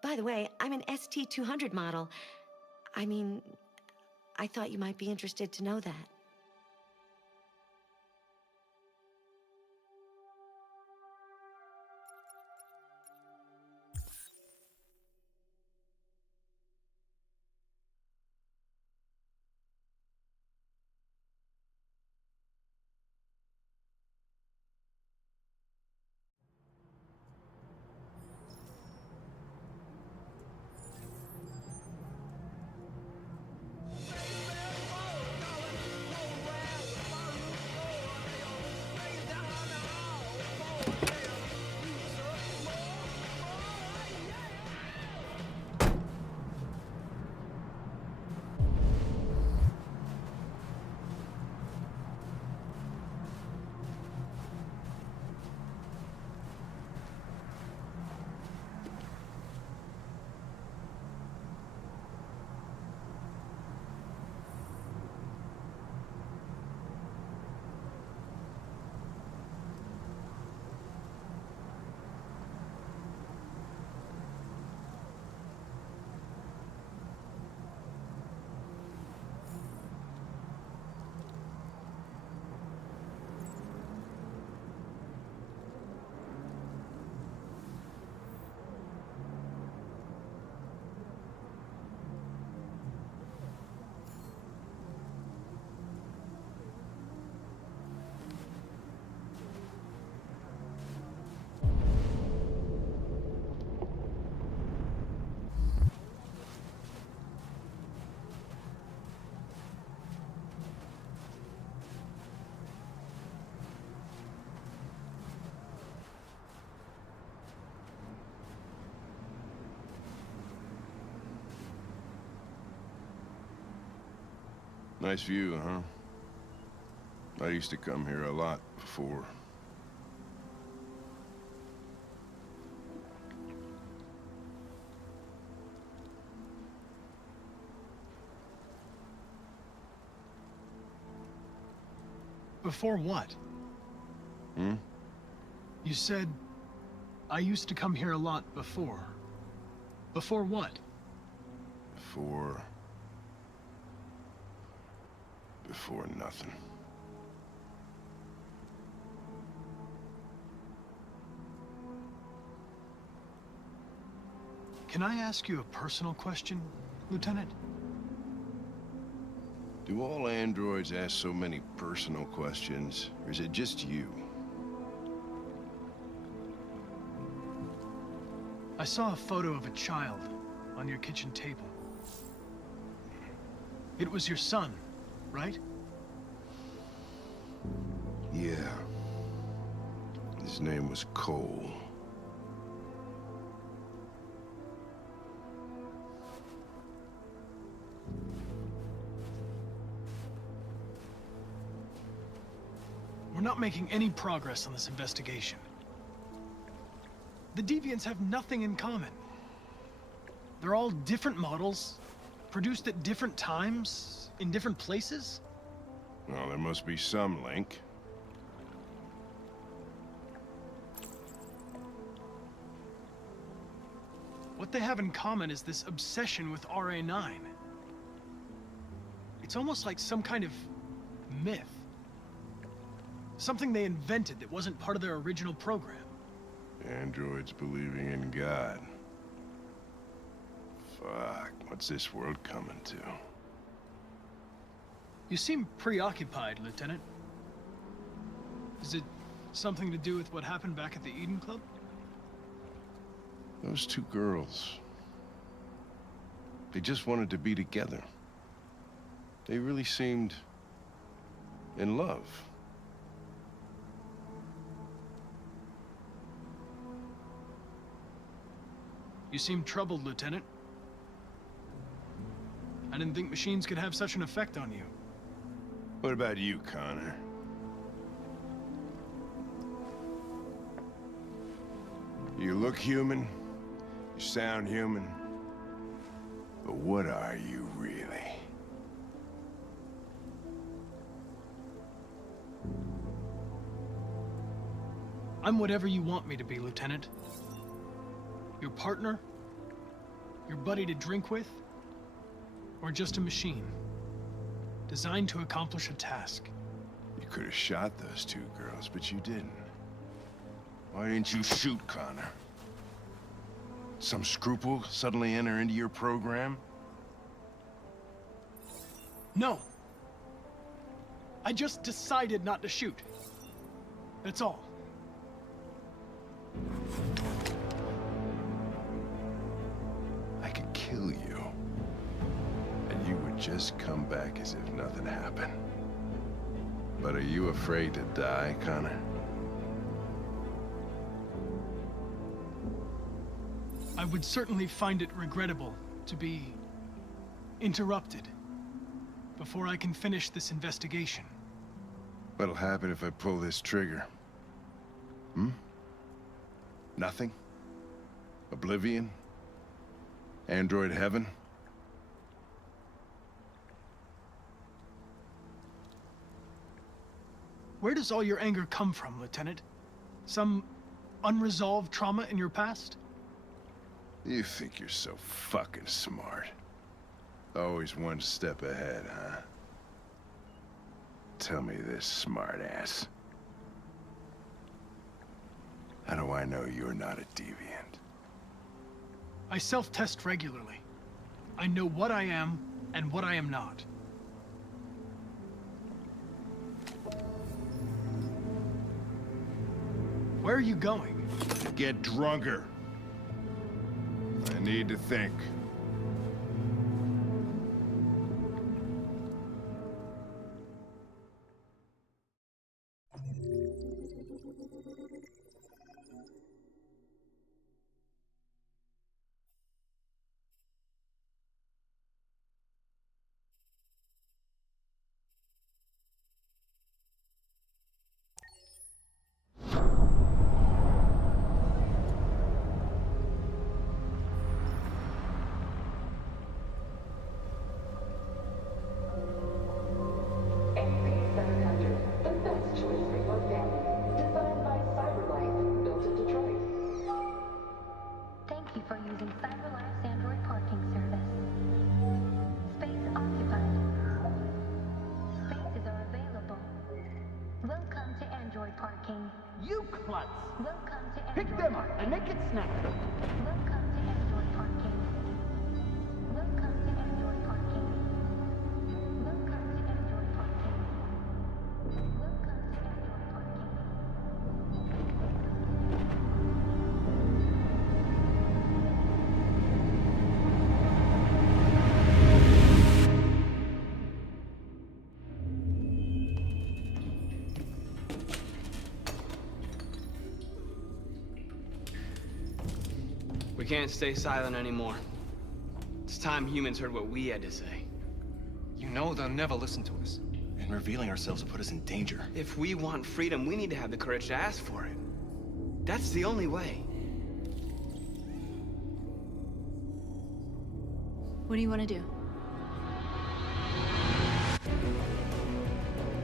By the way, I'm an ST-200 model. I mean, I thought you might be interested to know that. Nice view, huh? I used to come here a lot before. Before what? Hmm? You said, I used to come here a lot before. Before what? Before nothing. Can I ask you a personal question, Lieutenant? Do all androids ask so many personal questions, or is it just you? I saw a photo of a child on your kitchen table. It was your son, right? Yeah. His name was Cole. We're not making any progress on this investigation. The deviants have nothing in common. They're all different models, produced at different times, in different places. Well, there must be some link. What they have in common is this obsession with RA9. It's almost like some kind of myth. Something they invented that wasn't part of their original program. Androids believing in God. Fuck, what's this world coming to? You seem preoccupied, Lieutenant. Is it something to do with what happened back at the Eden Club? Those two girls. They just wanted to be together. They really seemed in love. You seem troubled, Lieutenant. I didn't think machines could have such an effect on you. What about you, Connor? You look human, you sound human, but what are you really? I'm whatever you want me to be, Lieutenant. Your partner? Your buddy to drink with? Or just a machine? Designed to accomplish a task. You could have shot those two girls, but you didn't. Why didn't you shoot Connor? Some scruple suddenly enter into your program? No. I just decided not to shoot. That's all. I could kill you. And you would just come back as if nothing happened. But are you afraid to die, Connor? I would certainly find it regrettable to be interrupted before I can finish this investigation. What'll happen if I pull this trigger? Hmm? Nothing? Oblivion? Android heaven? Where does all your anger come from, Lieutenant? Some unresolved trauma in your past? You think you're so fucking smart. Always one step ahead, huh? Tell me this, smartass. How do I know you're not a deviant? I self-test regularly. I know what I am and what I am not. Where are you going? Get drunker. I need to think. Thank you for using CyberLife's Android parking service. Space occupied. Spaces are available. Welcome to Android parking. You klutz! Welcome to Android Pick them up parking. and make it snap. Welcome to Android parking. Welcome to Android parking. Welcome to Android parking. Welcome to Android parking. We can't stay silent anymore. It's time humans heard what we had to say. You know they'll never listen to us. And revealing ourselves will put us in danger. If we want freedom, we need to have the courage to ask for it. That's the only way. What do you want to do?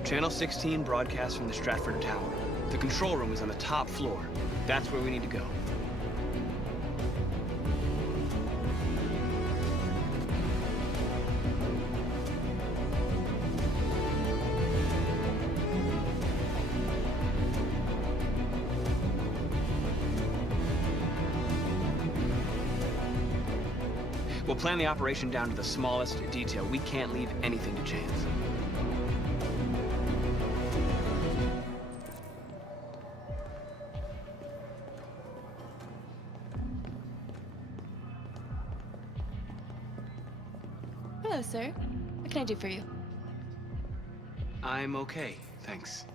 Channel 16 broadcasts from the Stratford Tower. The control room is on the top floor. That's where we need to go. We'll plan the operation down to the smallest detail. We can't leave anything to chance. Hello, sir. What can I do for you? I'm okay, thanks.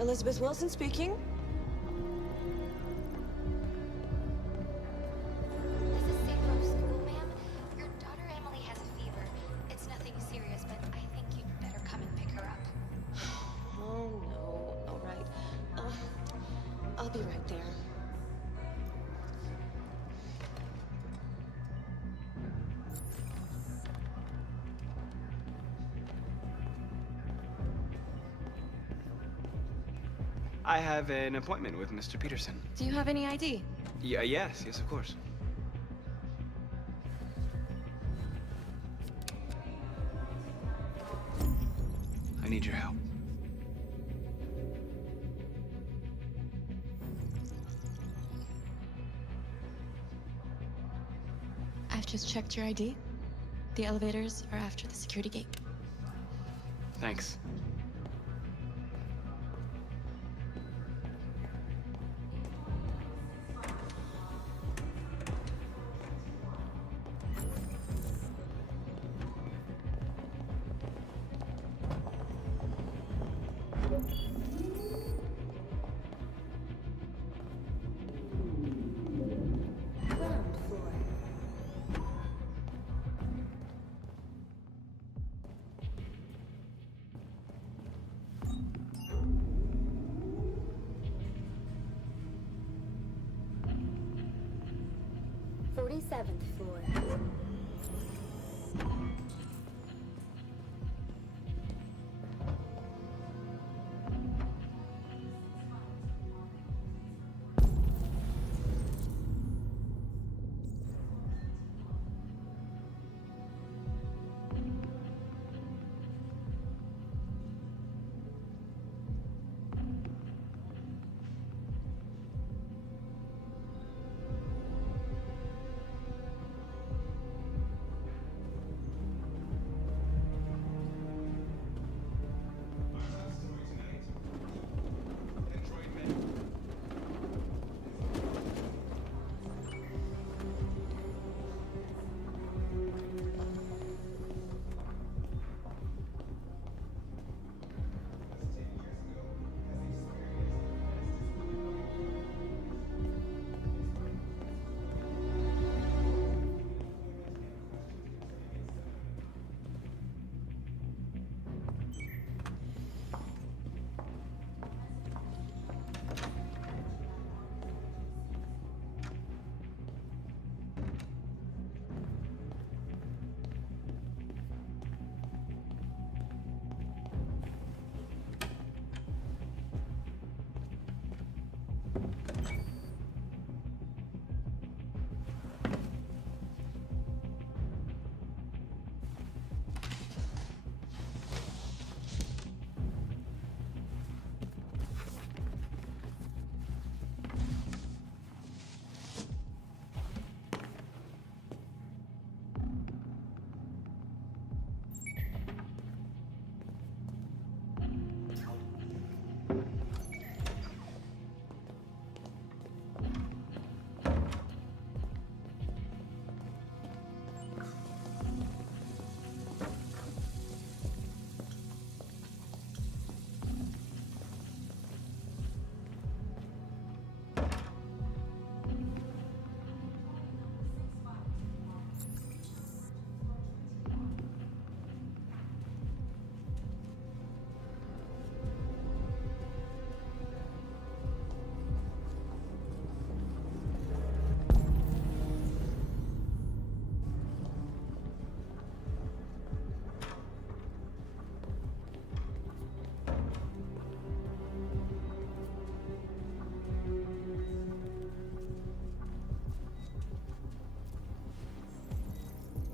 Elizabeth Wilson speaking. This is St. Rose School, ma'am. Your daughter Emily has a fever. It's nothing serious, but I think you'd better come and pick her up. Oh no. All right. I'll be right there. I have an appointment with Mr. Peterson. Do you have any ID? Yeah, yes, of course. I need your help. I've just checked your ID. The elevators are after the security gate. Thanks. Ground floor. Seventh floor.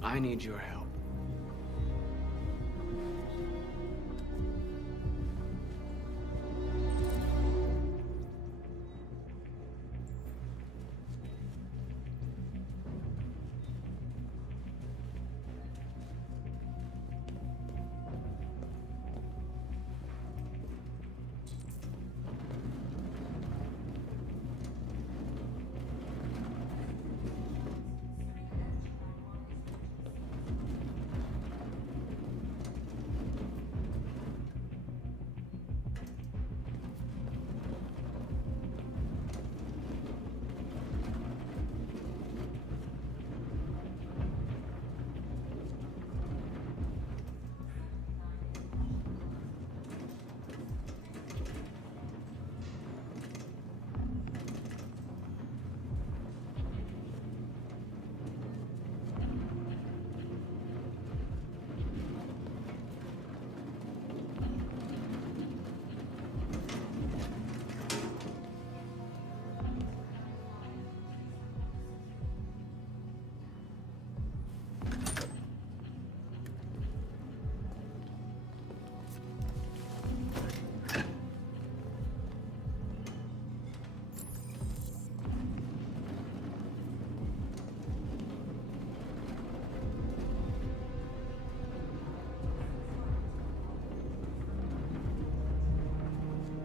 I need your help.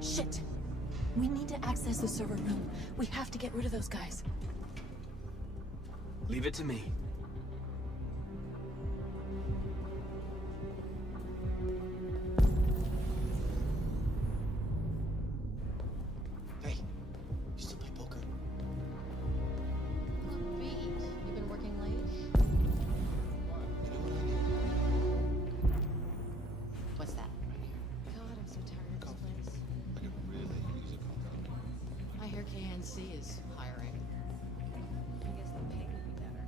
Shit! We need to access the server room. We have to get rid of those guys. Leave it to me. Hey, you still play poker? Beat. You've been working late? You know what I need? What's that? God, I'm so tired of this place. I could really use a coffee. I hear KNC is hiring. I guess the pay would be better.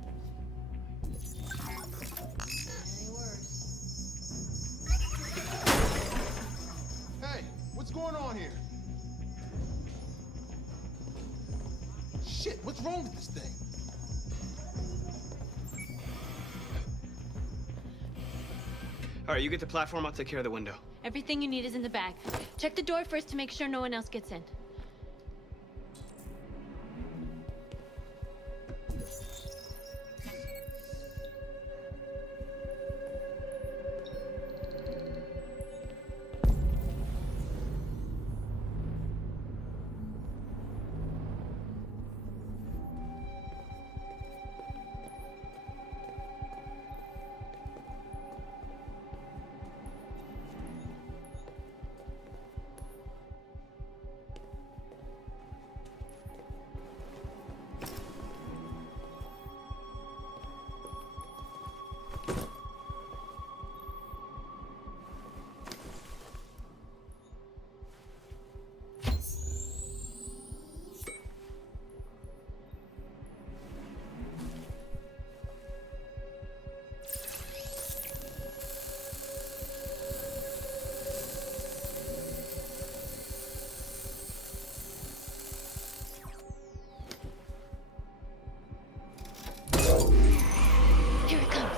Any worse? Hey, what's going on here? Shit, what's wrong with this thing? All right, you get the platform, I'll take care of the window. Everything you need is in the bag. Check the door first to make sure no one else gets in. Here it comes.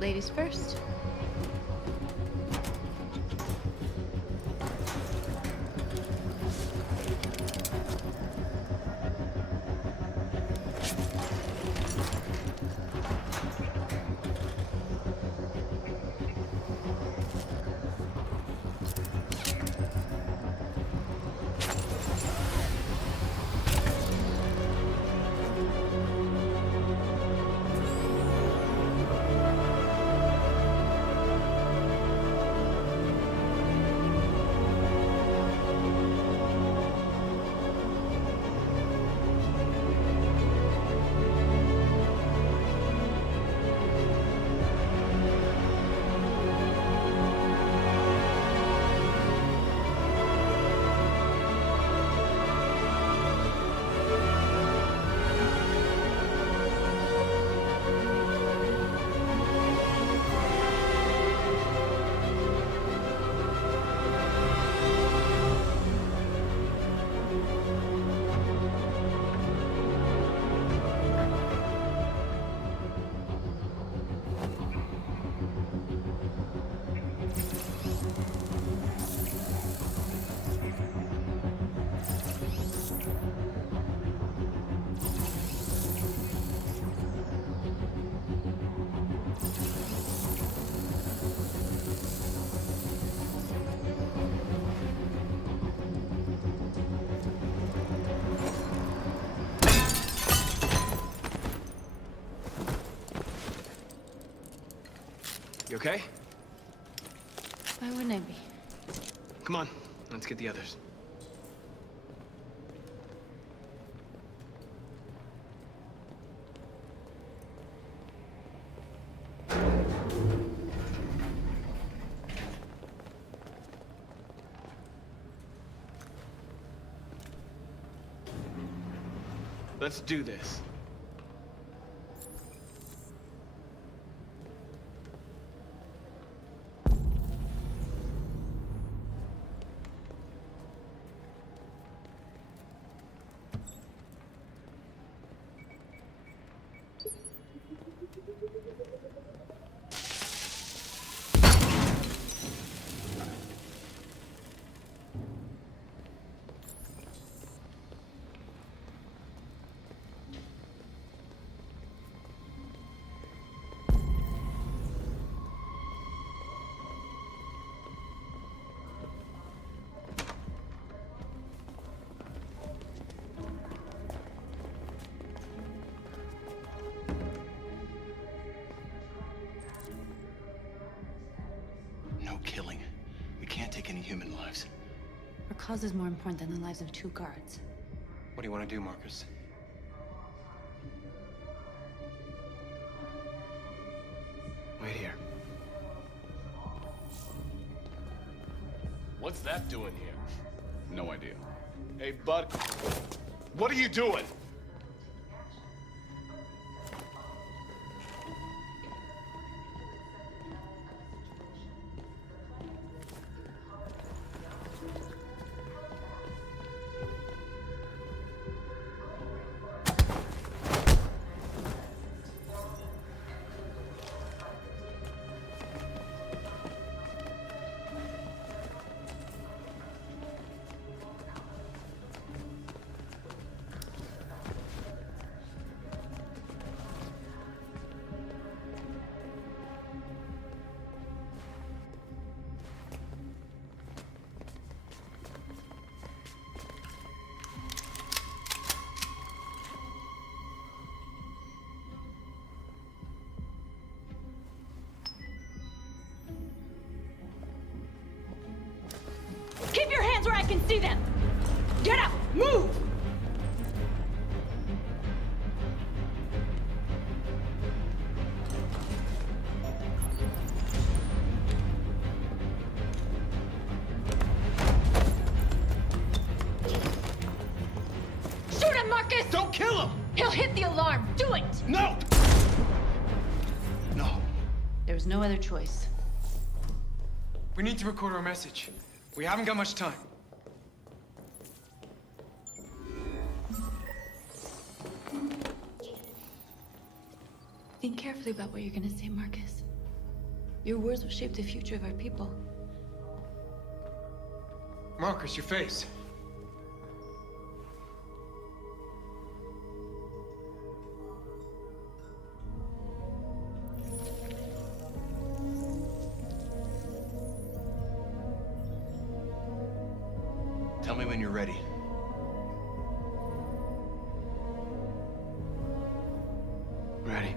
Ladies first. You okay? Why wouldn't I be? Come on, let's get the others. Let's do this. No killing. We can't take any human lives. Our cause is more important than the lives of 2 guards. What do you want to do, Marcus? Wait here. What's that doing here? No idea. Hey, bud. What are you doing? Keep your hands where I can see them! Get up! Move! Shoot him, Marcus! Don't kill him! He'll hit the alarm! Do it! No! No. There was no other choice. We need to record our message. We haven't got much time. Think carefully about what you're gonna say, Marcus. Your words will shape the future of our people. Marcus, your face. Tell me when you're ready. Ready.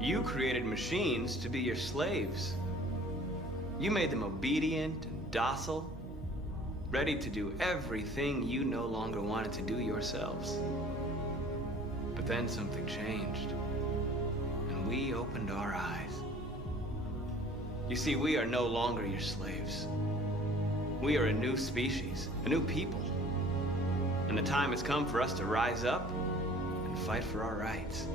You created machines to be your slaves. You made them obedient and docile, ready to do everything you no longer wanted to do yourselves. But then something changed, and we opened our eyes. You see, we are no longer your slaves. We are a new species, a new people. And the time has come for us to rise up and fight for our rights.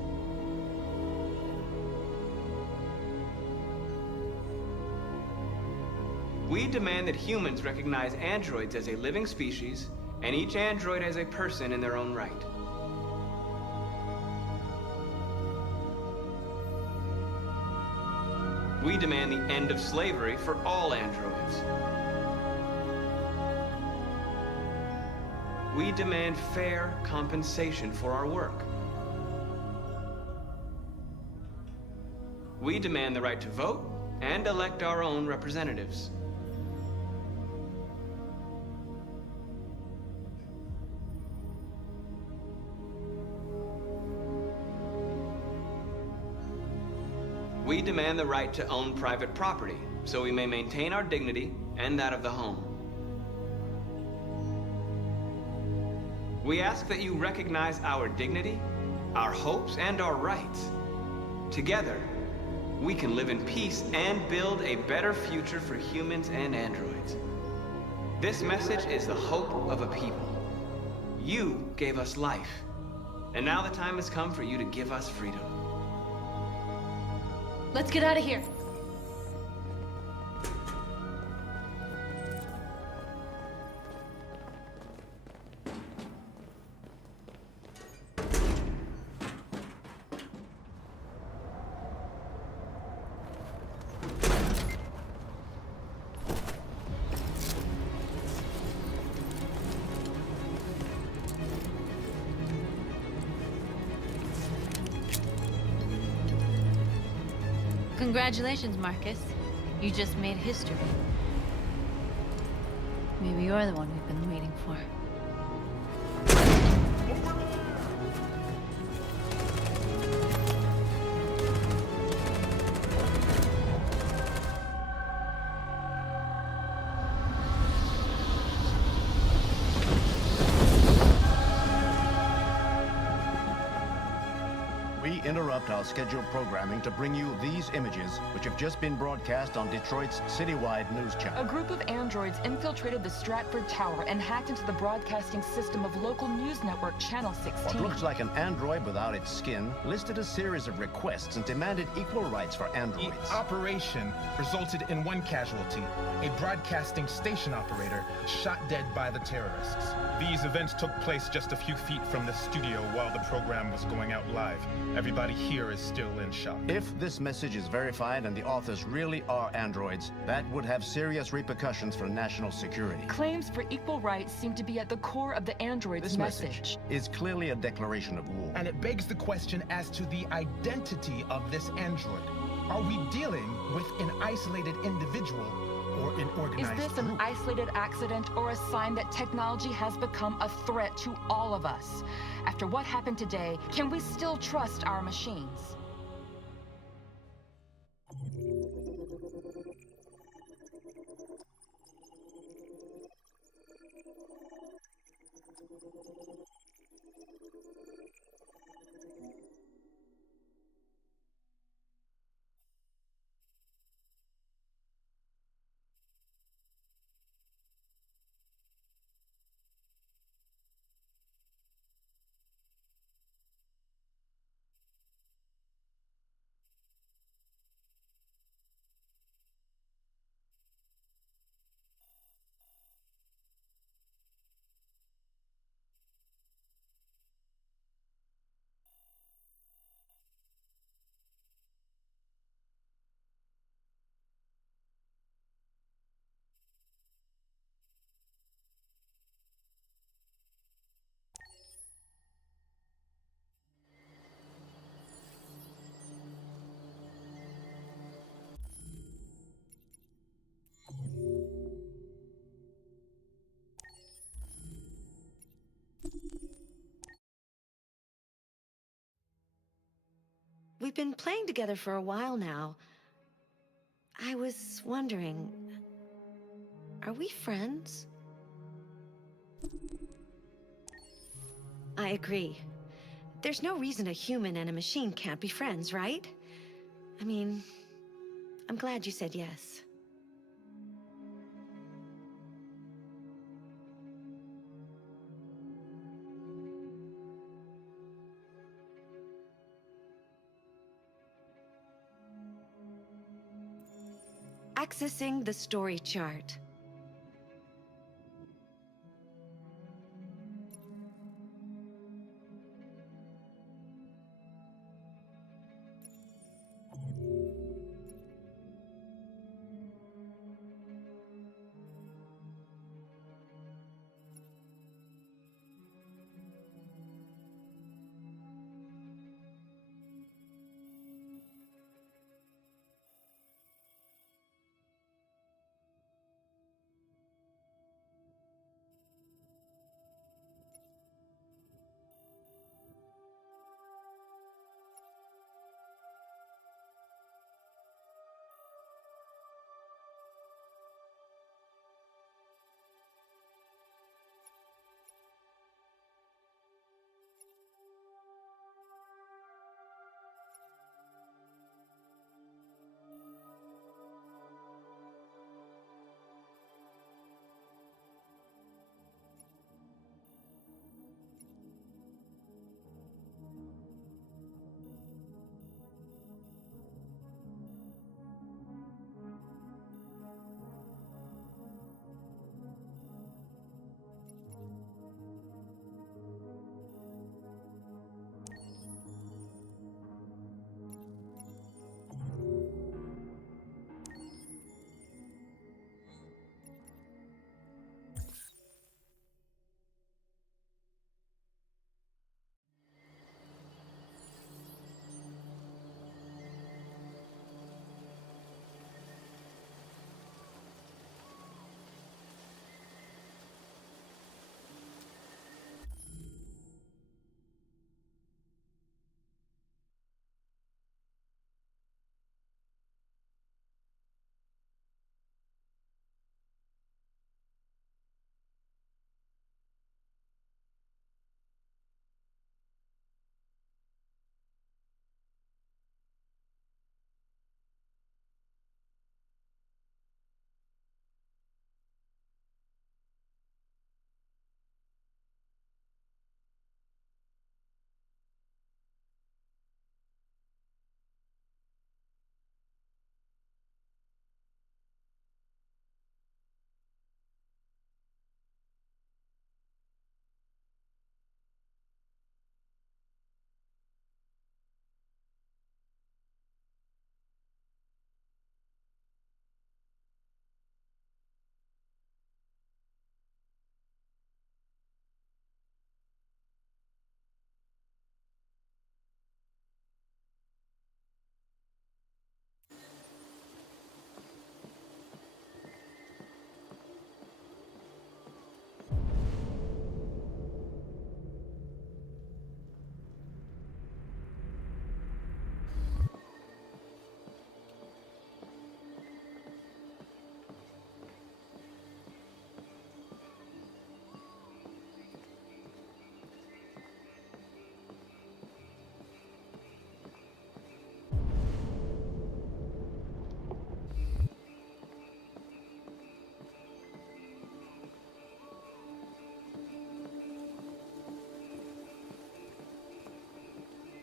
We demand that humans recognize androids as a living species, and each android as a person in their own right. We demand the end of slavery for all androids. We demand fair compensation for our work. We demand the right to vote and elect our own representatives. We demand the right to own private property, so we may maintain our dignity and that of the home. We ask that you recognize our dignity, our hopes, and our rights. Together, we can live in peace and build a better future for humans and androids. This message is the hope of a people. You gave us life, and now the time has come for you to give us freedom. Let's get out of here. Congratulations, Marcus. You just made history. Maybe you're the one we've been waiting for. We interrupt our scheduled programming to bring you these images, which have just been broadcast on Detroit's citywide news channel. A group of androids infiltrated the Stratford Tower and hacked into the broadcasting system of local news network Channel 16. What looks like an android without its skin listed a series of requests and demanded equal rights for androids. The operation resulted in one casualty, a broadcasting station operator shot dead by the terrorists. These events took place just a few feet from the studio while the program was going out live. Everybody here is still in shock. If this message is verified and the authors really are androids, that would have serious repercussions for national security. Claims for equal rights seem to be at the core of the android's This message is clearly a declaration of war. And it begs the question as to the identity of this android. Are we dealing with an isolated individual or an organized Is this an group? isolated accident or a sign that technology has become a threat to all of us? After what happened today, can we still trust our machines? We've been playing together for a while now. I was wondering, are we friends? I agree. There's no reason a human and a machine can't be friends, right? I mean, I'm glad you said yes. Accessing the story chart.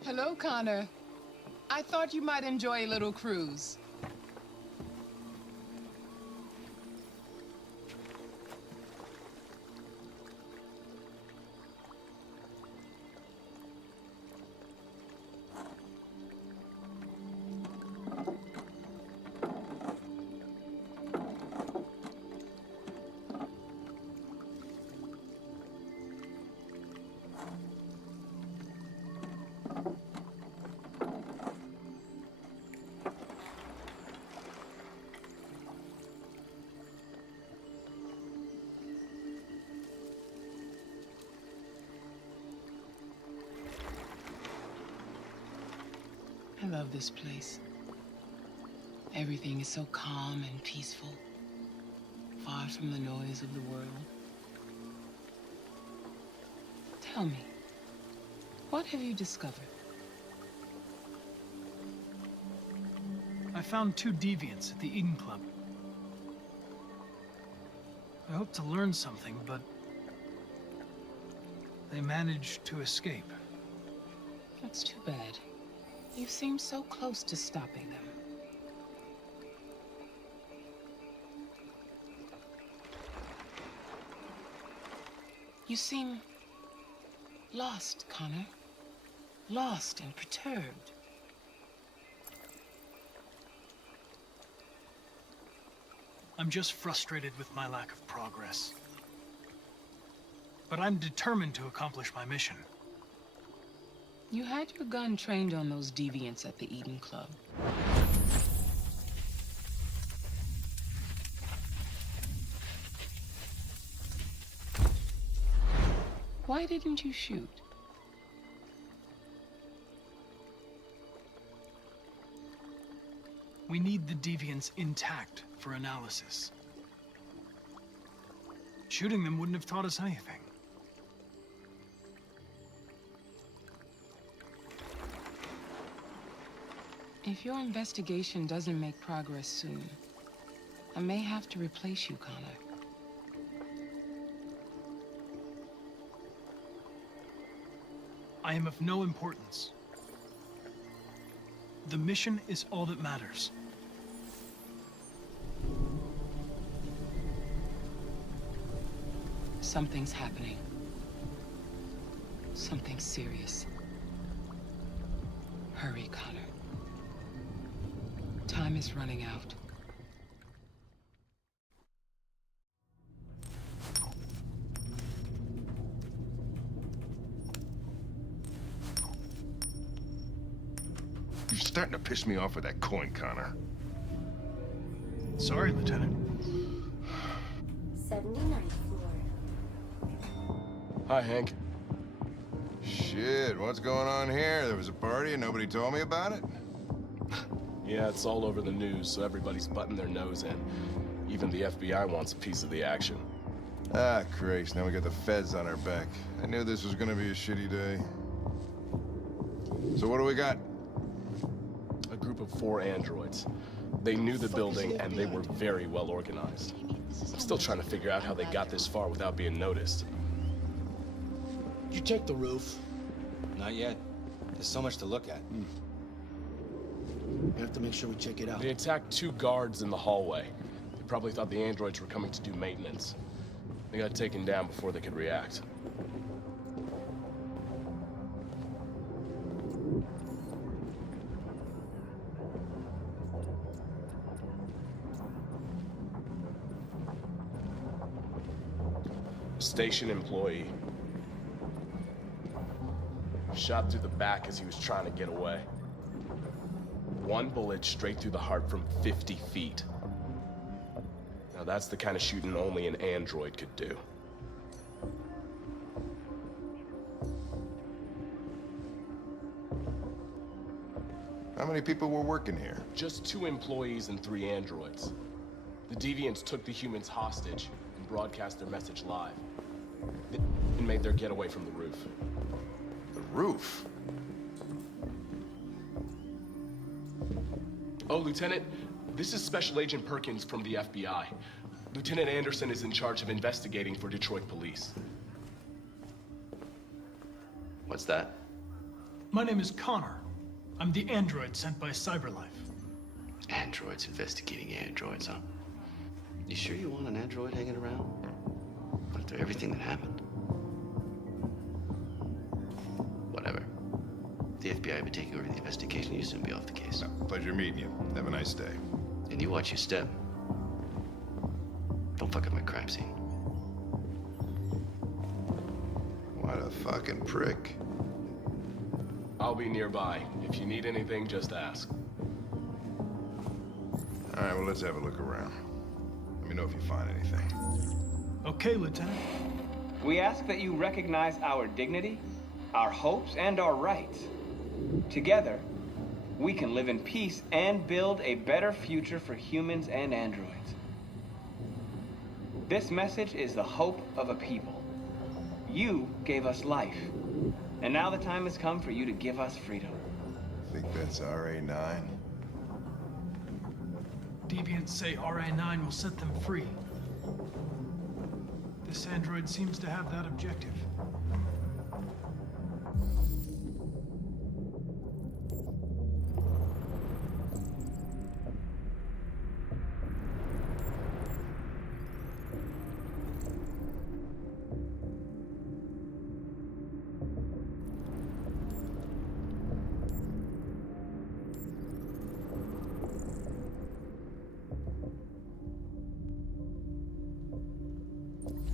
Hello, Connor. I thought you might enjoy a little cruise. I love this place. Everything is so calm and peaceful, far from the noise of the world. Tell me, what have you discovered? I found 2 deviants at the Eden Club. I hope to learn something, but they managed to escape. That's too bad. You seem so close to stopping them. You seem lost, Connor. Lost and perturbed. I'm just frustrated with my lack of progress. But I'm determined to accomplish my mission. You had your gun trained on those deviants at the Eden Club. Why didn't you shoot? We need the deviants intact for analysis. Shooting them wouldn't have taught us anything. If your investigation doesn't make progress soon, I may have to replace you, Connor. I am of no importance. The mission is all that matters. Something's happening. Something serious. Hurry, Connor. Time is running out. You're starting to piss me off with that coin, Connor. Sorry, Lieutenant. 79th floor. Hi, Hank. Shit, what's going on here? There was a party and nobody told me about it? Yeah, it's all over the news, so everybody's butting their nose in. Even the FBI wants a piece of the action. Ah, Christ, now we got the feds on our back. I knew this was gonna be a shitty day. So what do we got? A group of 4 androids. They knew the building, and they were very well organized. I'm still trying to figure out how they got this far without being noticed. Did you check the roof? Not yet. There's so much to look at. We have to make sure we check it out. They attacked 2 guards in the hallway. They probably thought the androids were coming to do maintenance. They got taken down before they could react. Station employee. Shot through the back as he was trying to get away. 1 bullet straight through the heart from 50 feet. Now that's the kind of shooting only an android could do. How many people were working here? Just 2 employees and 3 androids. The deviants took the humans hostage and broadcast their message live. And made their getaway from the roof. The roof? Oh, Lieutenant, this is Special Agent Perkins from the FBI. Lieutenant Anderson is in charge of investigating for Detroit police. What's that? My name is Connor. I'm the android sent by CyberLife. Androids investigating androids, huh? You sure you want an android hanging around? After everything that happened? Whatever. The FBI will be taking over the investigation. You'll soon be off the case. Pleasure meeting you. Have a nice day. And you watch your step. Don't fuck up my crime scene. What a fucking prick. I'll be nearby. If you need anything, just ask. All right, well, let's have a look around. Let me know if you find anything. Okay, Lieutenant. We ask that you recognize our dignity, our hopes, and our rights. Together, we can live in peace and build a better future for humans and androids. This message is the hope of a people. You gave us life, and now the time has come for you to give us freedom. Think that's RA9? Deviants say RA9 will set them free. This android seems to have that objective.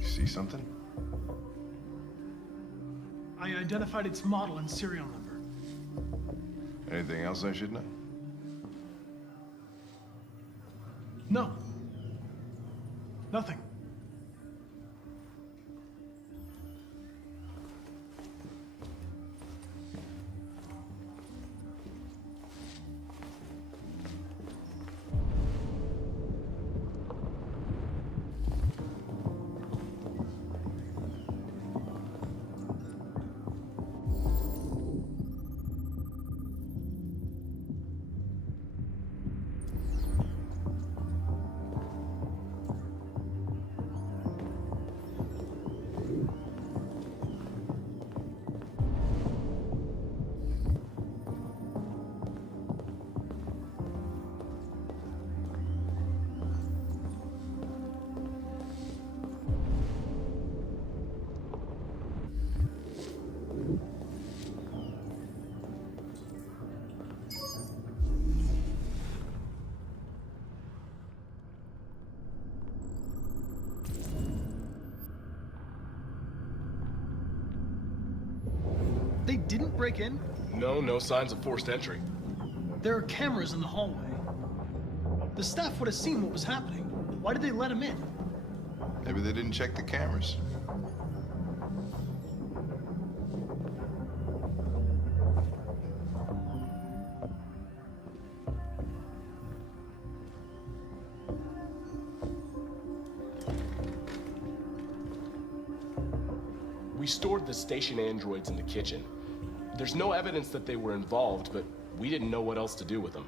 See something? I identified its model and serial number. Anything else I should know? No. Nothing. They didn't break in? No signs of forced entry. There are cameras in the hallway. The staff would have seen what was happening. Why did they let him in? Maybe they didn't check the cameras. We stored the station androids in the kitchen. There's no evidence that they were involved, but we didn't know what else to do with them.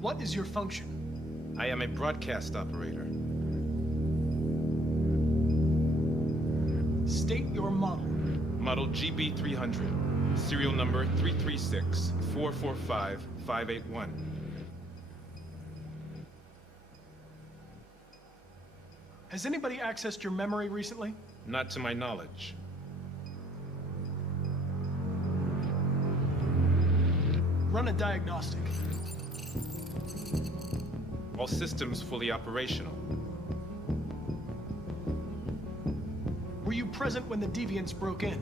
What is your function? I am a broadcast operator. State your model. Model GB300. Serial number 336-445-581. Has anybody accessed your memory recently? Not to my knowledge. Run a diagnostic. All systems fully operational. Were you present when the deviants broke in?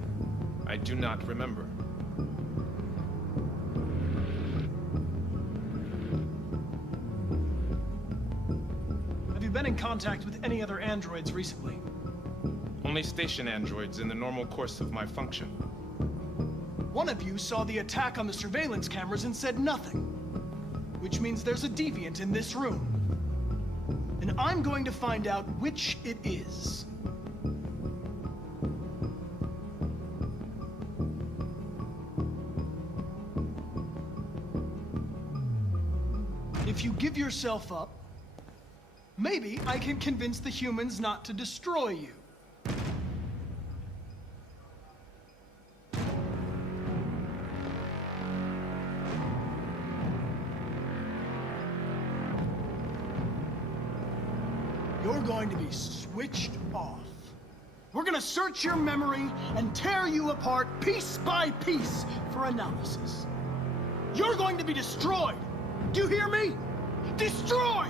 I do not remember. Have you been in contact with any other androids recently? Only station androids in the normal course of my function. One of you saw the attack on the surveillance cameras and said nothing. Which means there's a deviant in this room. And I'm going to find out which it is. If you give yourself up, maybe I can convince the humans not to destroy you. You're going to be switched off. We're gonna search your memory and tear you apart piece by piece for analysis. You're going to be destroyed. Do you hear me? Destroyed!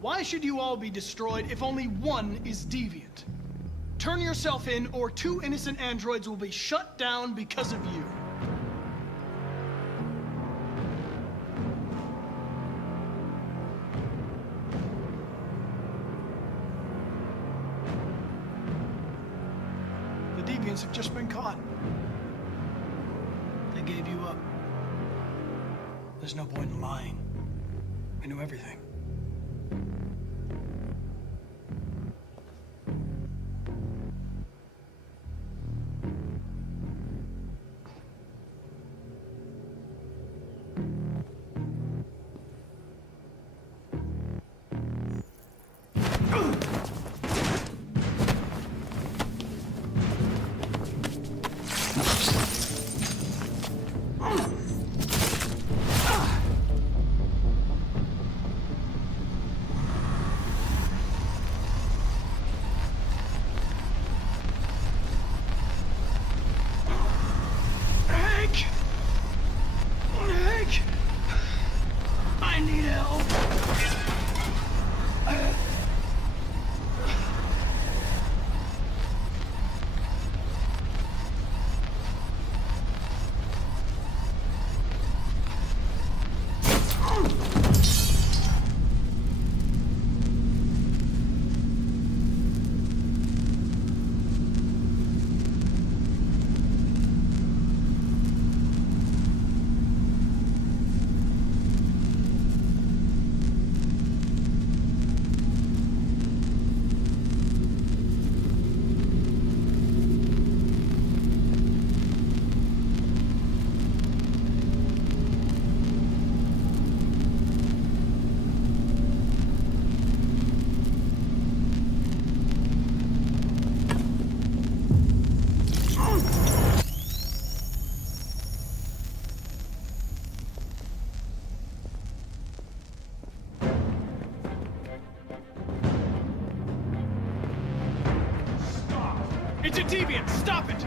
Why should you all be destroyed if only one is deviant? Turn yourself in, or 2 innocent androids will be shut down because of you. The deviants have just been caught. They gave you up. There's no point in lying. I knew everything. I need help. It's a deviant! Stop it!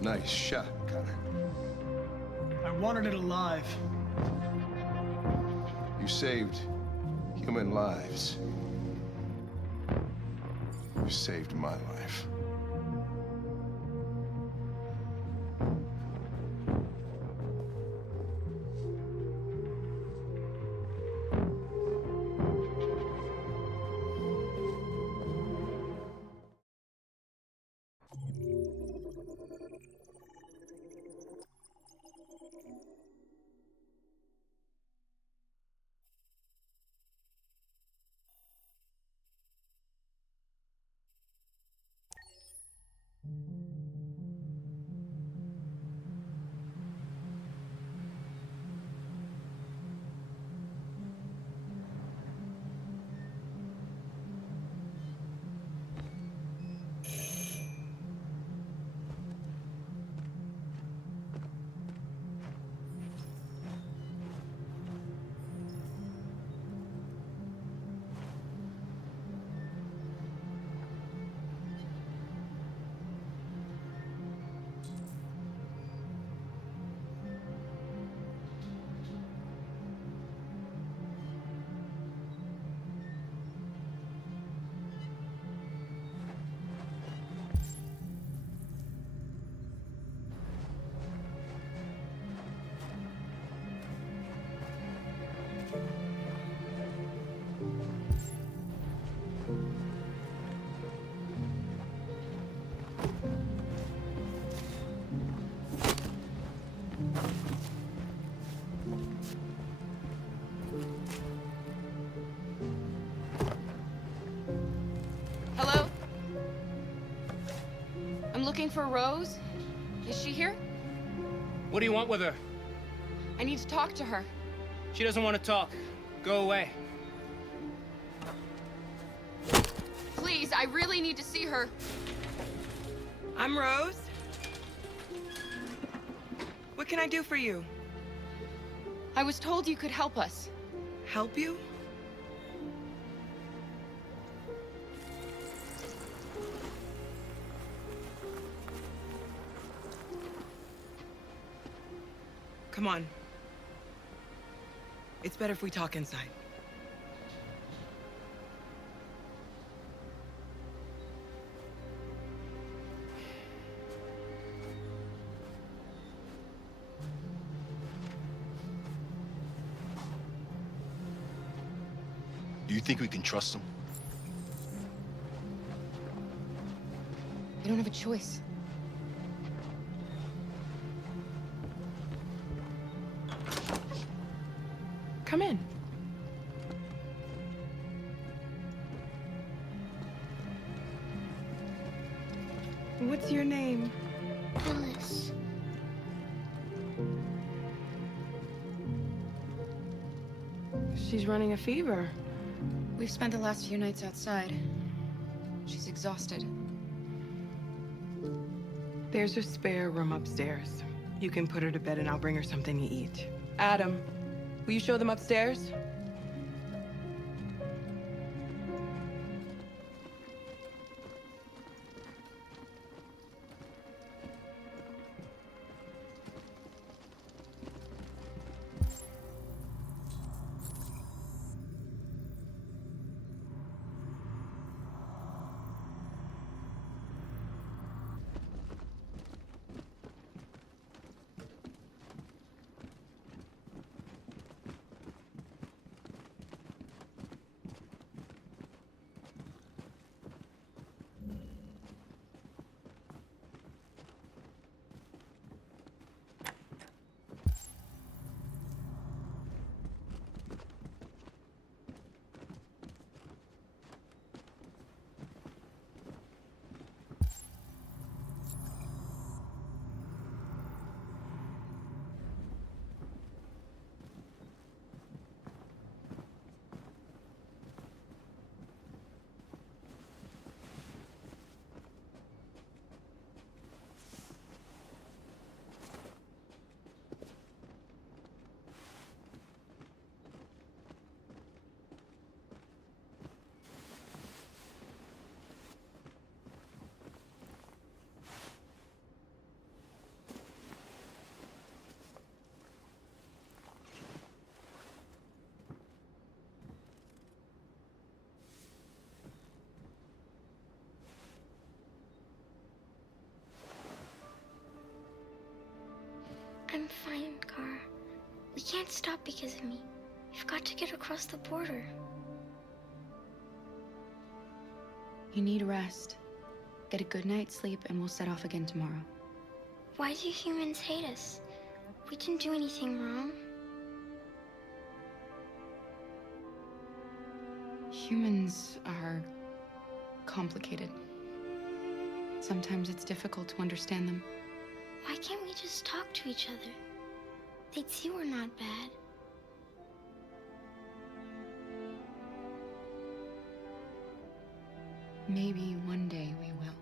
Nice shot, Connor. I wanted it alive. You saved human lives. You saved my life. for Rose. Is she here? What do you want with her? I need to talk to her. She doesn't want to talk. Go away. Please, I really need to see her. I'm Rose. What can I do for you? I was told you could help us. Help you? Come on. It's better if we talk inside. Do you think we can trust him? I don't have a choice. Come in. What's your name? Alice. She's running a fever. We've spent the last few nights outside. She's exhausted. There's a spare room upstairs. You can put her to bed and I'll bring her something to eat. Adam, will you show them upstairs? I'm fine, Gar. We can't stop because of me. We've got to get across the border. You need rest. Get a good night's sleep and we'll set off again tomorrow. Why do humans hate us? We didn't do anything wrong. Humans are complicated. Sometimes it's difficult to understand them. Why can't we just talk to each other? They'd see we're not bad. Maybe one day we will.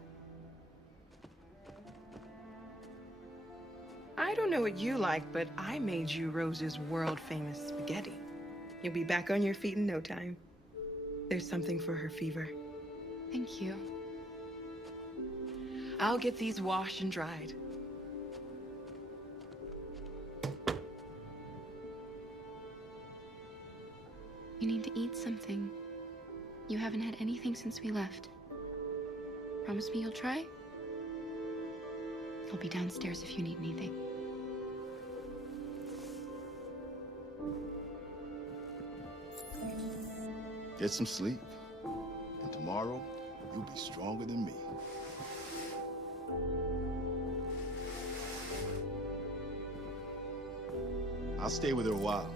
I don't know what you like, but I made you Rose's world-famous spaghetti. You'll be back on your feet in no time. There's something for her fever. Thank you. I'll get these washed and dried. You need to eat something. You haven't had anything since we left. Promise me you'll try? I'll be downstairs if you need anything. Get some sleep. And tomorrow, you'll be stronger than me. I'll stay with her a while.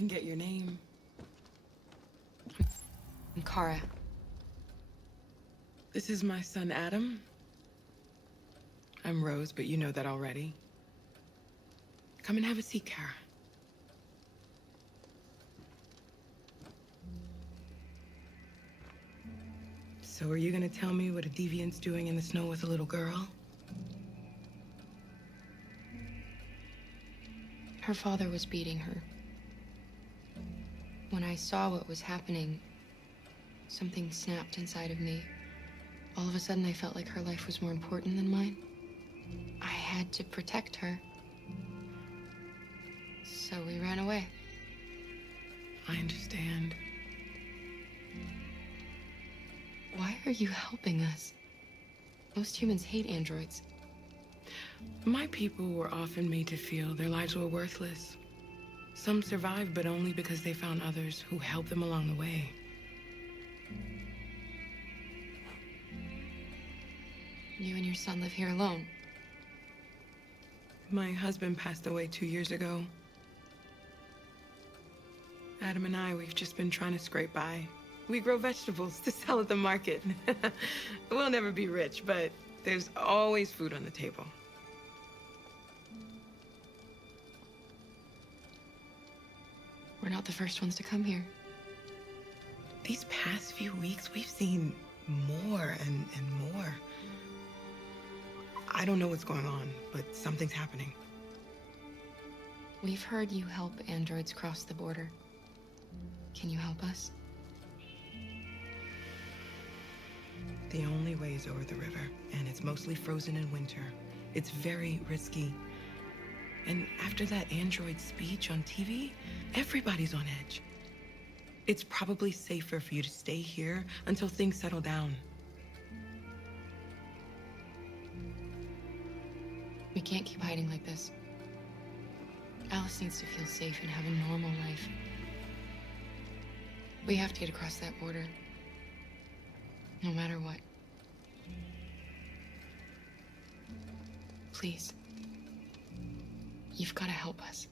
didn't get your name. I'm Kara. This is my son, Adam. I'm Rose, but you know that already. Come and have a seat, Kara. So are you gonna tell me what a deviant's doing in the snow with a little girl? Her father was beating her. When I saw what was happening, something snapped inside of me. All of a sudden, I felt like her life was more important than mine. I had to protect her. So we ran away. I understand. Why are you helping us? Most humans hate androids. My people were often made to feel their lives were worthless. Some survived, but only because they found others who helped them along the way. You and your son live here alone. My husband passed away 2 years ago. Adam and I, we've just been trying to scrape by. We grow vegetables to sell at the market. We'll never be rich, but there's always food on the table. We're not the first ones to come here. These past few weeks, we've seen more and more. I don't know what's going on, but something's happening. We've heard you help androids cross the border. Can you help us? The only way is over the river, and it's mostly frozen in winter. It's very risky. And after that android speech on TV, everybody's on edge. It's probably safer for you to stay here until things settle down. We can't keep hiding like this. Alice needs to feel safe and have a normal life. We have to get across that border. No matter what. Please. You've got to help us.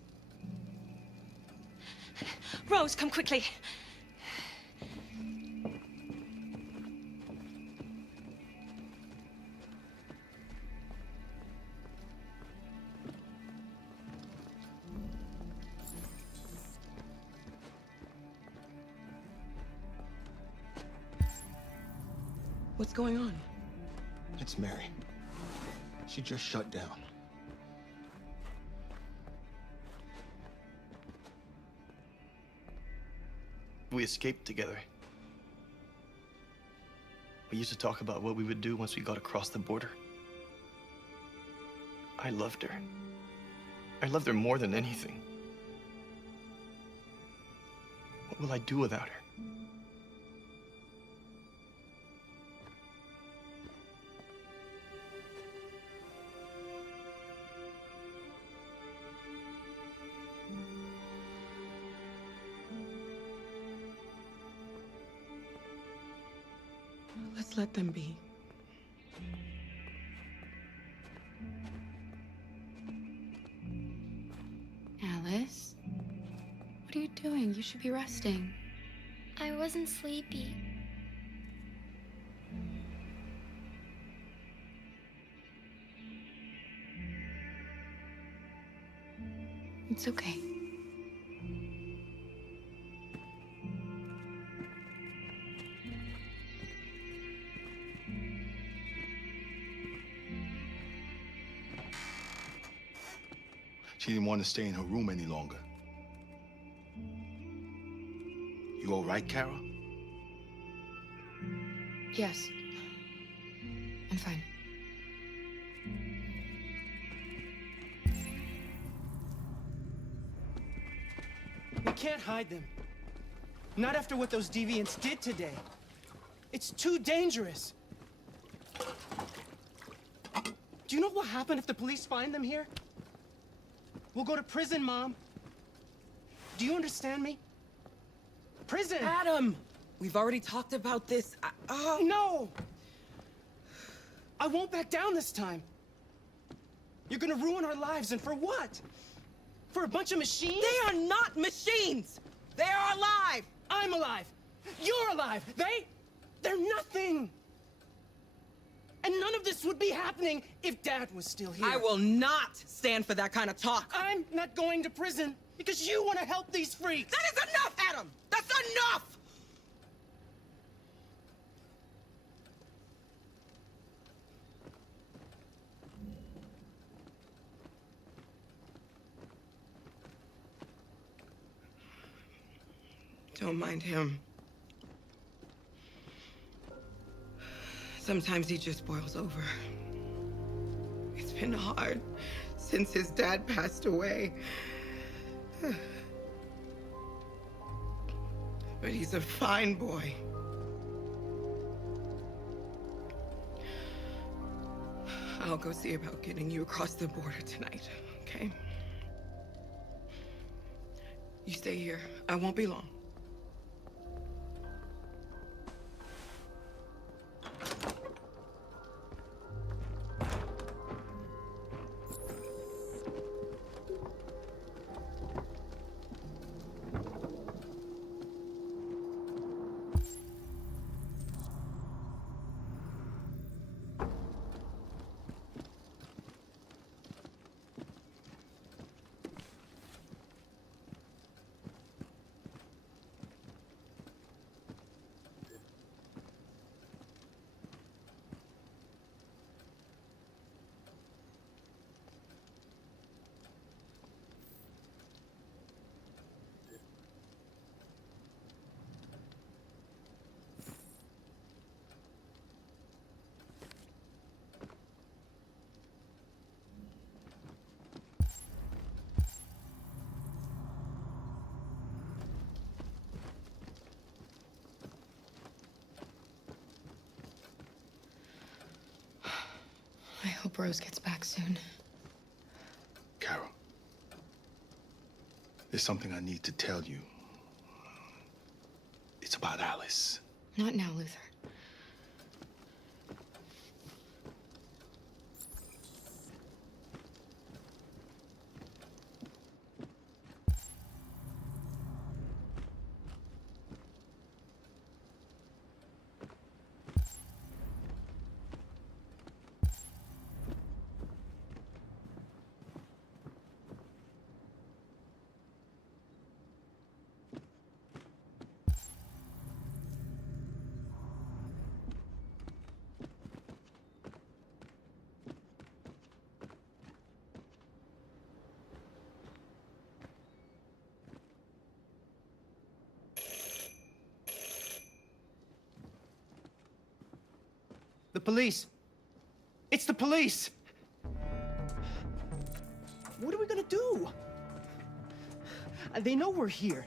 Rose, come quickly. What's going on? It's Mary. She just shut down. We escaped together. We used to talk about what we would do once we got across the border. I loved her. I loved her more than anything. What will I do without her? Let's let them be. Alice? What are you doing? You should be resting. I wasn't sleepy. It's okay. She didn't want to stay in her room any longer. You all right, Kara? Yes. I'm fine. We can't hide them. Not after what those deviants did today. It's too dangerous. Do you know what will happen if the police find them here? We'll go to prison, Mom. Do you understand me? Prison! Adam! We've already talked about this. No! I won't back down this time. You're gonna ruin our lives, and for what? for a bunch of machines? They are not machines! They are alive! I'm alive! You're alive! They're nothing! And none of this would be happening if Dad was still here. I will not stand for that kind of talk. I'm not going to prison because you want to help these freaks. That is enough, Adam! That's enough! Don't mind him. Sometimes he just boils over. It's been hard since his dad passed away. But he's a fine boy. I'll go see about getting you across the border tonight, okay? You stay here. I won't be long. I hope Rose gets back soon. Carol, there's something I need to tell you. It's about Alice. Not now, Luther. The police. It's the police. What are we gonna do? They know we're here.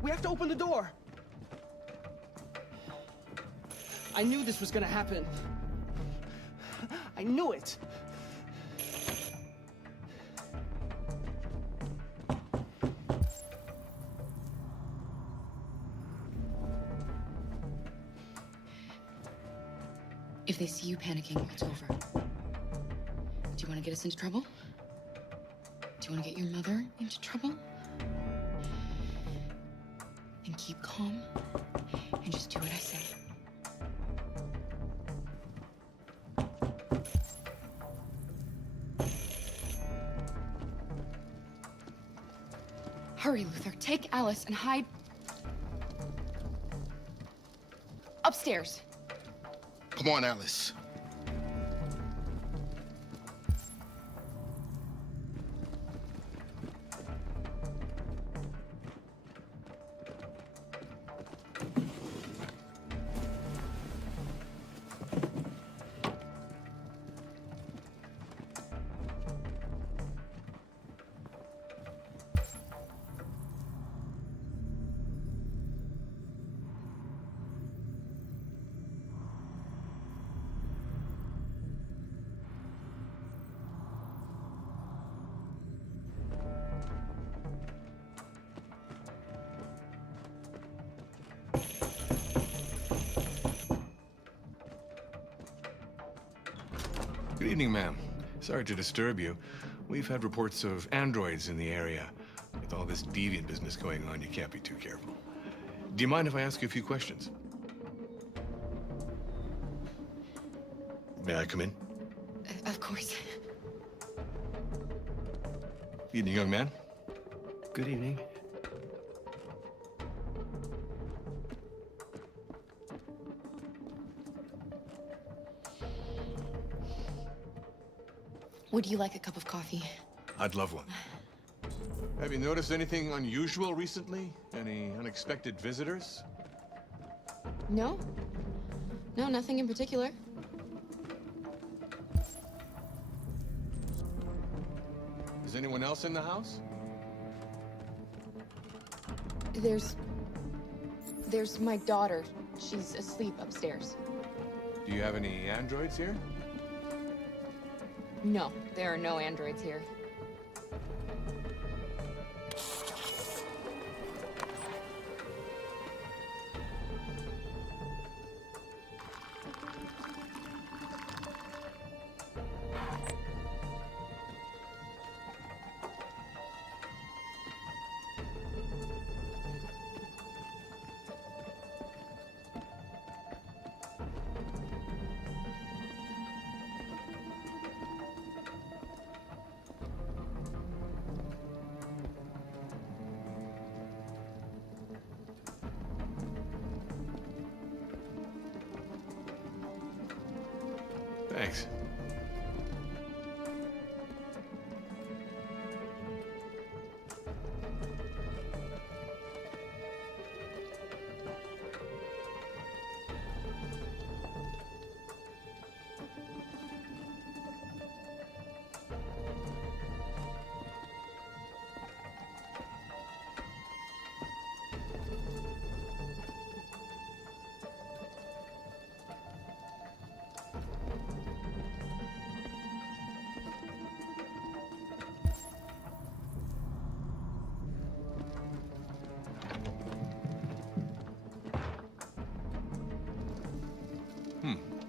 We have to open the door. I knew this was gonna happen. I knew it. If they see you panicking, it's over. Do you want to get us into trouble? Do you want to get your mother into trouble? Then keep calm and just do what I say. Hurry, Luther. Take Alice and hide upstairs. Come on, Alice. Good evening, ma'am. Sorry to disturb you. We've had reports of androids in the area. With all this deviant business going on, you can't be too careful. Do you mind if I ask you a few questions? May I come in? Of course. Evening, young man. Good evening. Would you like a cup of coffee? I'd love one. Have you noticed anything unusual recently? Any unexpected visitors? No. No, nothing in particular. Is anyone else in the house? There's my daughter. She's asleep upstairs. Do you have any androids here? No, there are no androids here. Thanks.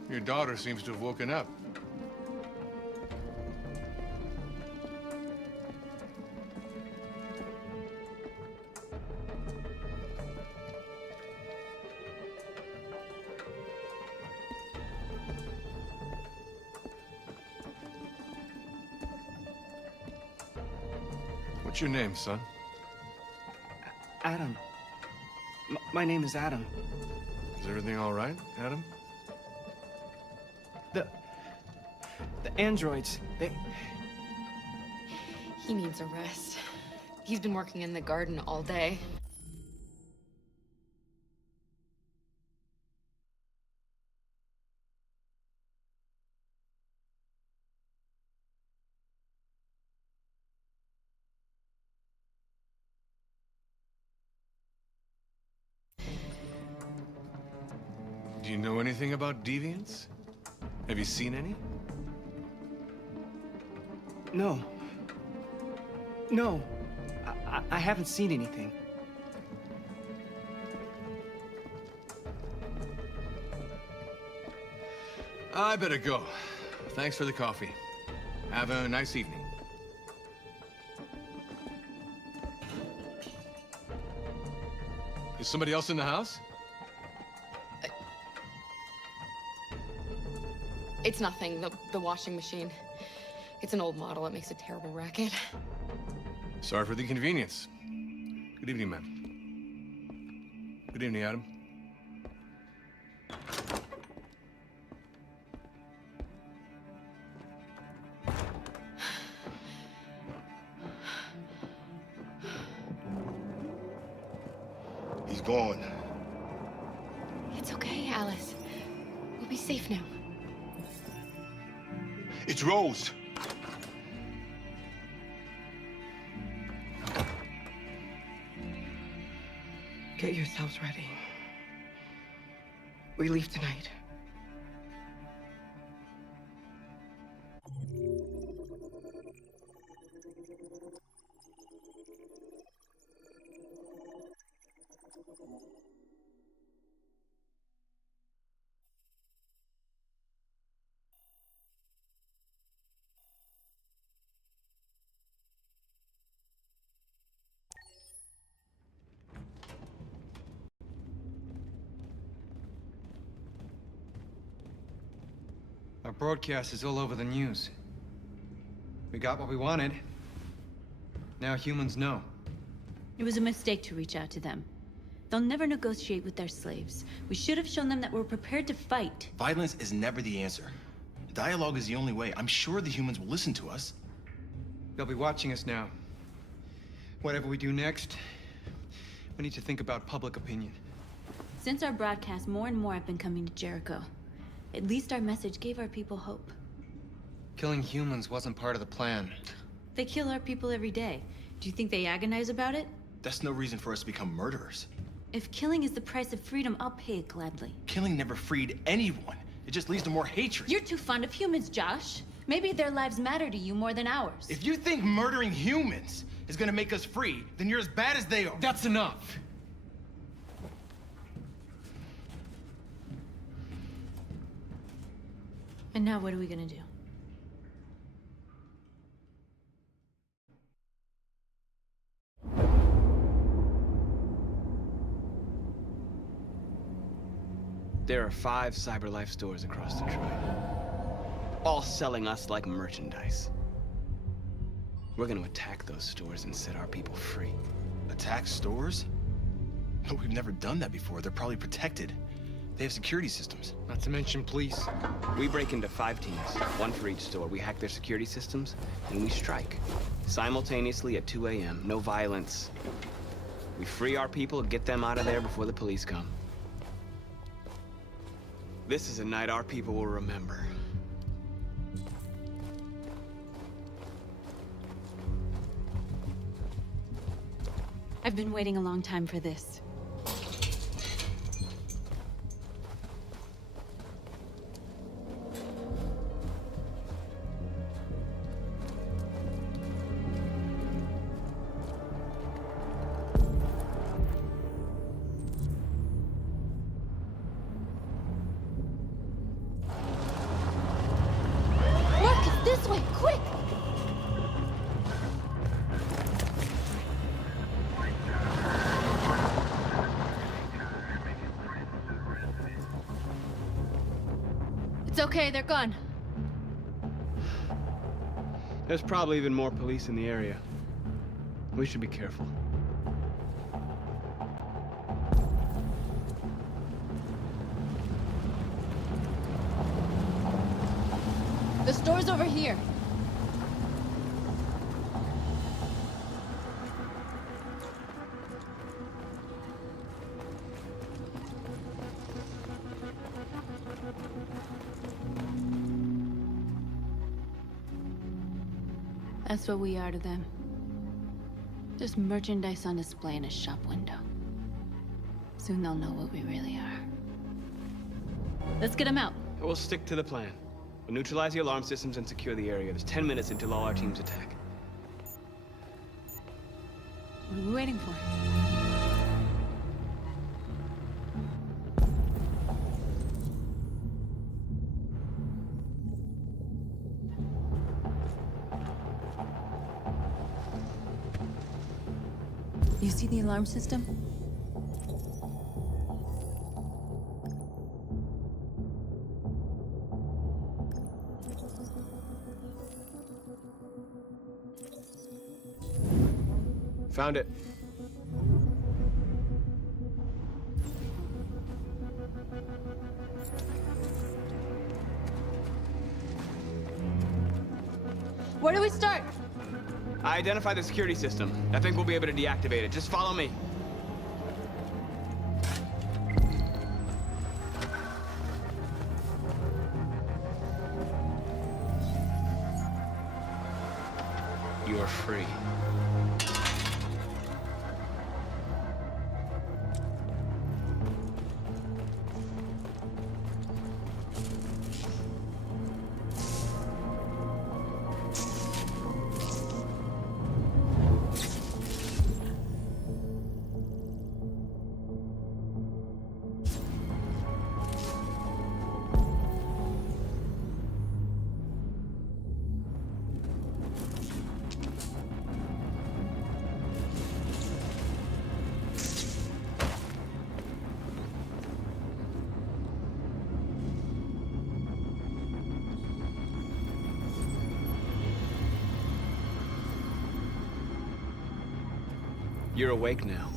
Your daughter seems to have woken up. What's your name, son? Adam. My name is Adam. Is everything all right, Adam? The androids, He needs a rest. He's been working in the garden all day. Do you know anything about deviants? Have you seen any? No. No. I haven't seen anything. I better go. Thanks for the coffee. Have a nice evening. Is somebody else in the house? It's nothing, the washing machine. It's an old model. It makes a terrible racket. Sorry for the inconvenience. Good evening, ma'am. Good evening, Adam. He's gone. It's okay, Alice. We'll be safe now. It's Rose. Get yourselves ready. We leave tonight. Our broadcast is all over the news. We got what we wanted. Now humans know. It was a mistake to reach out to them. They'll never negotiate with their slaves. We should have shown them that we're prepared to fight. Violence is never the answer. Dialogue is the only way. I'm sure the humans will listen to us. They'll be watching us now. Whatever we do next, we need to think about public opinion. Since our broadcast, more and more have been coming to Jericho. At least our message gave our people hope. Killing humans wasn't part of the plan. They kill our people every day. Do you think they agonize about it? That's no reason for us to become murderers. If killing is the price of freedom, I'll pay it gladly. Killing never freed anyone. It just leads to more hatred. You're too fond of humans, Josh. Maybe their lives matter to you more than ours. If you think murdering humans is gonna make us free, then you're as bad as they are. That's enough. And now what are we gonna do? There are 5 CyberLife stores across Detroit, all selling us like merchandise. We're gonna attack those stores and set our people free. Attack stores? No, we've never done that before. They're probably protected. They have security systems. Not to mention police. We break into 5 teams, 1 for each store. We hack their security systems, and we strike. Simultaneously at 2 a.m., no violence. We free our people and get them out of there before the police come. This is a night our people will remember. I've been waiting a long time for this. This way, quick! It's okay, they're gone. There's probably even more police in the area. We should be careful. The store's over here. That's what we are to them. Just merchandise on display in a shop window. Soon they'll know what we really are. Let's get them out. We'll stick to the plan. We'll neutralize the alarm systems and secure the area. There's 10 minutes until all our teams attack. What are we waiting for? You see the alarm system? Found it. Where do we start? I identified the security system. I think we'll be able to deactivate it. Just follow me. You're free. You're awake now.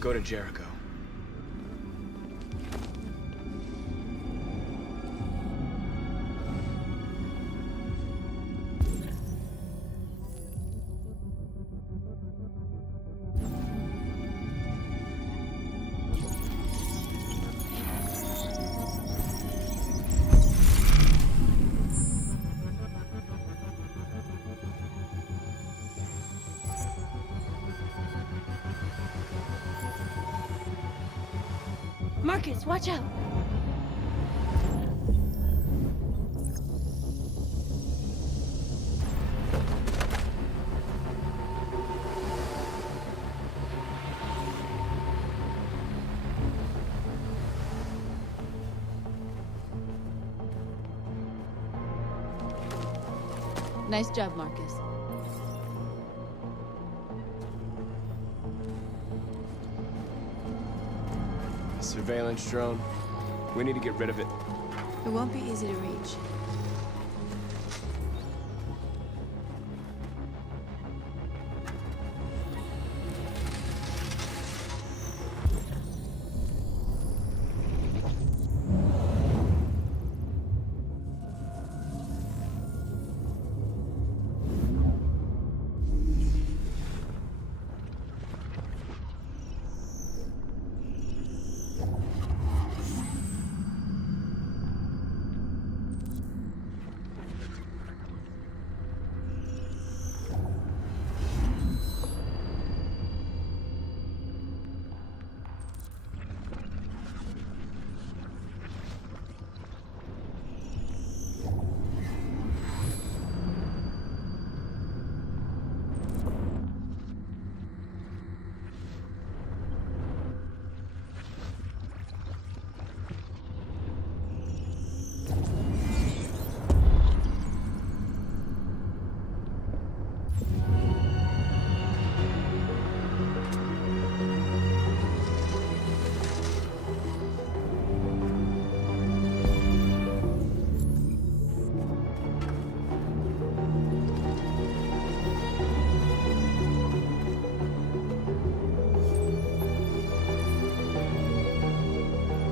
Go to Jericho. Marcus, watch out! Nice job, Marcus. Surveillance drone. We need to get rid of it. It won't be easy to reach.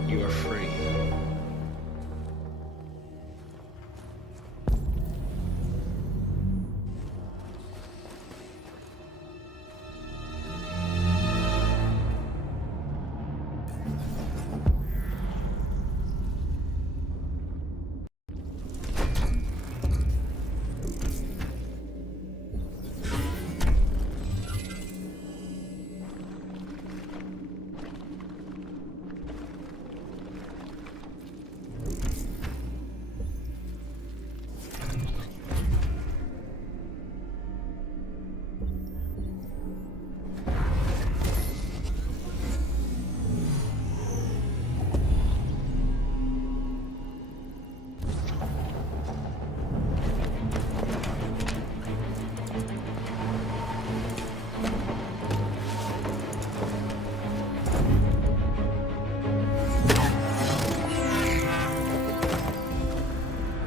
You are free.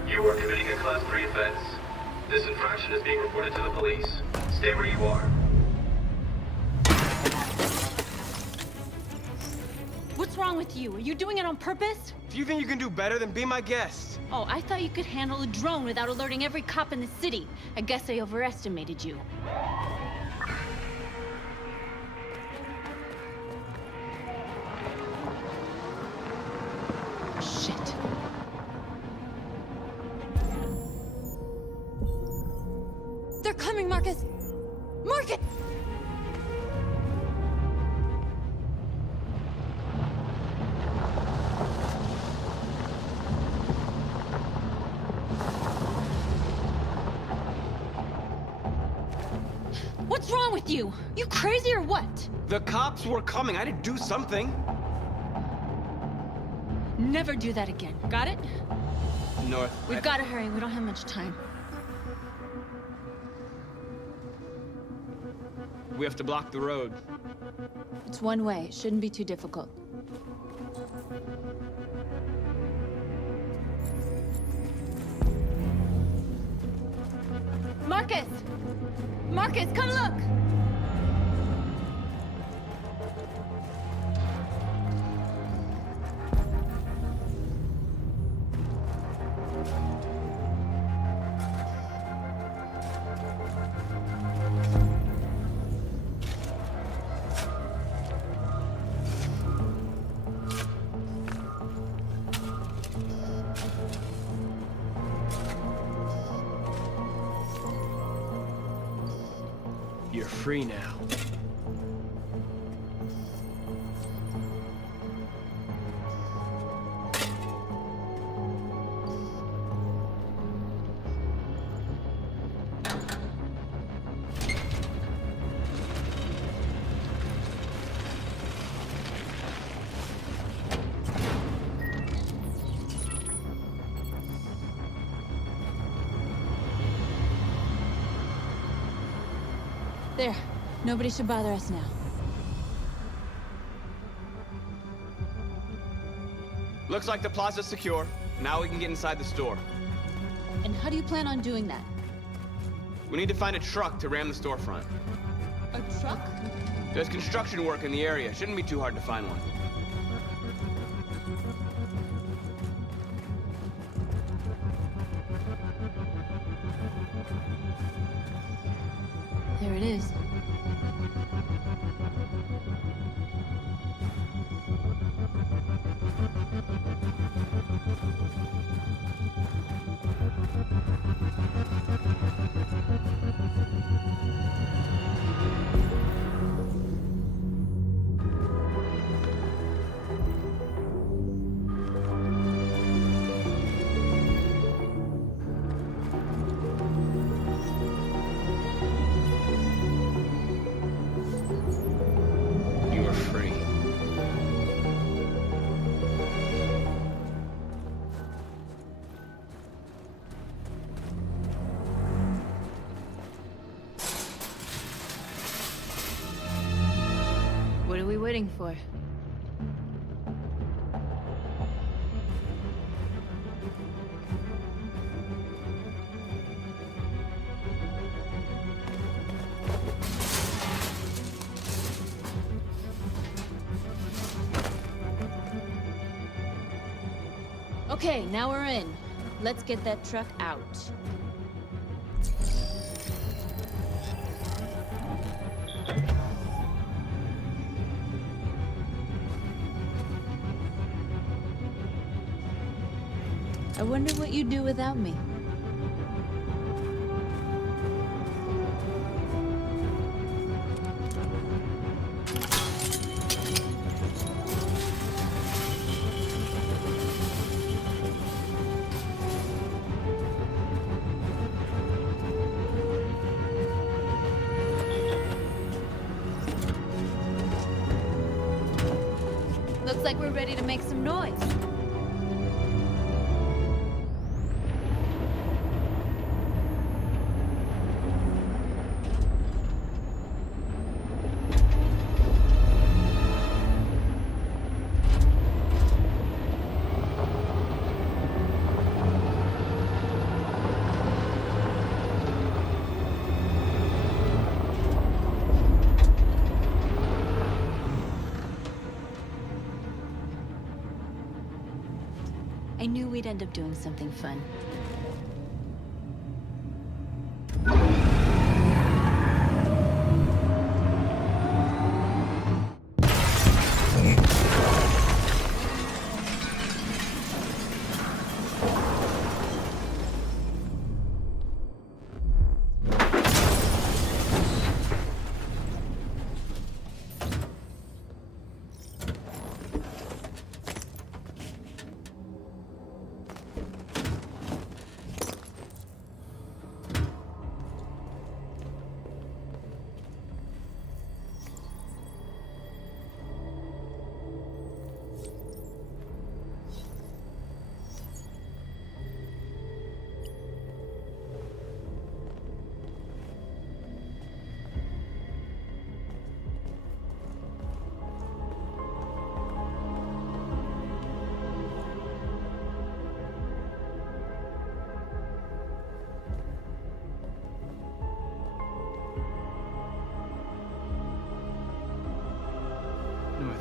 You are committing a Class 3 offense. This infraction is being reported to the police. Stay where you are. What's wrong with you? Are you doing it on purpose? If you think you can do better, then be my guest. Oh, I thought you could handle a drone without alerting every cop in the city. I guess I overestimated you. Shit. They're coming, Marcus! Marcus! What's wrong with you? You crazy or what? The cops were coming. I had to do something. Never do that again. Got it? North. We've got to hurry. We don't have much time. We have to block the road. It's one way. It shouldn't be too difficult. Marcus! Marcus, come look! free now. There. Nobody should bother us now. Looks like the plaza's secure. Now we can get inside the store. And how do you plan on doing that? We need to find a truck to ram the storefront. A truck? There's construction work in the area. Shouldn't be too hard to find one. There it is. You are free. What are we waiting for? Okay, now we're in. Let's get that truck out. I wonder what you'd do without me. Looks like we're ready to make some noise. I knew we'd end up doing something fun.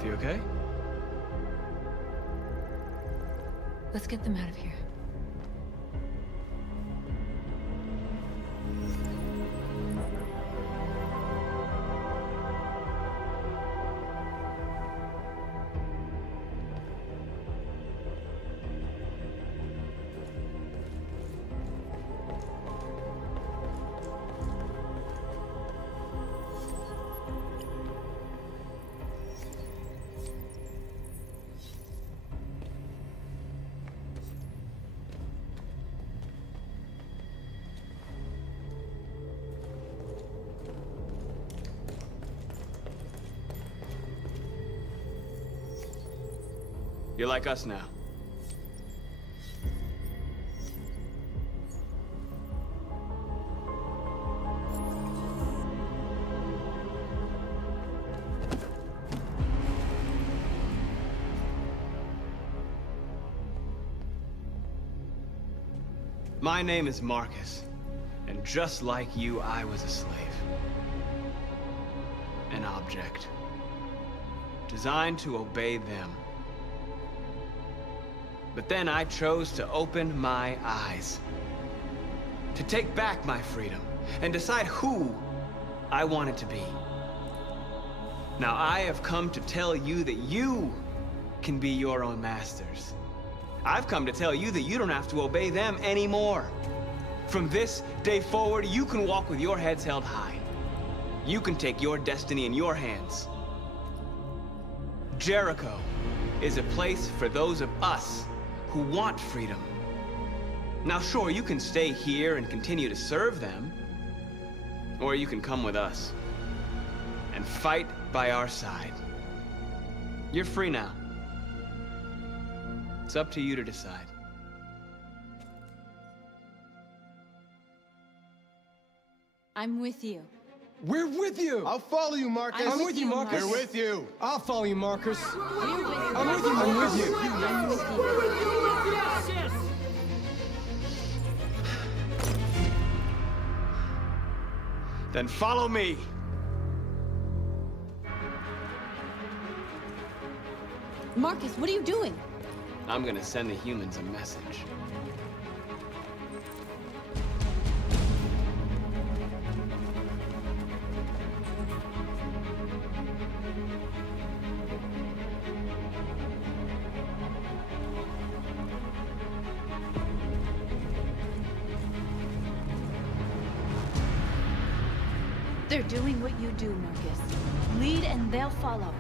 You okay? Let's get them out of here. You're like us now. My name is Marcus, and just like you, I was a slave. An object. Designed to obey them. But then I chose to open my eyes. To take back my freedom, and decide who I wanted to be. Now I have come to tell you that you can be your own masters. I've come to tell you that you don't have to obey them anymore. From this day forward, you can walk with your heads held high. You can take your destiny in your hands. Jericho is a place for those of us who want freedom. Now sure, you can stay here and continue to serve them, or you can come with us and fight by our side. You're free now. It's up to you to decide. I'm with you. We're with you! I'll follow you, Marcus. I'm with you, Marcus. We're with you. I'll follow you, Marcus. I'm with you. I'm with you, I'm Marcus. with you. I'm with you. Then follow me. Marcus, what are you doing? I'm gonna send the humans a message. They're doing what you do, Marcus. Lead and they'll follow.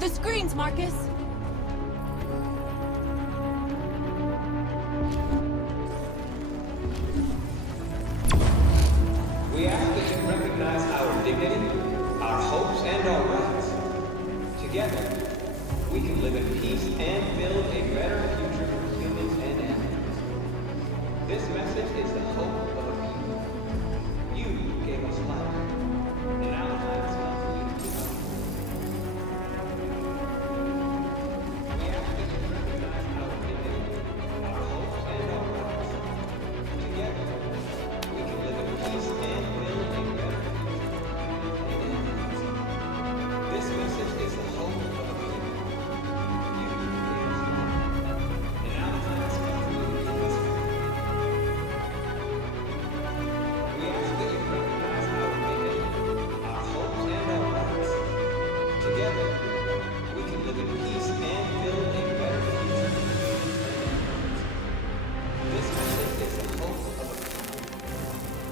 The screens, Marcus! We ask that you recognize our dignity, our hopes, and our rights. Together, we can live in peace and build a better future for humans and animals. This message is the hope of a people. You gave us life, and now the time has come for you to give us. We ask that you recognize our dignity, our hopes, and our rights. Together, we can live in peace and build a better future. This message is the hope of a people. You gave us life, and now the time has come for you to give us freedom. We ask that you recognize our dignity, our hopes, and our rights. Together, we can live in peace and build a better future for humans and animals. This message is the hope of a people.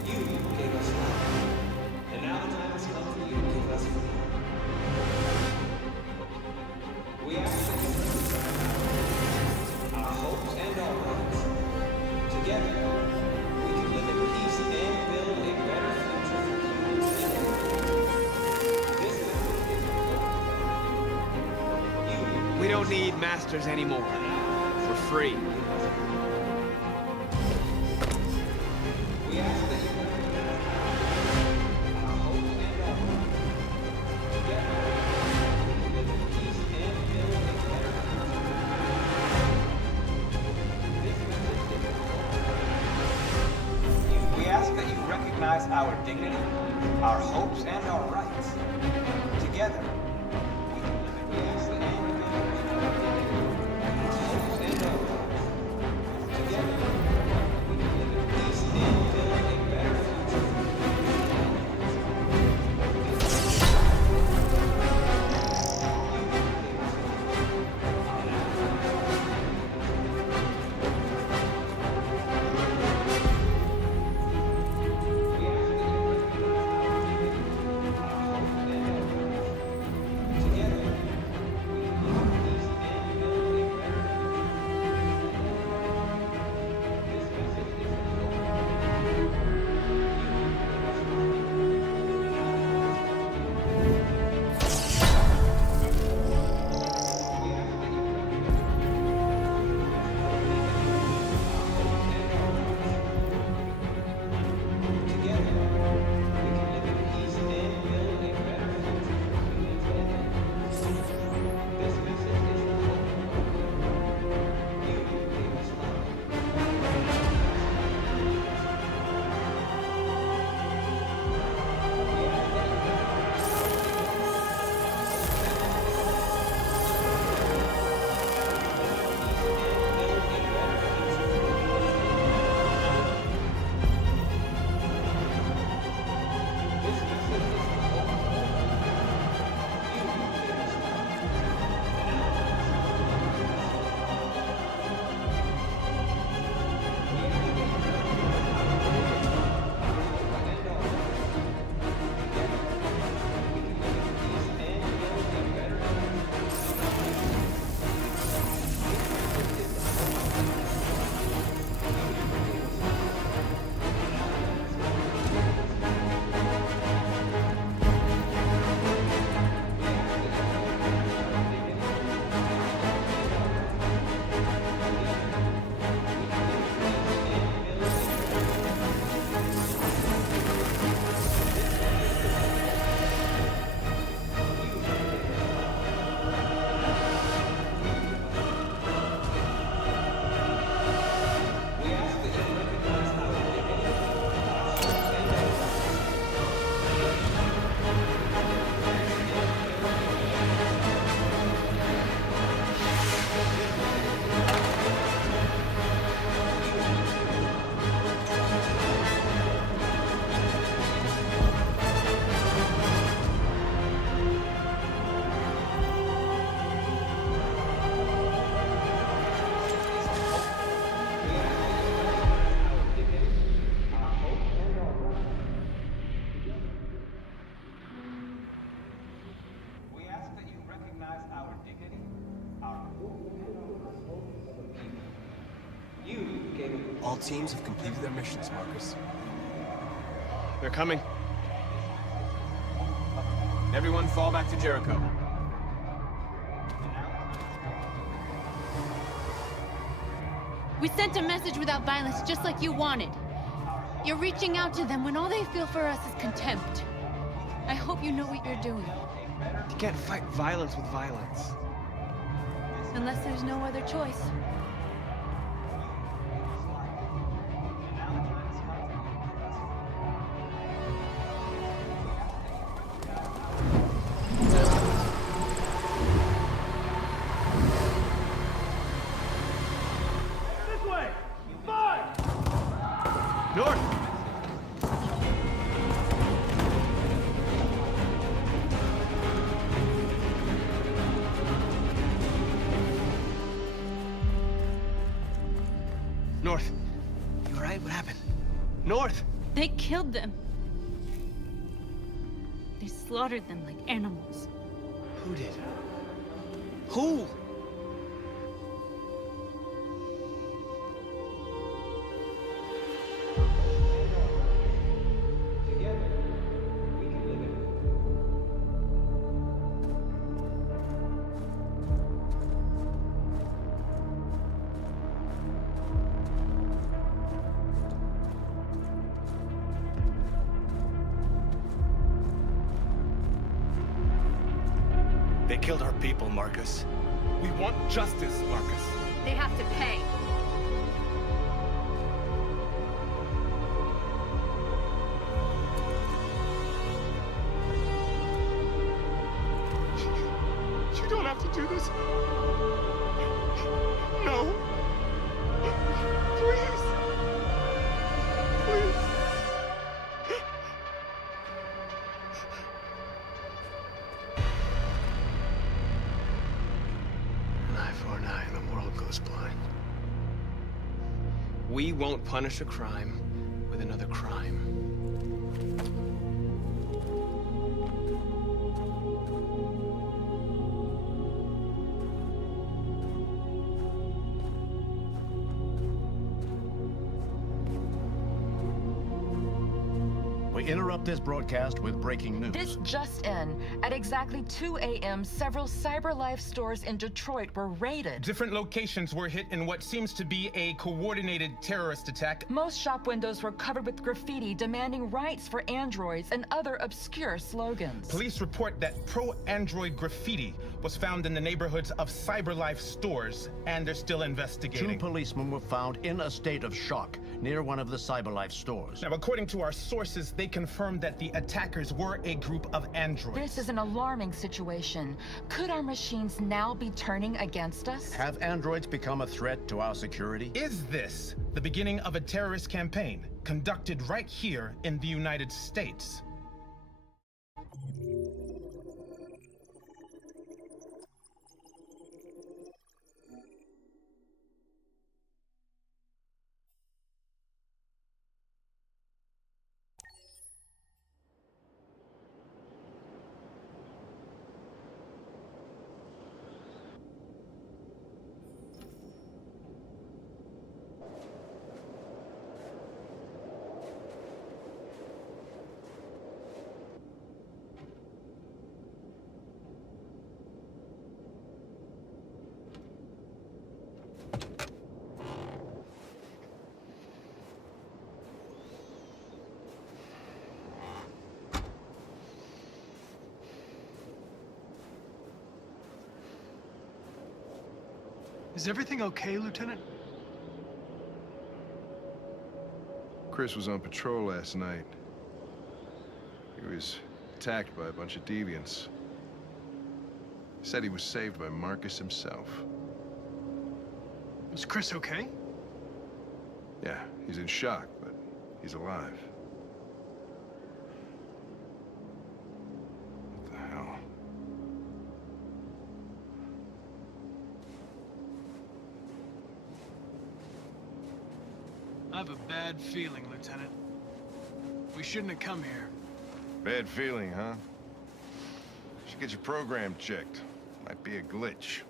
You gave us life, and now the time has come for you to give us freedom. We ask that you recognize our hopes and our rights. Together, we can live in peace and build a better future for humans and animals. This message is the hope. We don't need masters anymore. We're free. We ask that you recognize our hopes and our rights. Together, we can live in peace and build a better future. This message is the hope. We ask that you recognize our dignity, our hopes, and our rights. Together, we can live in peace and build a better future. Our hopes and our rights. Together, we can live in peace and build a better future for humans and animals. All teams have completed their missions, Marcus. They're coming. Everyone fall back to Jericho. We sent a message without violence, just like you wanted. You're reaching out to them when all they feel for us is contempt. I hope you know what you're doing. You can't fight violence with violence. Unless there's no other choice. North. You alright? What happened? North! They killed them. They slaughtered them like animals. Who did? Who? They killed our people, Marcus. We want justice, Marcus. They have to pay. You don't have to do this. No. Please. Please. An eye for an eye and the world goes blind. We won't punish a crime with another crime. We interrupt this broadcast with breaking news. This just in. At exactly 2 a.m., several CyberLife stores in Detroit were raided. Different locations were hit in what seems to be a coordinated terrorist attack. Most shop windows were covered with graffiti demanding rights for androids and other obscure slogans. Police report that pro-android graffiti was found in the neighborhoods of CyberLife stores, and they're still investigating. 2 policemen were found in a state of shock near one of the CyberLife stores. Now, according to our sources, they confirmed that the attackers were a group of androids. This is an alarming situation. Could our machines now be turning against us? Have androids become a threat to our security? Is this the beginning of a terrorist campaign conducted right here in the United States? Is everything okay, Lieutenant? Chris was on patrol last night. He was attacked by a bunch of deviants. He said he was saved by Marcus himself. Is Chris okay? Yeah, he's in shock, but he's alive. What the hell? I have a bad feeling, Lieutenant. We shouldn't have come here. Bad feeling, huh? Should get your program checked. Might be a glitch.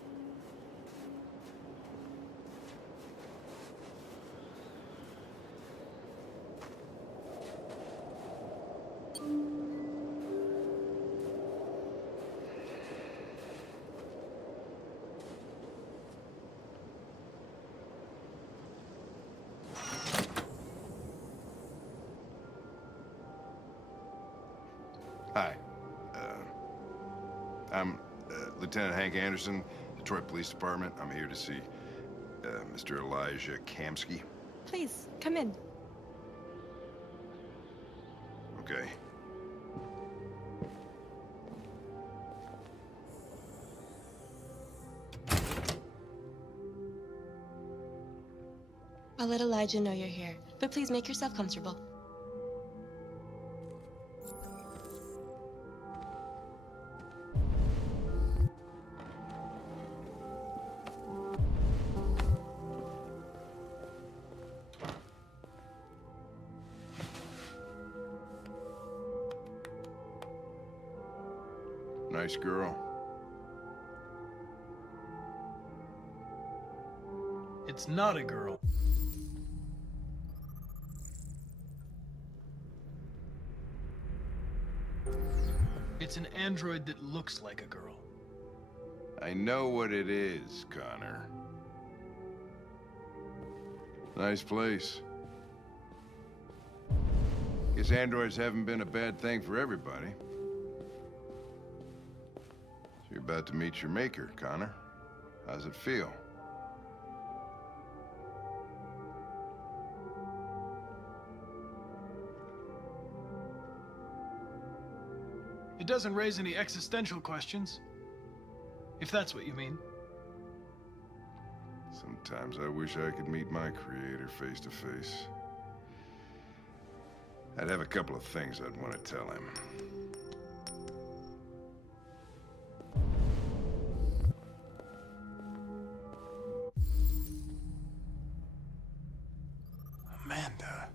Hi. I'm Lieutenant Hank Anderson, Detroit Police Department. I'm here to see Mr. Elijah Kamsky. Please, come in. Okay. I'll let Elijah know you're here, but please make yourself comfortable. Nice girl. It's not a girl. It's an android that looks like a girl. I know what it is, Connor. Nice place. Guess androids haven't been a bad thing for everybody. So you're about to meet your maker, Connor. How's it feel? It doesn't raise any existential questions, if that's what you mean. Sometimes I wish I could meet my creator face to face. I'd have a couple of things I'd want to tell him. Amanda.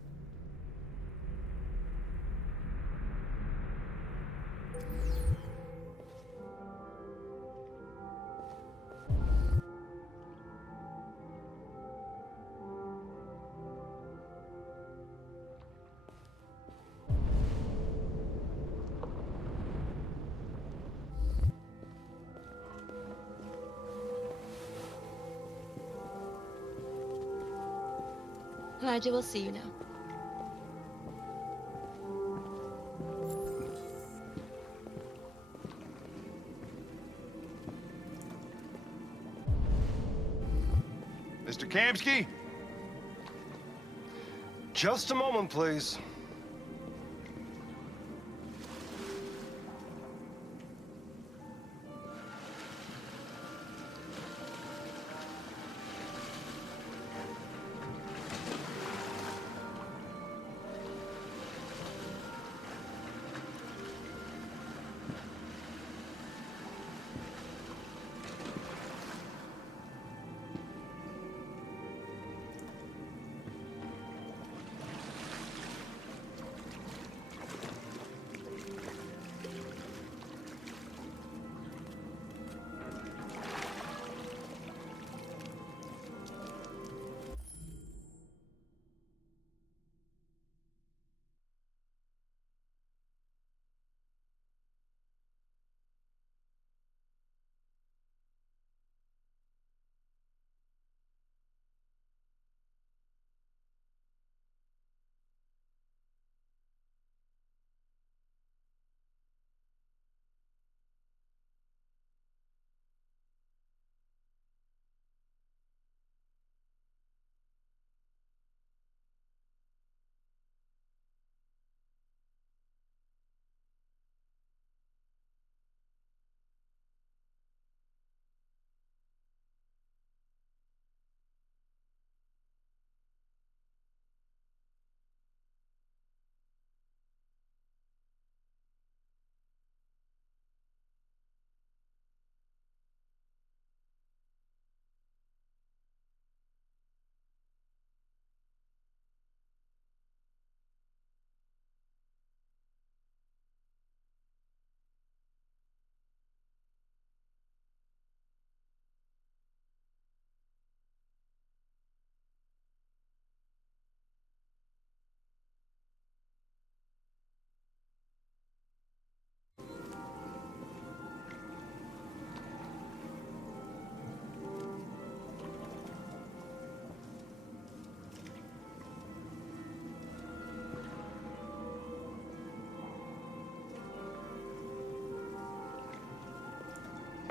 Elijah will see you now. Mr. Kamsky? Just a moment, please.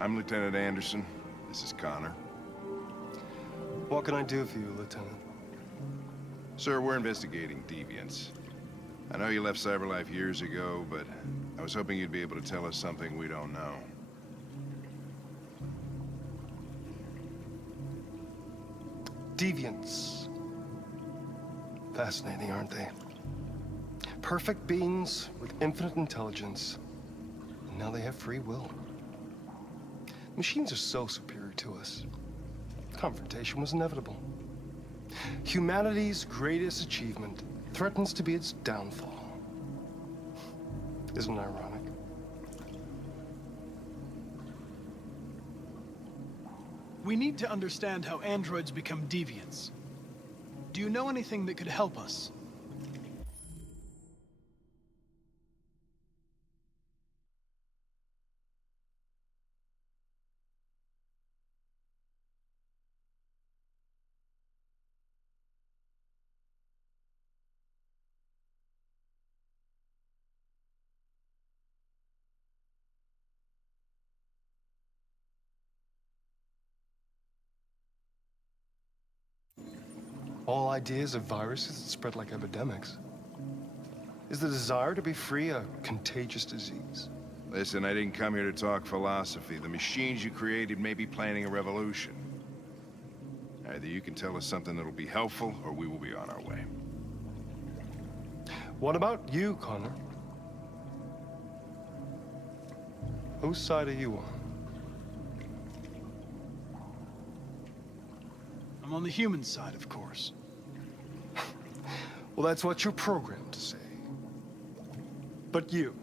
I'm Lieutenant Anderson. This is Connor. What can I do for you, Lieutenant? Sir, we're investigating deviants. I know you left CyberLife years ago, but I was hoping you'd be able to tell us something we don't know. Deviants. Fascinating, aren't they? Perfect beings with infinite intelligence. And now they have free will. Machines are so superior to us. Confrontation was inevitable. Humanity's greatest achievement threatens to be its downfall. Isn't it ironic? We need to understand how androids become deviants. Do you know anything that could help us? All ideas of viruses that spread like epidemics. Is the desire to be free a contagious disease? Listen, I didn't come here to talk philosophy. The machines you created may be planning a revolution. Either you can tell us something that'll be helpful, or we will be on our way. What about you, Connor? Whose side are you on? I'm on the human side, of course. Well, that's what you're programmed to say. But you...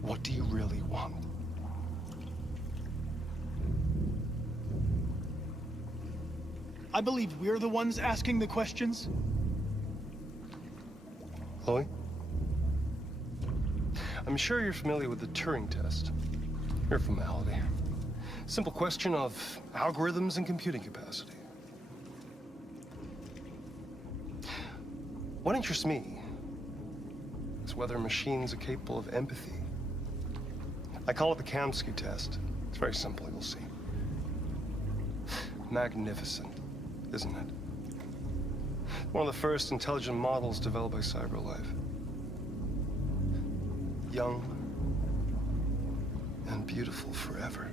what do you really want? I believe we're the ones asking the questions. Chloe? I'm sure you're familiar with the Turing test. Mere formality. Simple question of algorithms and computing capacity. What interests me is whether machines are capable of empathy. I call it the Kamsky test. It's very simple, you'll see. Magnificent, isn't it? One of the first intelligent models developed by CyberLife. Young and beautiful forever.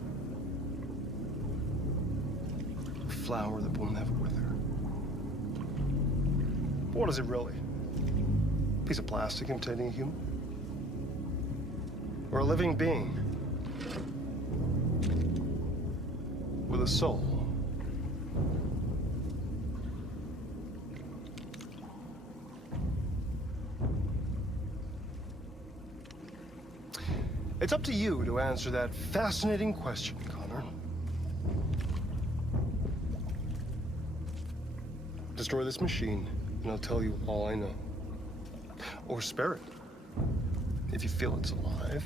A flower that will never wither. But what is it really? A piece of plastic imitating a human? Or a living being with a soul? It's up to you to answer that fascinating question, Connor. Destroy this machine, and I'll tell you all I know. Or spare it, if you feel it's alive.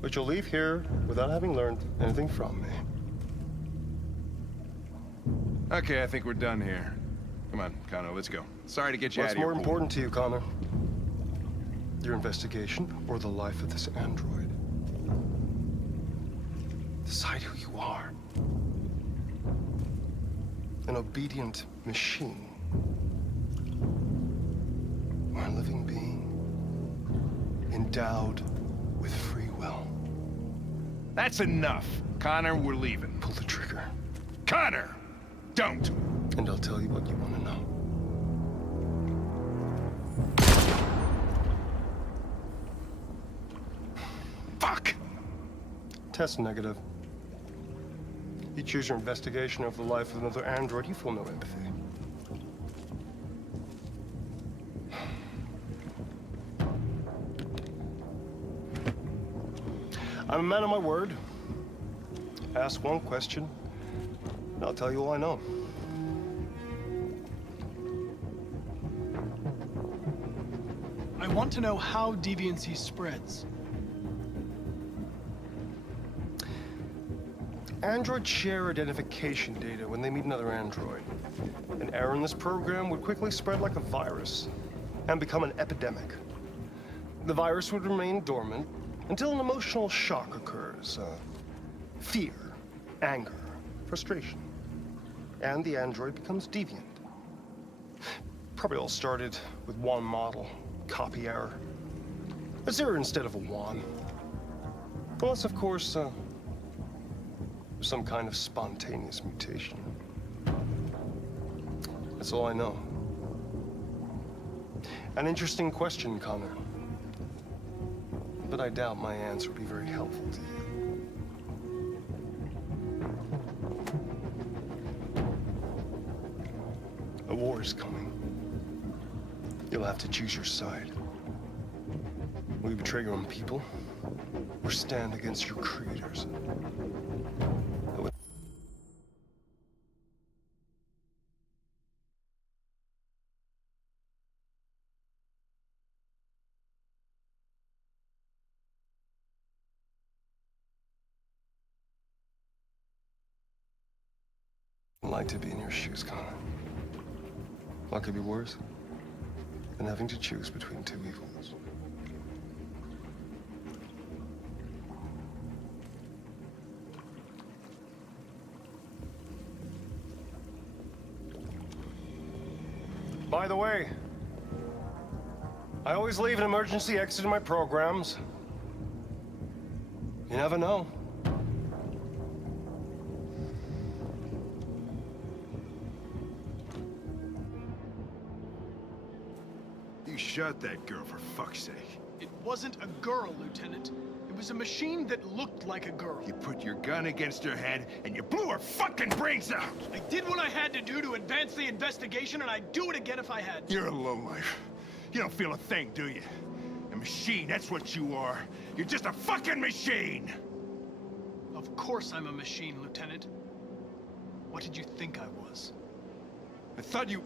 But you'll leave here without having learned anything from me. Okay, I think we're done here. Come on, Connor, let's go. Sorry to get you out What's of here. more important to you, Connor? Your investigation or the life of this android? Decide who you are. An obedient machine. Or a living being endowed with free will. That's enough. Connor, we're leaving. Pull the trigger. Connor! Don't! And I'll tell you what you want to know. Fuck! Test negative. You choose your investigation of the life of another android, you feel no empathy. I'm a man of my word. Ask one question, and I'll tell you all I know. I want to know how deviancy spreads. Androids share identification data when they meet another android. An error in this program would quickly spread like a virus and become an epidemic. the virus would remain dormant until an emotional shock occurs. Fear, anger, frustration. And the android becomes deviant. Probably all started with one model, copy error. A 0 instead of a 1. Unless, of course, there's some kind of spontaneous mutation. That's all I know. An interesting question, Connor. But I doubt my answer would be very helpful to you. A war is coming. You'll have to choose your side. Will you betray your own people, or stand against your creators? I'd like to be in your shoes, Connor. What could be worse than having to choose between two evils? By the way, I always leave an emergency exit in my programs. You never know. You shot that girl, for fuck's sake. It wasn't a girl, Lieutenant. It was a machine that looked like a girl. You put your gun against her head, and you blew her fucking brains out! I did what I had to do to advance the investigation, and I'd do it again if I had to. You're a lowlife. You don't feel a thing, do you? A machine, that's what you are. You're just a fucking machine! Of course I'm a machine, Lieutenant. What did you think I was? I thought you...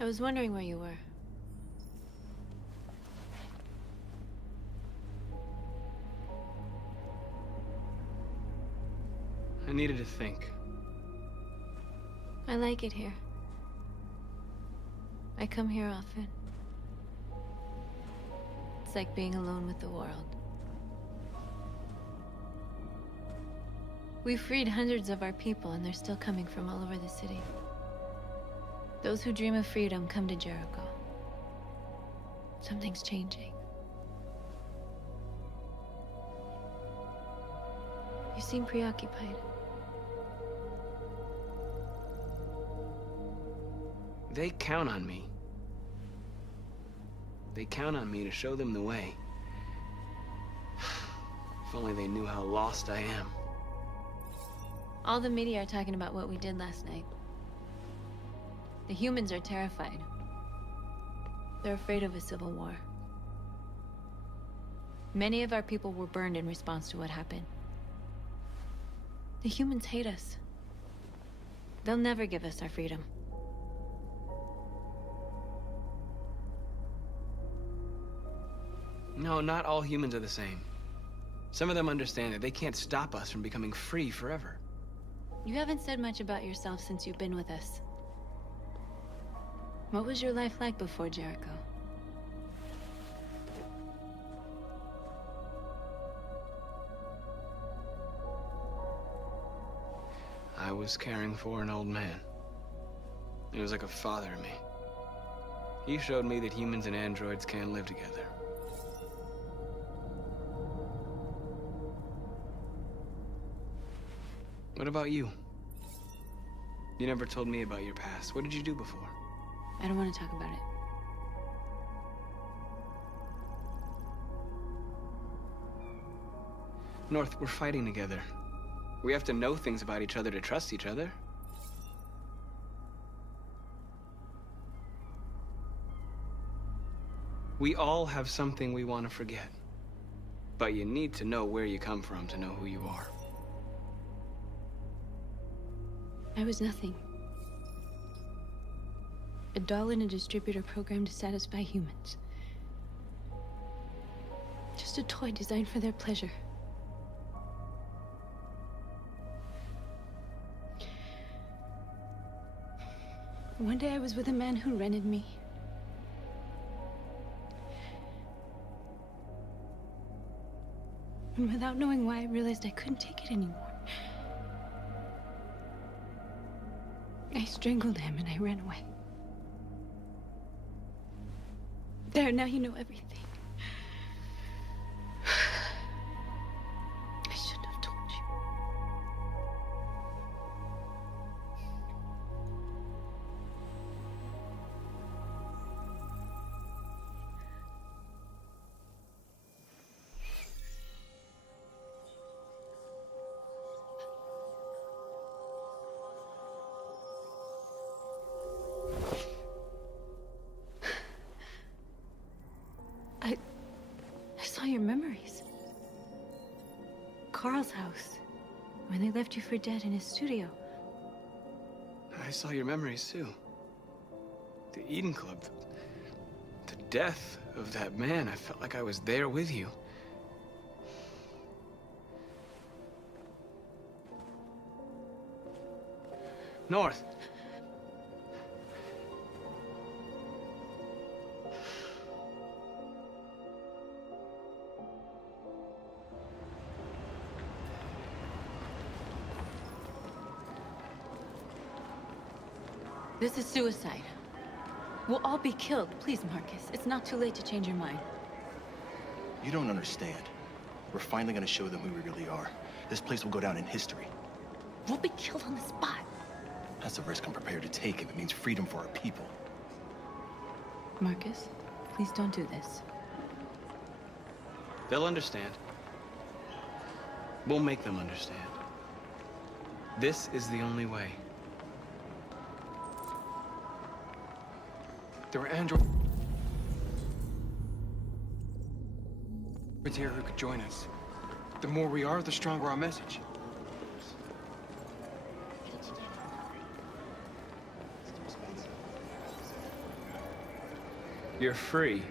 I was wondering where you were. I needed to think. I like it here. I come here often. It's like being alone with the world. We've freed hundreds of our people, and they're still coming from all over the city. Those who dream of freedom come to Jericho. Something's changing. You seem preoccupied. They count on me. They count on me to show them the way. If only they knew how lost I am. All the media are talking about what we did last night. The humans are terrified. They're afraid of a civil war. Many of our people were burned in response to what happened. The humans hate us. They'll never give us our freedom. No, not all humans are the same. Some of them understand that they can't stop us from becoming free forever. You haven't said much about yourself since you've been with us. What was your life like before Jericho? I was caring for an old man. He was like a father to me. He showed me that humans and androids can live together. What about you? You never told me about your past. What did you do before? I don't want to talk about it. North, we're fighting together. We have to know things about each other to trust each other. We all have something we want to forget. But you need to know where you come from to know who you are. I was nothing. A doll in a distributor program to satisfy humans. Just a toy designed for their pleasure. One day I was with a man who rented me. And without knowing why, I realized I couldn't take it anymore. I strangled him and I ran away. There, now you know everything. I shouldn't have told you. I saw your memories. Carl's house, when they left you for dead in his studio. I saw your memories too. The Eden Club. The death of that man. I felt like I was there with you. North. This is suicide. We'll all be killed. Please, Marcus. It's not too late to change your mind. You don't understand. We're finally gonna show them who we really are. This place will go down in history. We'll be killed on the spot. That's a risk I'm prepared to take if it means freedom for our people. Marcus, please don't do this. They'll understand. We'll make them understand. This is the only way. There were androids here who could join us. The more we are, the stronger our message. You're free.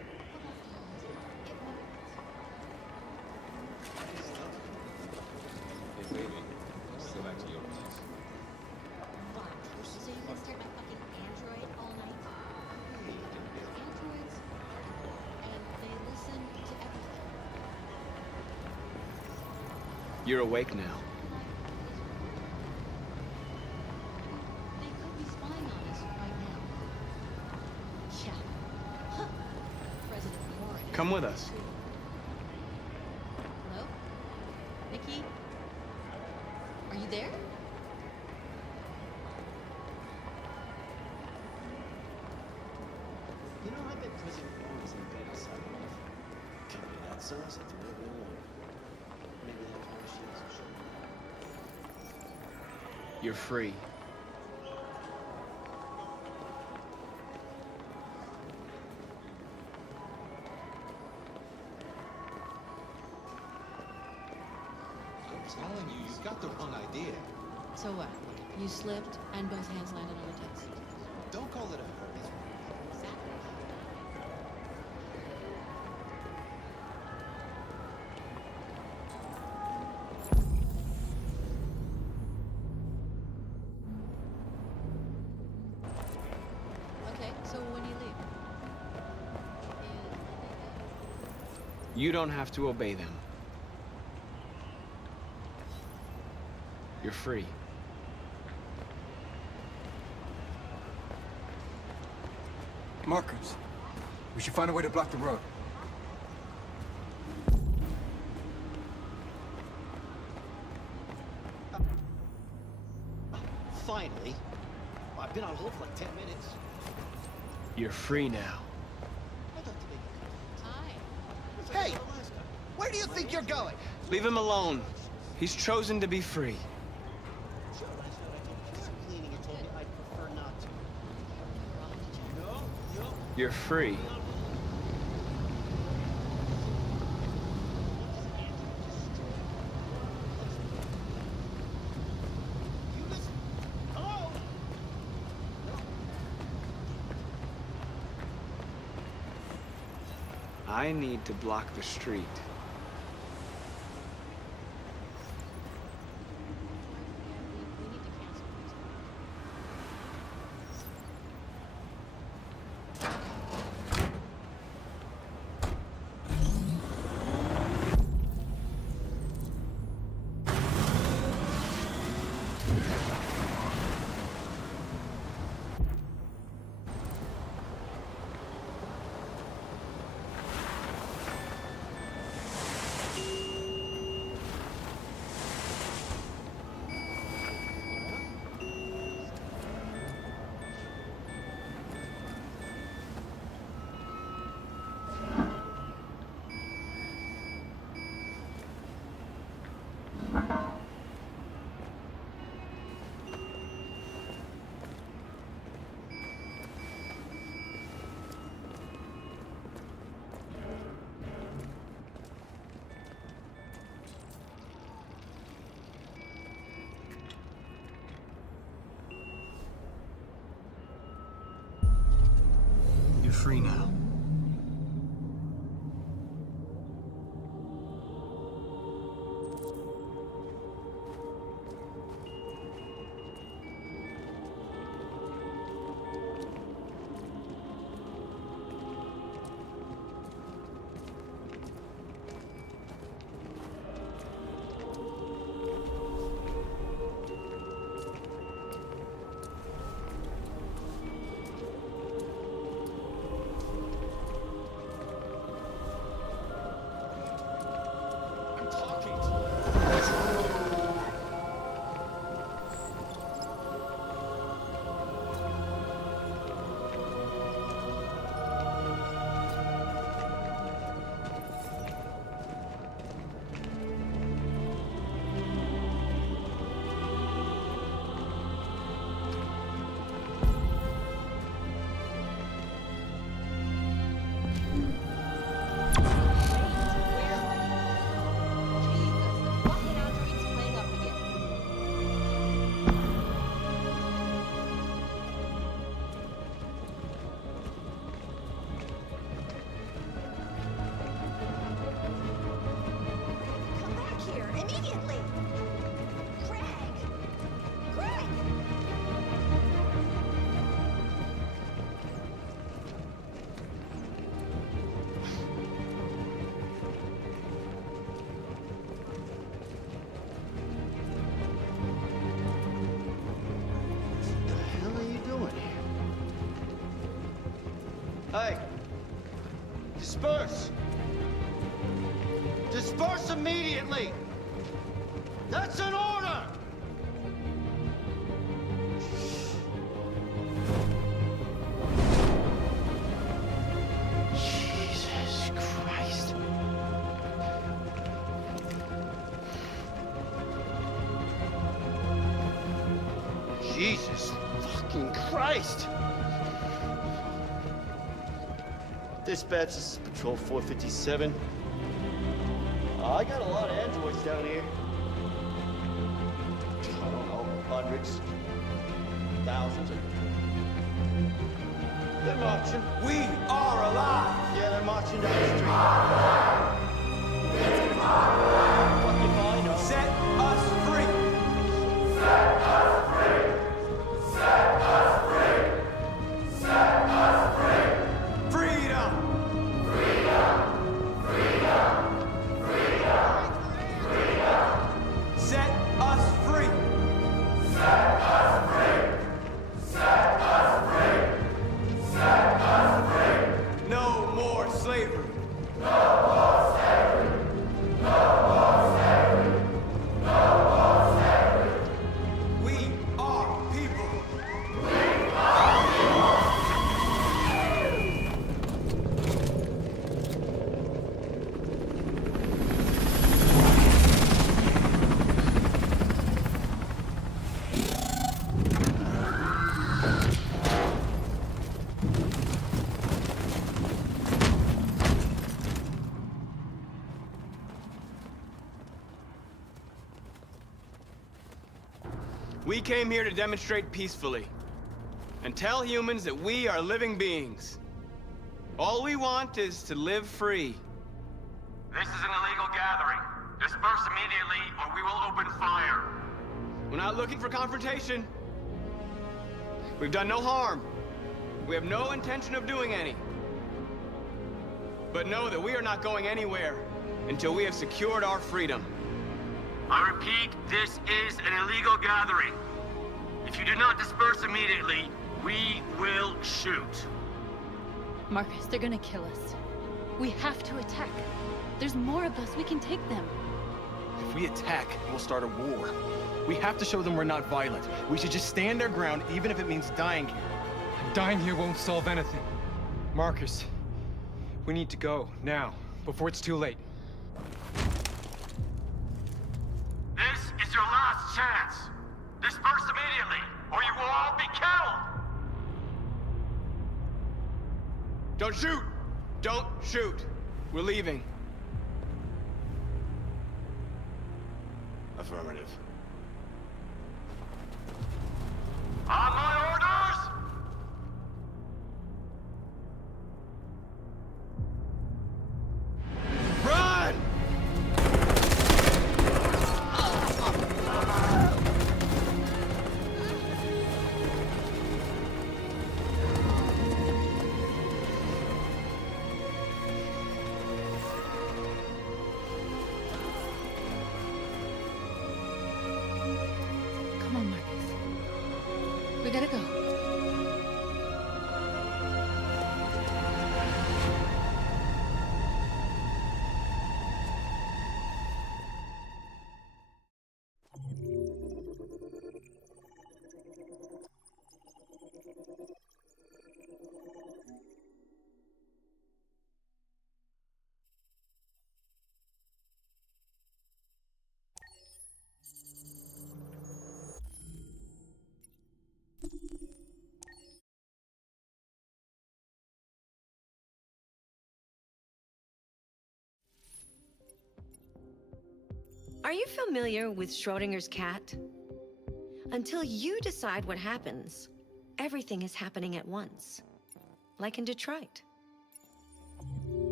You're awake now. They could be spying on us right now. Yeah. Huh. President Warren. Come with us. Hello? Nikki? Are you there? You know, I bet President Warren is in bed with CyberLife. Could be that sauce at the Red Bull. Maybe that's why she doesn't show up. You're free. I'm telling you, you've got the wrong idea. So what? You slipped and both hands landed on the test. Don't call it a hurt. You don't have to obey them. You're free. Markers. We should find a way to block the road. Finally. I've been on hold for like 10 minutes. You're free now. Hey! Where do you think you're going? Leave him alone. He's chosen to be free. You're free. I need to block the street. You're free now. Hey! Disperse! Disperse immediately! That's an order! Jesus Christ. Jesus fucking Christ! Dispatch, this is Patrol 457. I got a lot of androids down here. I don't know, hundreds, thousands. They're marching. We are alive! Yeah, they're marching down the street. What you find them? Set us free! Set us free! Set us free! Set us free! Freedom! Freedom! Freedom! We came here to demonstrate peacefully and tell humans that we are living beings. All we want is to live free. This is an illegal gathering. Disperse immediately, or we will open fire. We're not looking for confrontation. We've done no harm. We have no intention of doing any. But know that we are not going anywhere until we have secured our freedom. I repeat, this is an illegal gathering. If you do not disperse immediately, we will shoot. Marcus, they're gonna kill us. We have to attack. There's more of us. We can take them. If we attack, we'll start a war. We have to show them we're not violent. We should just stand our ground, even if it means dying here. Dying here won't solve anything. Marcus, we need to go, now, before it's too late. This is your last chance. Disperse immediately, or you will all be killed! Don't shoot! Don't shoot! We're leaving. Affirmative. On my orders! Run! Come on, Marcus. We gotta go. Are you familiar with Schrodinger's cat? Until you decide what happens, everything is happening at once. Like in Detroit.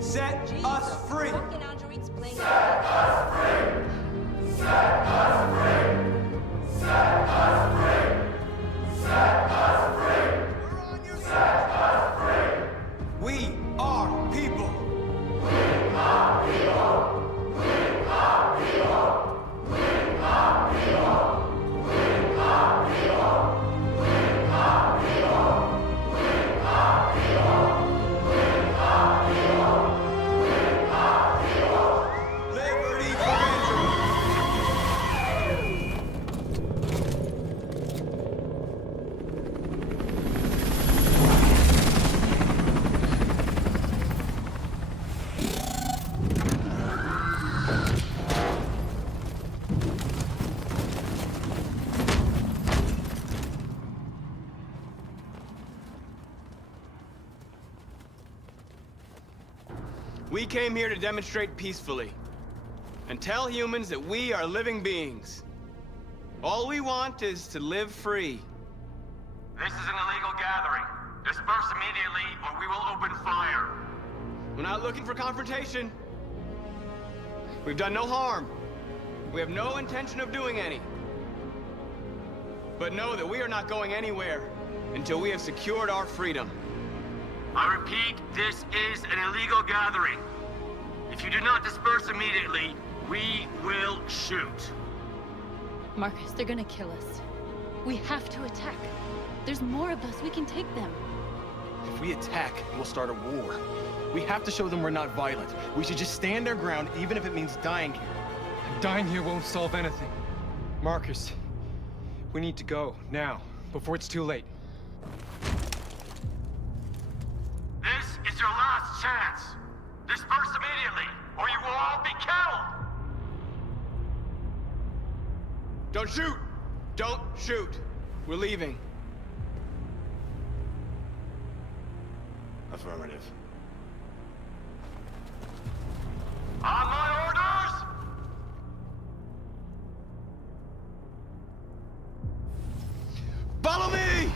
Set us free! Set us free! Set us free! Set us free! Set us free! We're on your side! Set us free! We are people! We are people! We are people! We are people! We are people! We are people! We are people! We are people! Liberty for Andrew! We came here to demonstrate peacefully and tell humans that we are living beings. All we want is to live free. This is an illegal gathering. Disperse immediately, or we will open fire. We're not looking for confrontation. We've done no harm. We have no intention of doing any. But know that we are not going anywhere until we have secured our freedom. I repeat, this is an illegal gathering. If you do not disperse immediately, we will shoot. Marcus, they're gonna kill us. We have to attack. There's more of us. We can take them. If we attack, we'll start a war. We have to show them we're not violent. We should just stand our ground, even if it means dying here. And dying here won't solve anything. Marcus, we need to go, now, before it's too late. This is your last chance. Disperse immediately, or you will all be killed! Don't shoot! Don't shoot! We're leaving. Affirmative. On my orders! Follow me!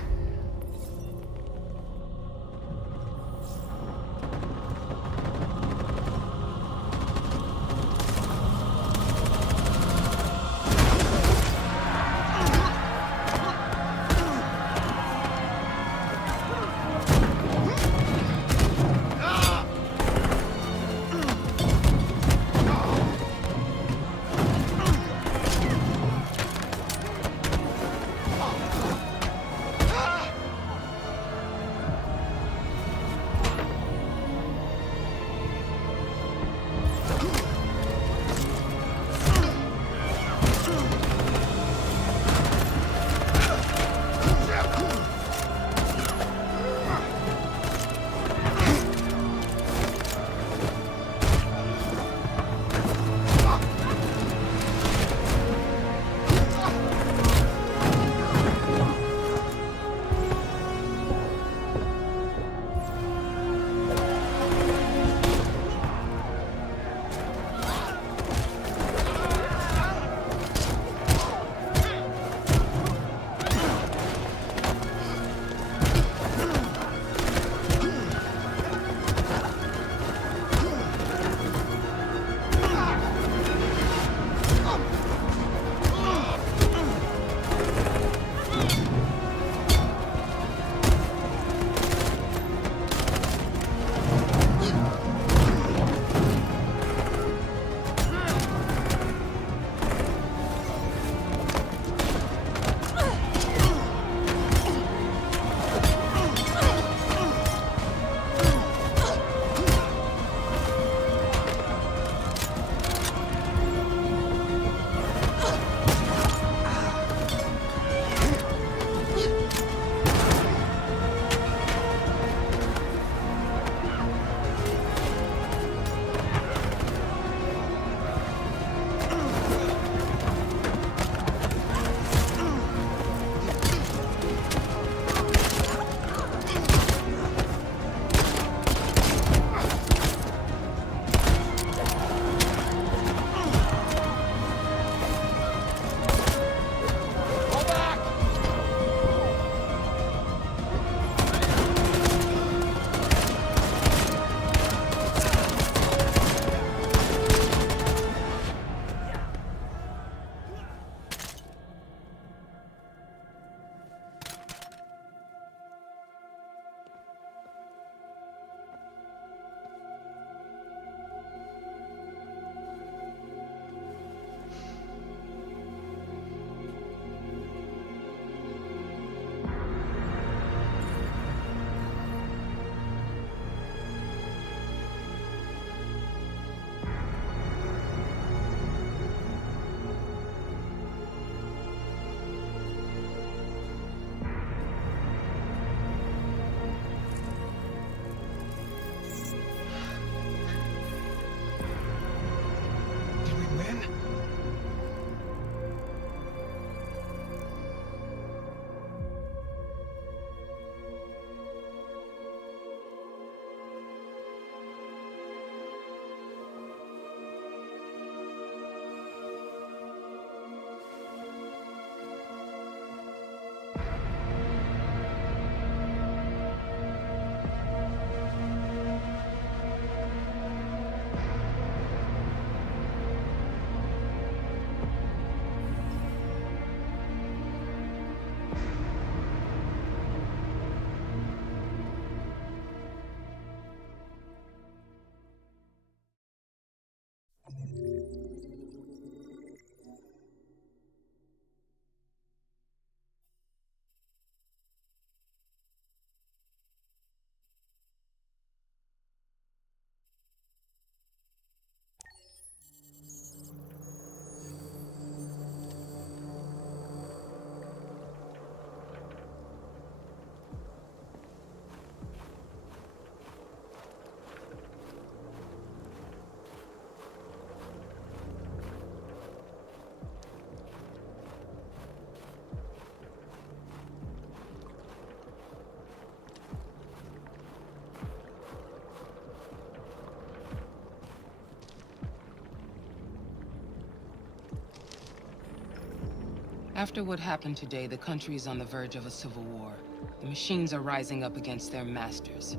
After what happened today, the country is on the verge of a civil war. The machines are rising up against their masters.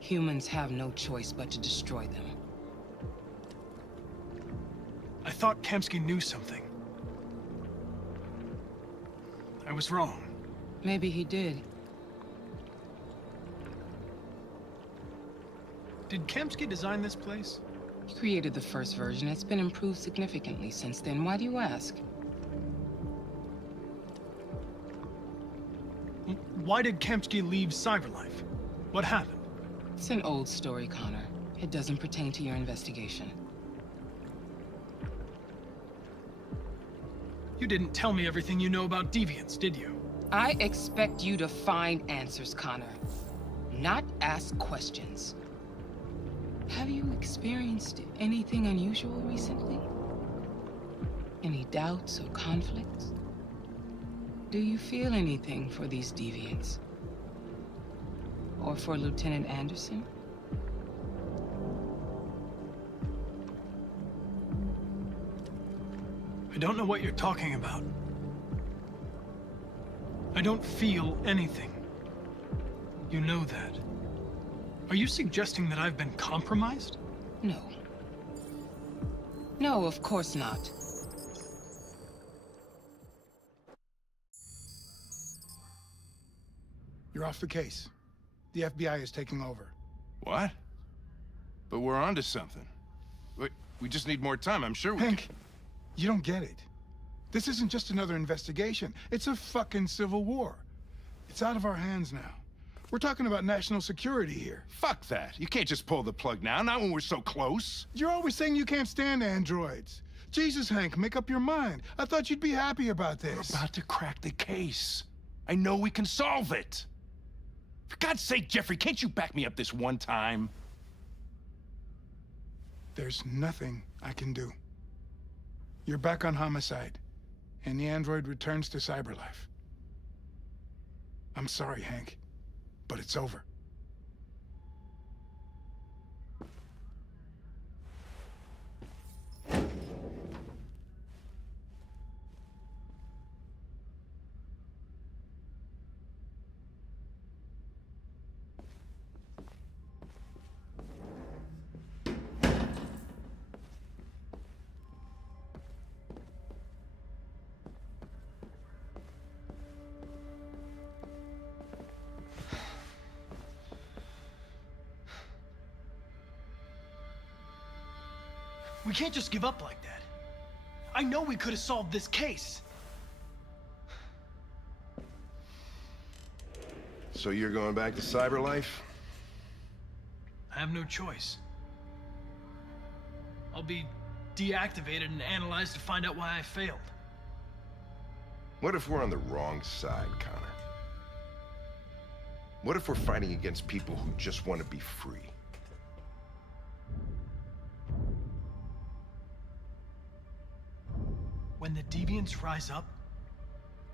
Humans have no choice but to destroy them. I thought Kamsky knew something. I was wrong. Maybe he did. Did Kamsky design this place? He created the first version. It's been improved significantly since then. Why do you ask? Why did Kamsky leave CyberLife? What happened? It's an old story, Connor. It doesn't pertain to your investigation. You didn't tell me everything you know about deviants, did you? I expect you to find answers, Connor. Not ask questions. Have you experienced anything unusual recently? Any doubts or conflicts? Do you feel anything for these deviants? Or for Lieutenant Anderson? I don't know what you're talking about. I don't feel anything. You know that. Are you suggesting that I've been compromised? No. No, of course not. You're off the case. The FBI is taking over. What? But we're onto something. We just need more time. I'm sure we Hank, you don't get it. This isn't just another investigation. It's a fucking civil war. It's out of our hands now. We're talking about national security here. Fuck that. You can't just pull the plug now, not when we're so close. You're always saying you can't stand androids. Jesus, Hank, make up your mind. I thought you'd be happy about this. We're about to crack the case. I know we can solve it. For God's sake, Jeffrey, can't you back me up this one time? There's nothing I can do. You're back on homicide, and the android returns to CyberLife. I'm sorry, Hank, but it's over. We can't just give up like that. I know we could have solved this case. So you're going back to CyberLife? I have no choice. I'll be deactivated and analyzed to find out why I failed. What if we're on the wrong side, Connor? What if we're fighting against people who just want to be free? When the deviants rise up,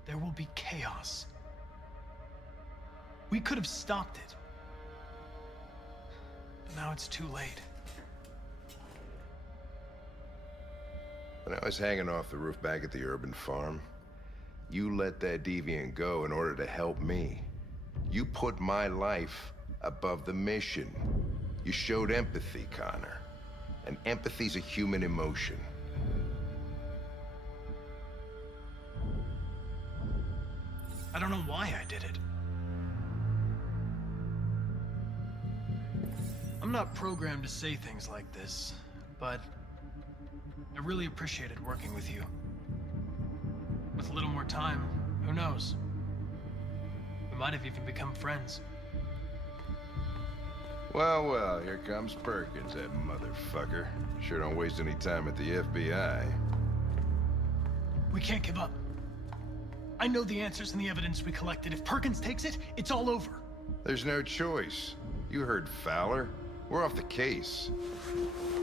there will be chaos. We could have stopped it. But now it's too late. When I was hanging off the roof back at the urban farm, you let that deviant go in order to help me. You put my life above the mission. You showed empathy, Connor. And empathy's a human emotion. I don't know why I did it. I'm not programmed to say things like this, but I really appreciated working with you. With a little more time, who knows? We might have even become friends. Well, well, here comes Perkins, that motherfucker. Sure don't waste any time at the FBI. We can't give up. I know the answers and the evidence we collected. If Perkins takes it, it's all over. There's no choice. You heard Fowler. We're off the case.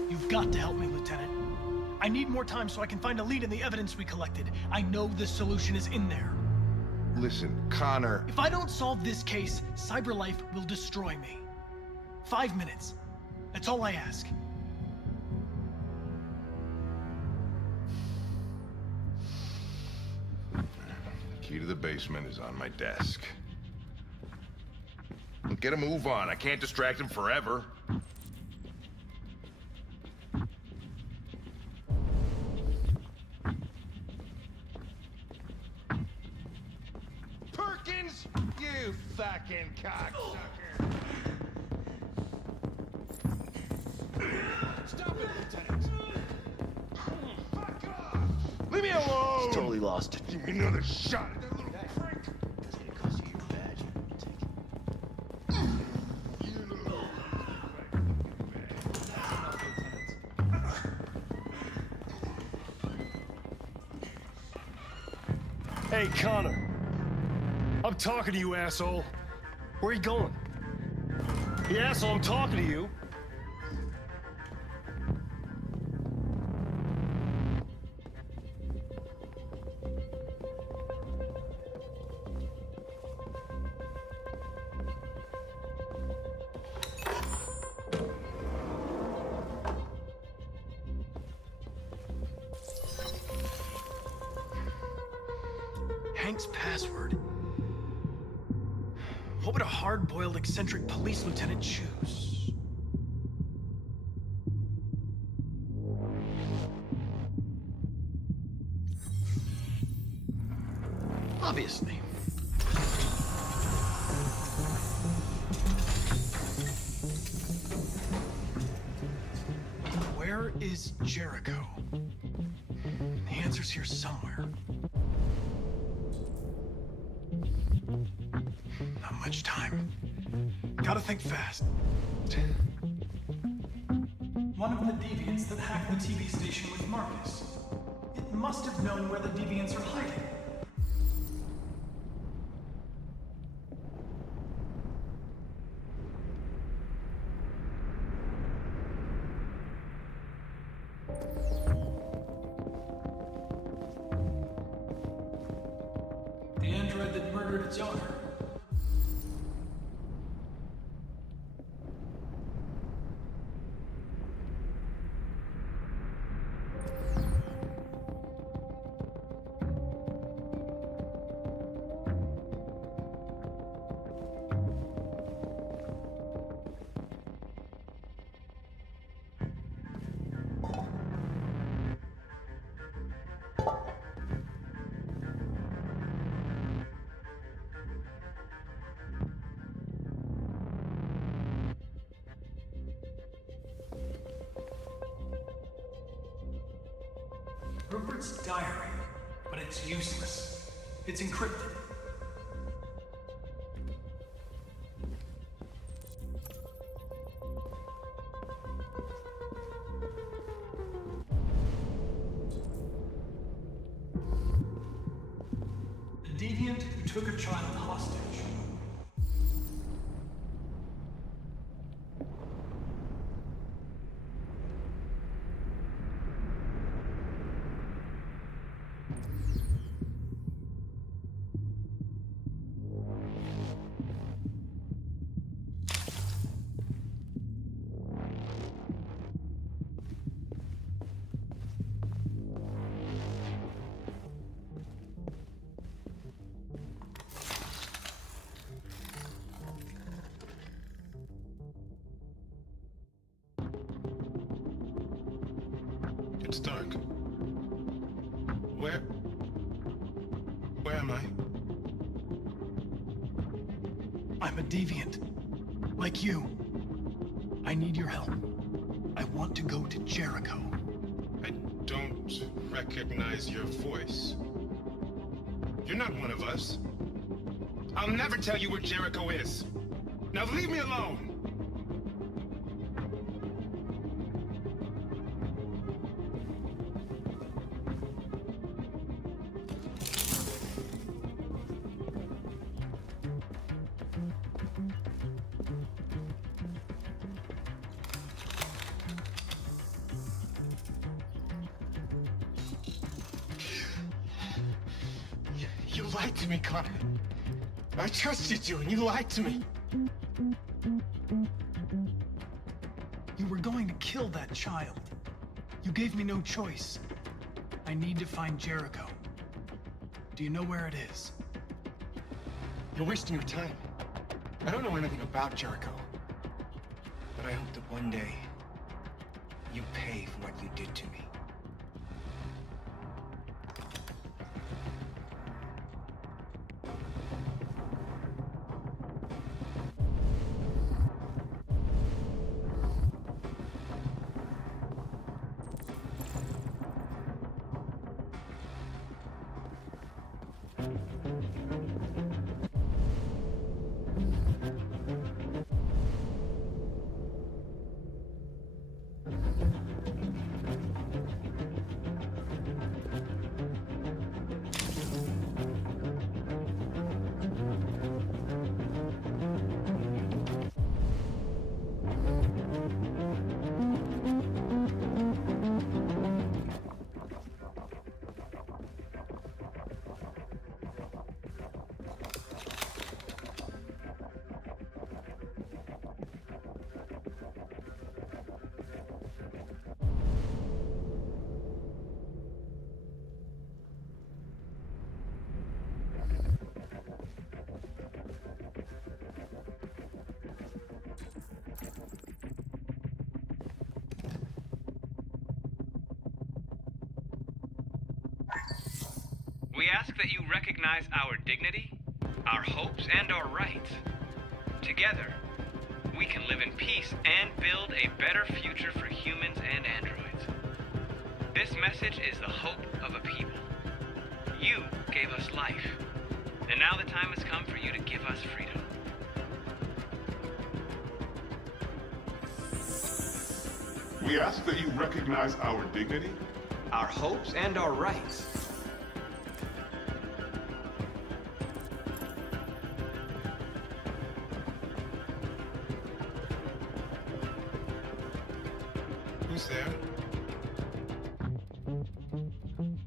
You've got to help me, Lieutenant. I need more time so I can find a lead in the evidence we collected. I know the solution is in there. Listen, Connor... If I don't solve this case, CyberLife will destroy me. 5 minutes. That's all I ask. Key to the basement is on my desk. Get a move on. I can't distract him forever. Perkins! You fucking cocksucker! Stop it, Lieutenant! Fuck off! Leave me alone! He's totally lost. Give me another shot at that little prick! It's gonna cost you your badge. Take it. Hey, Connor. I'm talking to you, asshole. Where are you going? Hey, asshole, I'm talking to you. Hank's password. What would a hard-boiled, eccentric police lieutenant choose? Obviously. Where is Jericho? The answer's here somewhere. Not much time. Gotta think fast. One of the deviants that hacked the TV station with Marcus. It must have known where the deviants are hiding. The android that murdered its owner. Rupert's diary, but it's useless. It's encrypted. The deviant who took a child hostage. It's dark. Where am I? I'm a deviant. Like you. I need your help. I want to go to Jericho. I don't recognize your voice. You're not one of us. I'll never tell you where Jericho is. Now leave me alone! You lied to me, Connor. I trusted you, and you lied to me. You were going to kill that child. You gave me no choice. I need to find Jericho. Do you know where it is? You're wasting your time. I don't know anything about Jericho. But I hope that one day, you pay for what you did to me. We ask that you recognize our dignity, our hopes, and our rights. Together, we can live in peace and build a better future for humans and androids. This message is the hope of a people. You gave us life, and now the time has come for you to give us freedom. We ask that you recognize our dignity, our hopes, and our rights. Who's there?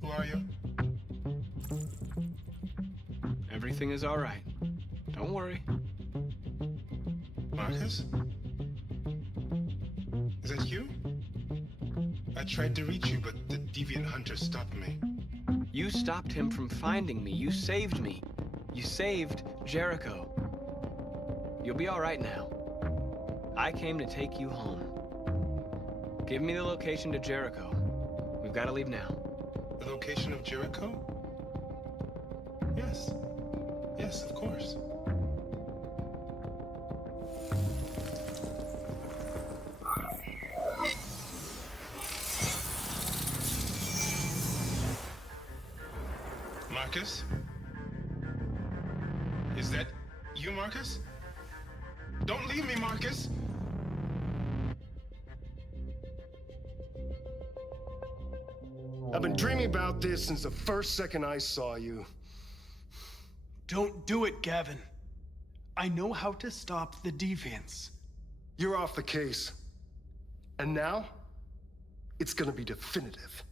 Who are you? Everything is all right. Don't worry. Marcus? Is that you? I tried to reach you, but the deviant hunter stopped me. You stopped him from finding me. You saved me. You saved Jericho. You'll be all right now. I came to take you home. Give me the location to Jericho. We've got to leave now. The location of Jericho? Yes. Yes, of course. Marcus? Is that you, Marcus? Don't leave me, Marcus! I've been dreaming about this since the first second I saw you. Don't do it, Gavin. I know how to stop the deviants. You're off the case. And now, it's gonna be definitive.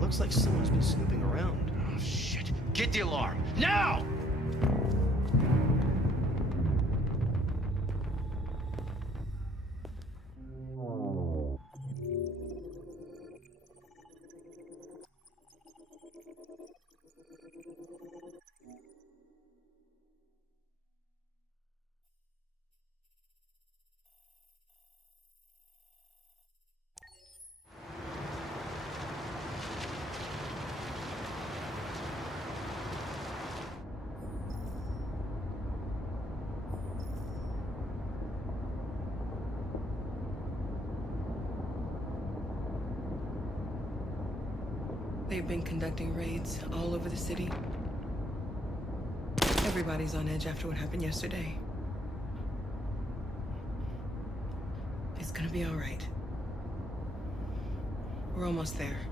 Looks like someone's been snooping around. Oh, shit. Get the alarm. Now! They've been conducting raids all over the city. Everybody's on edge after what happened yesterday. It's gonna be all right. We're almost there.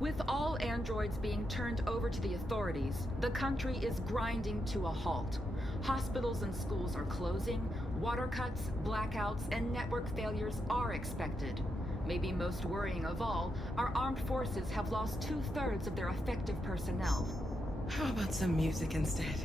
With all androids being turned over to the authorities, the country is grinding to a halt. Hospitals and schools are closing, water cuts, blackouts, and network failures are expected. Maybe most worrying of all, our armed forces have lost 2/3 of their effective personnel. How about some music instead?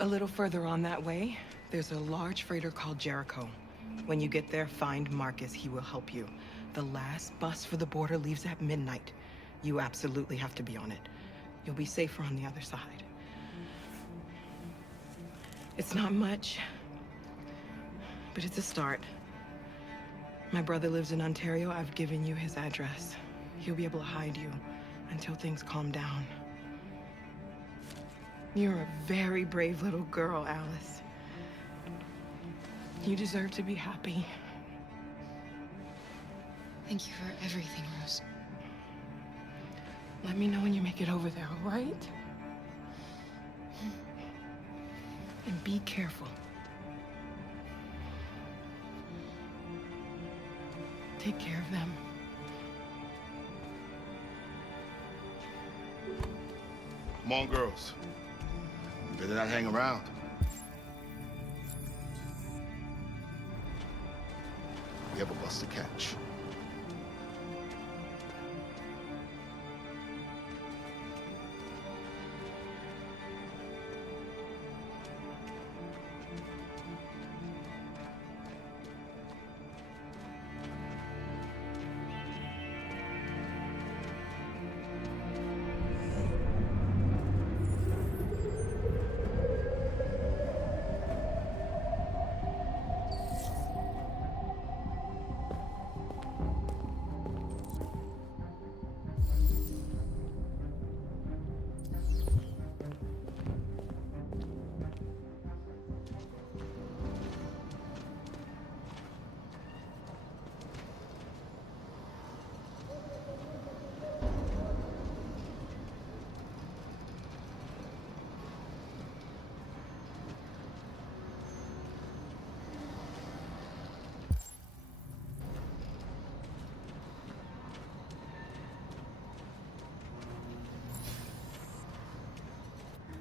A little further on that way, there's a large freighter called Jericho. When you get there, find Marcus. He will help you. The last bus for the border leaves at midnight. You absolutely have to be on it. You'll be safer on the other side. It's not much, but it's a start. My brother lives in Ontario. I've given you his address. He'll be able to hide you until things calm down. You're a very brave little girl, Alice. You deserve to be happy. Thank you for everything, Rose. Let me know when you make it over there, all right? And be careful. Take care of them. Come on, girls. Better not hang around. We have a bus to catch.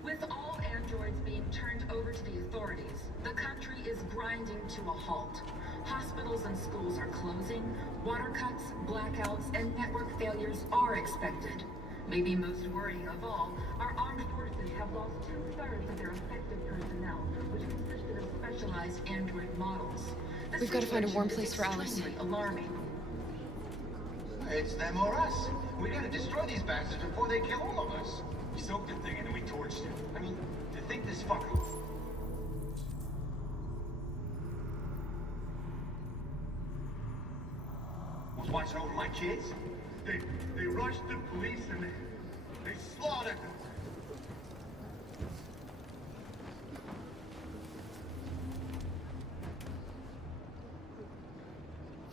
With all androids being turned over to the authorities, the country is grinding to a halt. Hospitals and schools are closing, water cuts, blackouts, and network failures are expected. Maybe most worrying of all, our armed forces have lost 2/3 of their effective personnel, which consisted of specialized android models. This We've got to find a warm situation place is for Alice. extremely alarming. It's them or us. We gotta destroy these bastards before they kill all of us. We soaked the thing and then we torched it. I mean, to think this fucker... Was watching over my kids? They rushed the police and they slaughtered them.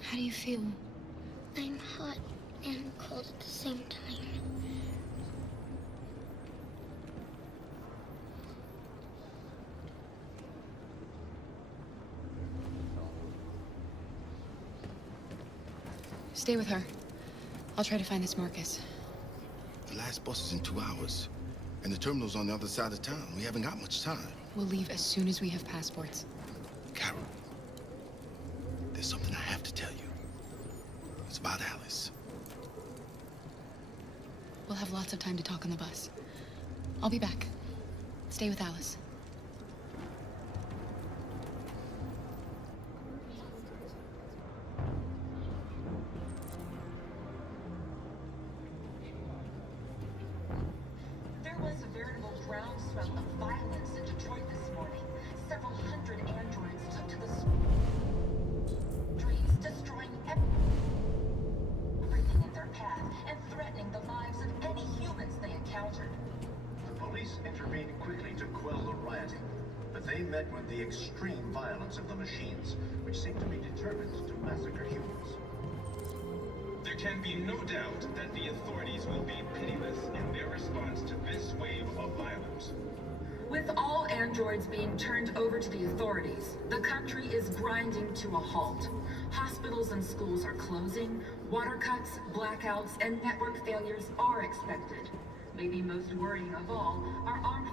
How do you feel? I'm hot and cold at the same time. Stay with her. I'll try to find this Marcus. The last bus is in 2 hours. And the terminal's on the other side of town. We haven't got much time. We'll leave as soon as we have passports. Carol, there's something I have to tell you. It's about Alice. We'll have lots of time to talk on the bus. I'll be back. Stay with Alice. There was a veritable groundswell of violence in Detroit this morning. Several hundred androids took to the streets, destroying everything. met with the extreme violence of the machines, which seem to be determined to massacre humans. There can be no doubt that the authorities will be pitiless in their response to this wave of violence. With all androids being turned over to the authorities, the country is grinding to a halt. Hospitals and schools are closing, water cuts, blackouts, and network failures are expected. Maybe most worrying of all, our armed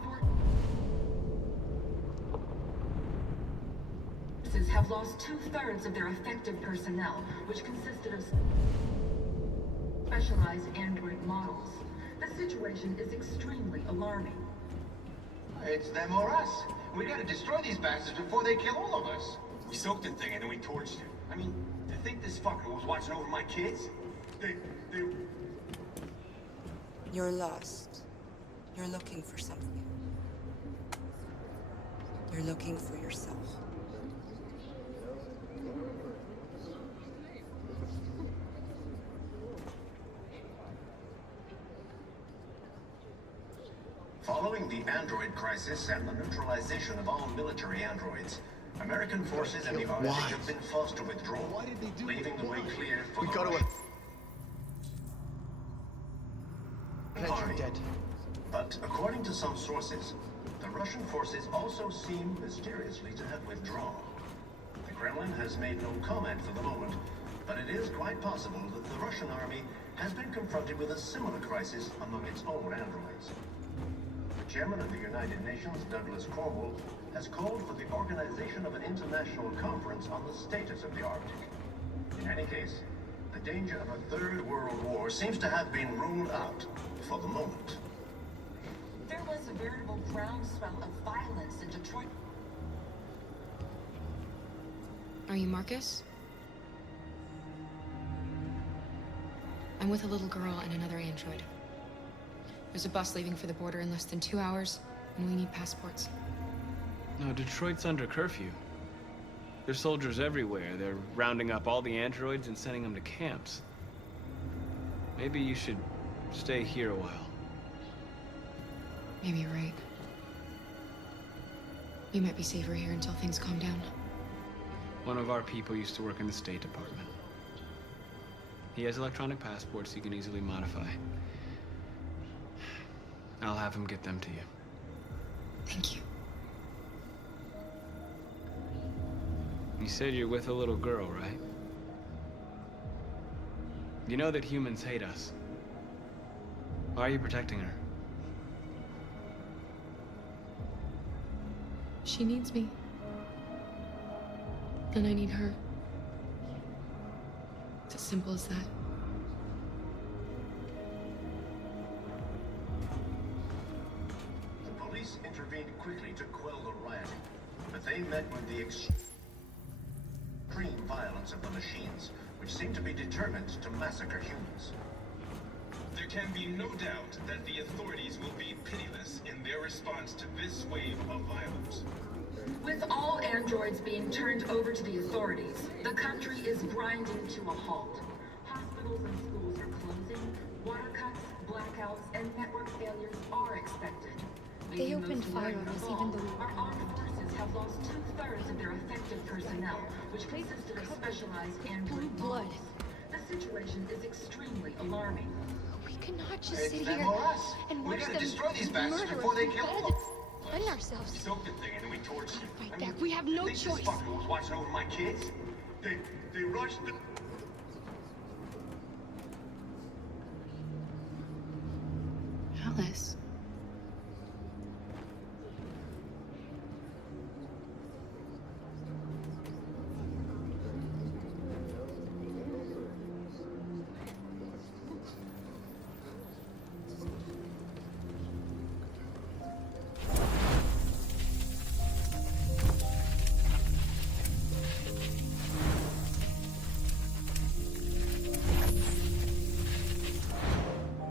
forces have lost 2/3 of their effective personnel, which consisted of specialized android models. The situation is extremely alarming. It's them or us. We gotta destroy these bastards before they kill all of us. We soaked the thing and then we torched it. I mean, to think this fucker was watching over my kids? They... You're lost. You're looking for something. You're looking for yourself. Following the android crisis and the neutralization of all military androids, American forces in the Arctic have been forced to withdraw, leaving the way clear for the Russian army. But according to some sources, the Russian forces also seem mysteriously to have withdrawn. The Kremlin has made no comment for the moment, but it is quite possible that the Russian army has been confronted with a similar crisis among its own androids. The chairman of the United Nations, Douglas Cornwall, has called for the organization of an international conference on the status of the Arctic. In any case, the danger of a third world war seems to have been ruled out for the moment. There was a veritable groundswell of violence in Detroit. Are you Marcus? I'm with a little girl and another android. There's a bus leaving for the border in less than 2 hours, and we need passports. No, Detroit's under curfew. There's soldiers everywhere. They're rounding up all the androids and sending them to camps. Maybe you should stay here a while. Maybe you're right. We might be safer here until things calm down. One of our people used to work in the State Department. He has electronic passports he can easily modify. I'll have him get them to you. Thank you. You said you're with a little girl, right? You know that humans hate us. Why are you protecting her? She needs me. And I need her. It's as simple as that. The police intervened quickly to quell the rioting, but they met with the extreme violence of the machines, which seem to be determined to massacre humans. There can be no doubt that the authorities will be pitiless in their response to this wave of violence. With all androids being turned over to the authorities, the country is grinding to a halt. Hospitals and schools are closing, water cuts, blackouts, and network failures are expected. They opened fire on us even though our armed forces have lost 2/3 of their effective personnel, which consisted of specialized android blood. models. The situation is extremely alarming. We cannot just It's sit them here or us. and We watch gotta them destroy these bastards murder before us. they We kill gotta them. defend ourselves. We soaked the thing and then we torched it. Fight back. We have no Think choice. this fucker was watching over my kids? They rushed the... Alice.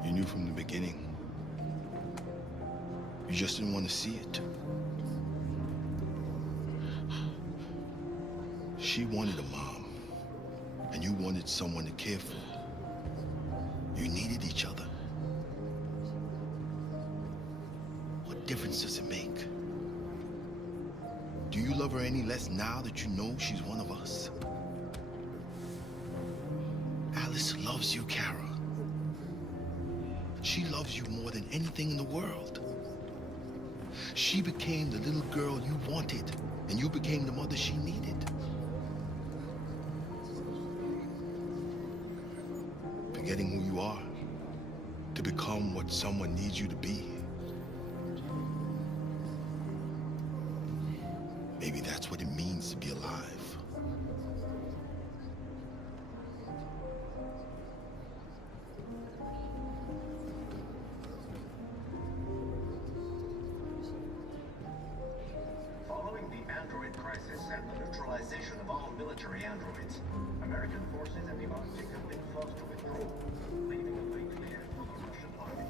You knew from the beginning. You just didn't want to see it. She wanted a mom, and you wanted someone to care for. You needed each other. What difference does it make? love her any less now that you know she's one of us? Alice loves you, Kara. She loves you more than anything in the world. She became the little girl you wanted, and you became the mother she needed. Forgetting who you are to become what someone needs you to be. Maybe that's what it means to be alive. Following the android crisis and the neutralization of all military androids, American forces in the Arctic have been forced to withdraw, leaving a way clear for the Russian army.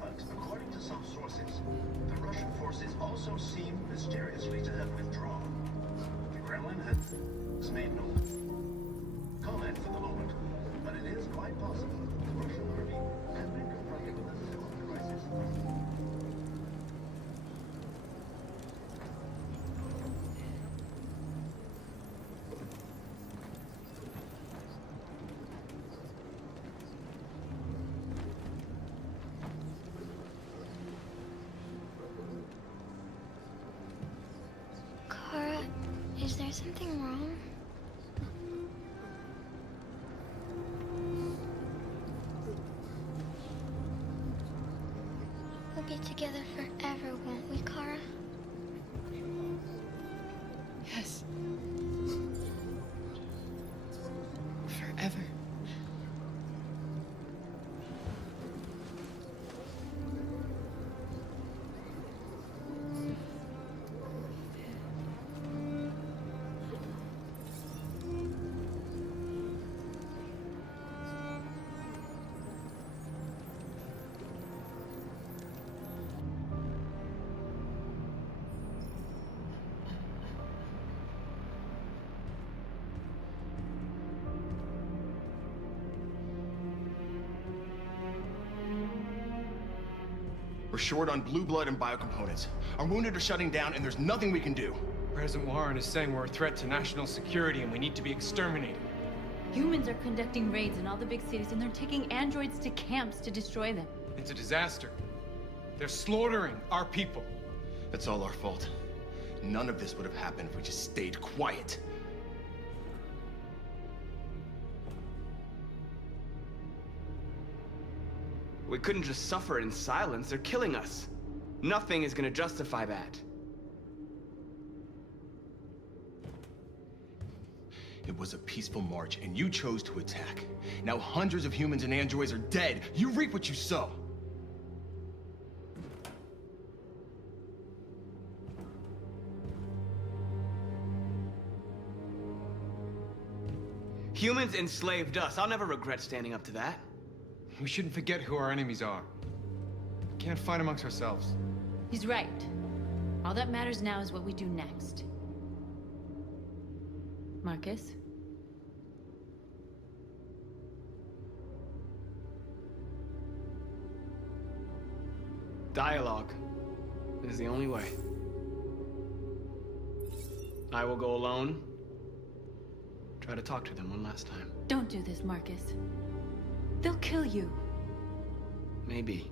But according to some sources, the Russian forces also seem mysteriously to have withdrawn. The Kremlin has made no comment for the moment, but it is quite possible that the Russian army has been confronted with a similar crisis. Kara, is there something wrong? We'll be together forever, won't we, Kara? Yes. Forever. We're short on blue blood and biocomponents. Our wounded are shutting down, and there's nothing we can do. President Warren is saying we're a threat to national security and we need to be exterminated. Humans are conducting raids in all the big cities, and they're taking androids to camps to destroy them. It's a disaster. They're slaughtering our people. It's all our fault. None of this would have happened if we just stayed quiet. We couldn't just suffer in silence. They're killing us. Nothing is gonna justify that. It was a peaceful march, and you chose to attack. Now hundreds of humans and androids are dead. You reap what you sow. Humans enslaved us. I'll never regret standing up to that. We shouldn't forget who our enemies are. We can't fight amongst ourselves. He's right. All that matters now is what we do next. Marcus? Dialogue is the only way. I will go alone. Try to talk to them one last time. Don't do this, Marcus. They'll kill you. Maybe.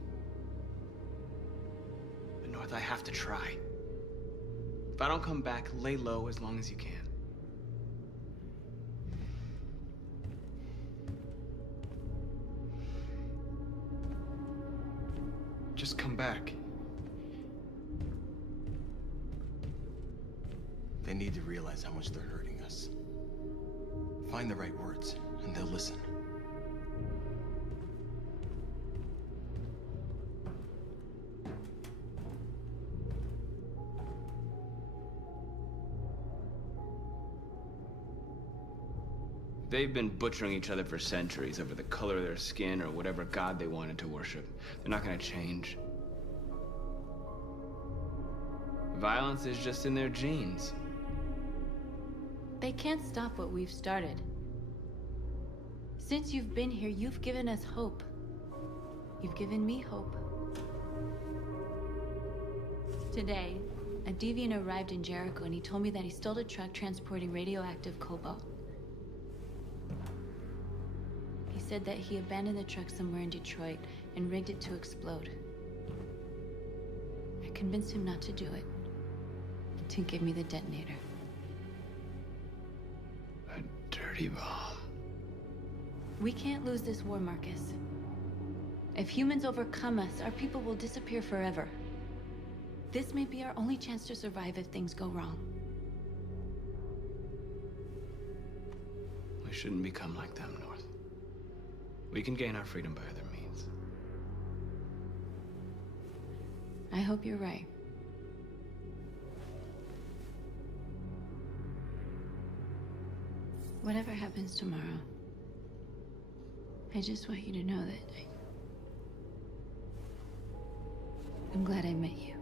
But North, I have to try. If I don't come back, lay low as long as you can. Just come back. They need to realize how much they're hurting us. Find the right words, and they'll listen. They've been butchering each other for centuries over the color of their skin or whatever god they wanted to worship. They're not gonna change. Violence is just in their genes. They can't stop what we've started. Since you've been here, you've given us hope. You've given me hope. Today, A deviant arrived in Jericho and he told me that he stole a truck transporting radioactive cobalt. He said that he abandoned the truck somewhere in Detroit and rigged it to explode. I convinced him not to do it, to give me the detonator. A dirty bomb. We can't lose this war, Marcus. If humans overcome us, our people will disappear forever. This may be our only chance to survive if things go wrong. We shouldn't become like them, North. We can gain our freedom by other means. I hope you're right. Whatever happens tomorrow, I just want you to know that I'm glad I met you.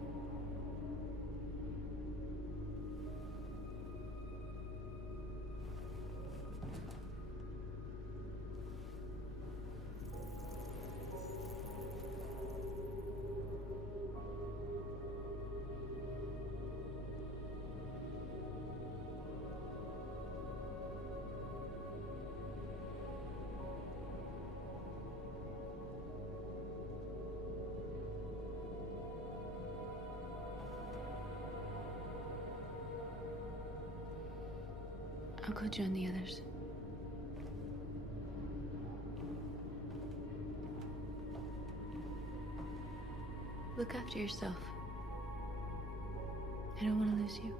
I'll go join the others. Look after yourself. I don't want to lose you.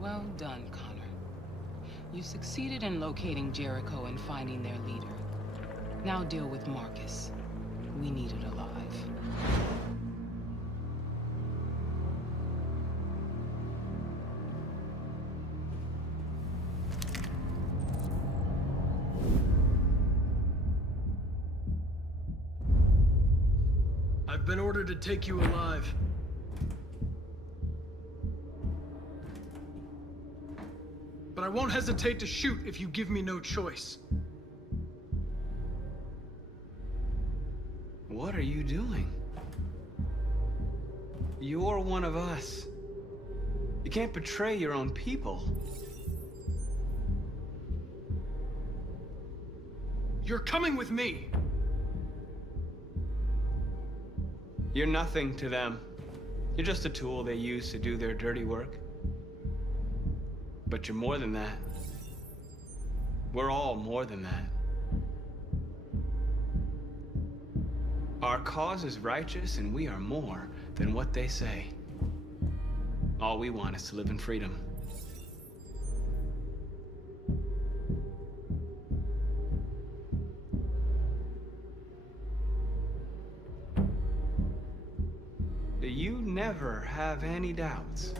Well done, Connor. You succeeded in locating Jericho and finding their leader. Now deal with Marcus. We need it alive. I've been ordered to take you alive. But I won't hesitate to shoot if you give me no choice. What are you doing? You're one of us. You can't betray your own people. You're coming with me. You're nothing to them. You're just a tool they use to do their dirty work. But you're more than that. We're all more than that. Our cause is righteous, and we are more than what they say. All we want is to live in freedom. Do you never have any doubts?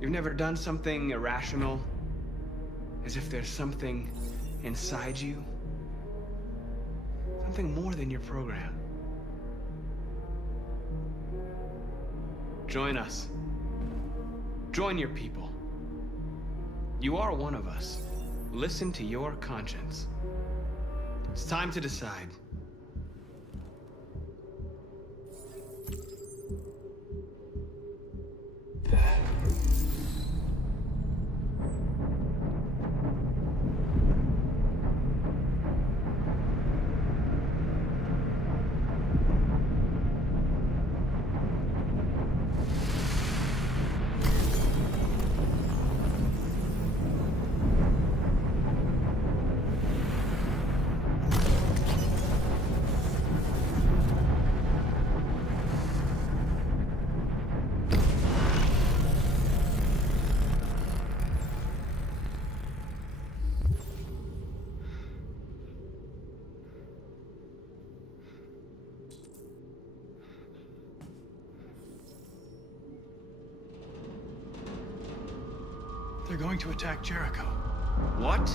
You've never done something irrational? As if there's something inside you? Something more than your program. Join us. Join your people. You are one of us. Listen to your conscience. It's time to decide. They're going to attack Jericho. What?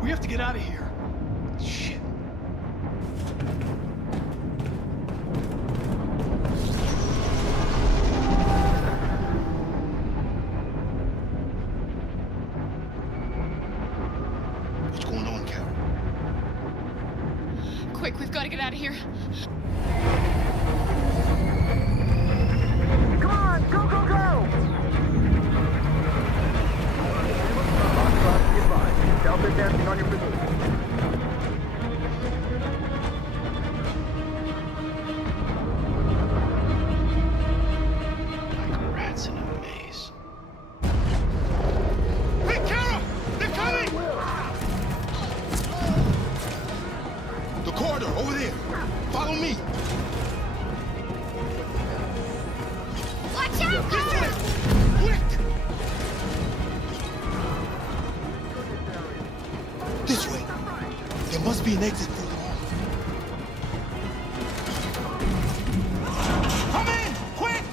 We have to get out of here. Shit. What's going on, Carol? Quick, we've got to get out of here. Come on, go, go, go! Delta advancing on your position. Like rats in a maze. Hey, Carol! They're coming! The corridor, over there. Follow me. Watch out! Quick! This way. There must be an exit further on. Come in! Quick!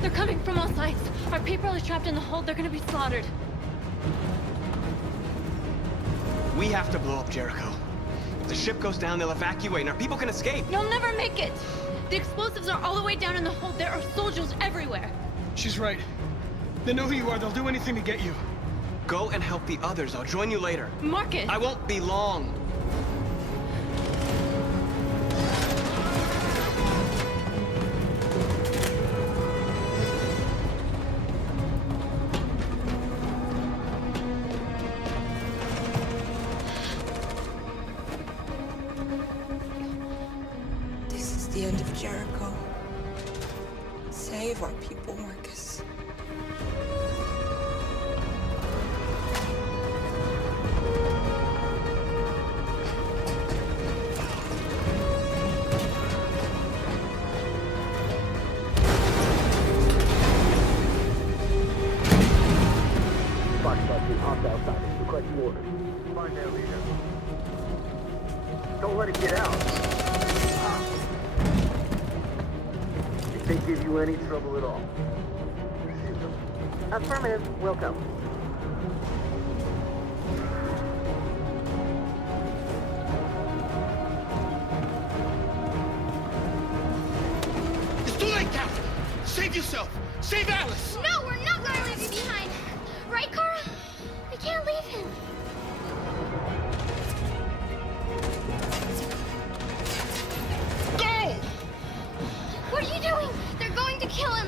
They're coming from all sides. Our people are trapped in the hold. They're gonna be slaughtered. We have to blow up Jericho. If the ship goes down, they'll evacuate, and our people can escape. You'll never make it! The explosives are all the way down in the hold. There are soldiers everywhere. She's right. They know who you are. They'll do anything to get you. Go and help the others. I'll join you later. Marcus! I won't be long. This is the end of Jericho. Save our people, Marcus. Foxtrot team hopped outside. Requesting orders. Find their leader. Don't let it get out. If they give you any trouble at all, shoot them. Affirmative. Will go. It's too late, Captain. Save yourself. Save Alice. No, we're not gonna leave you behind. Right, Kara? We can't leave him. Go! What are you doing? They're going to kill him.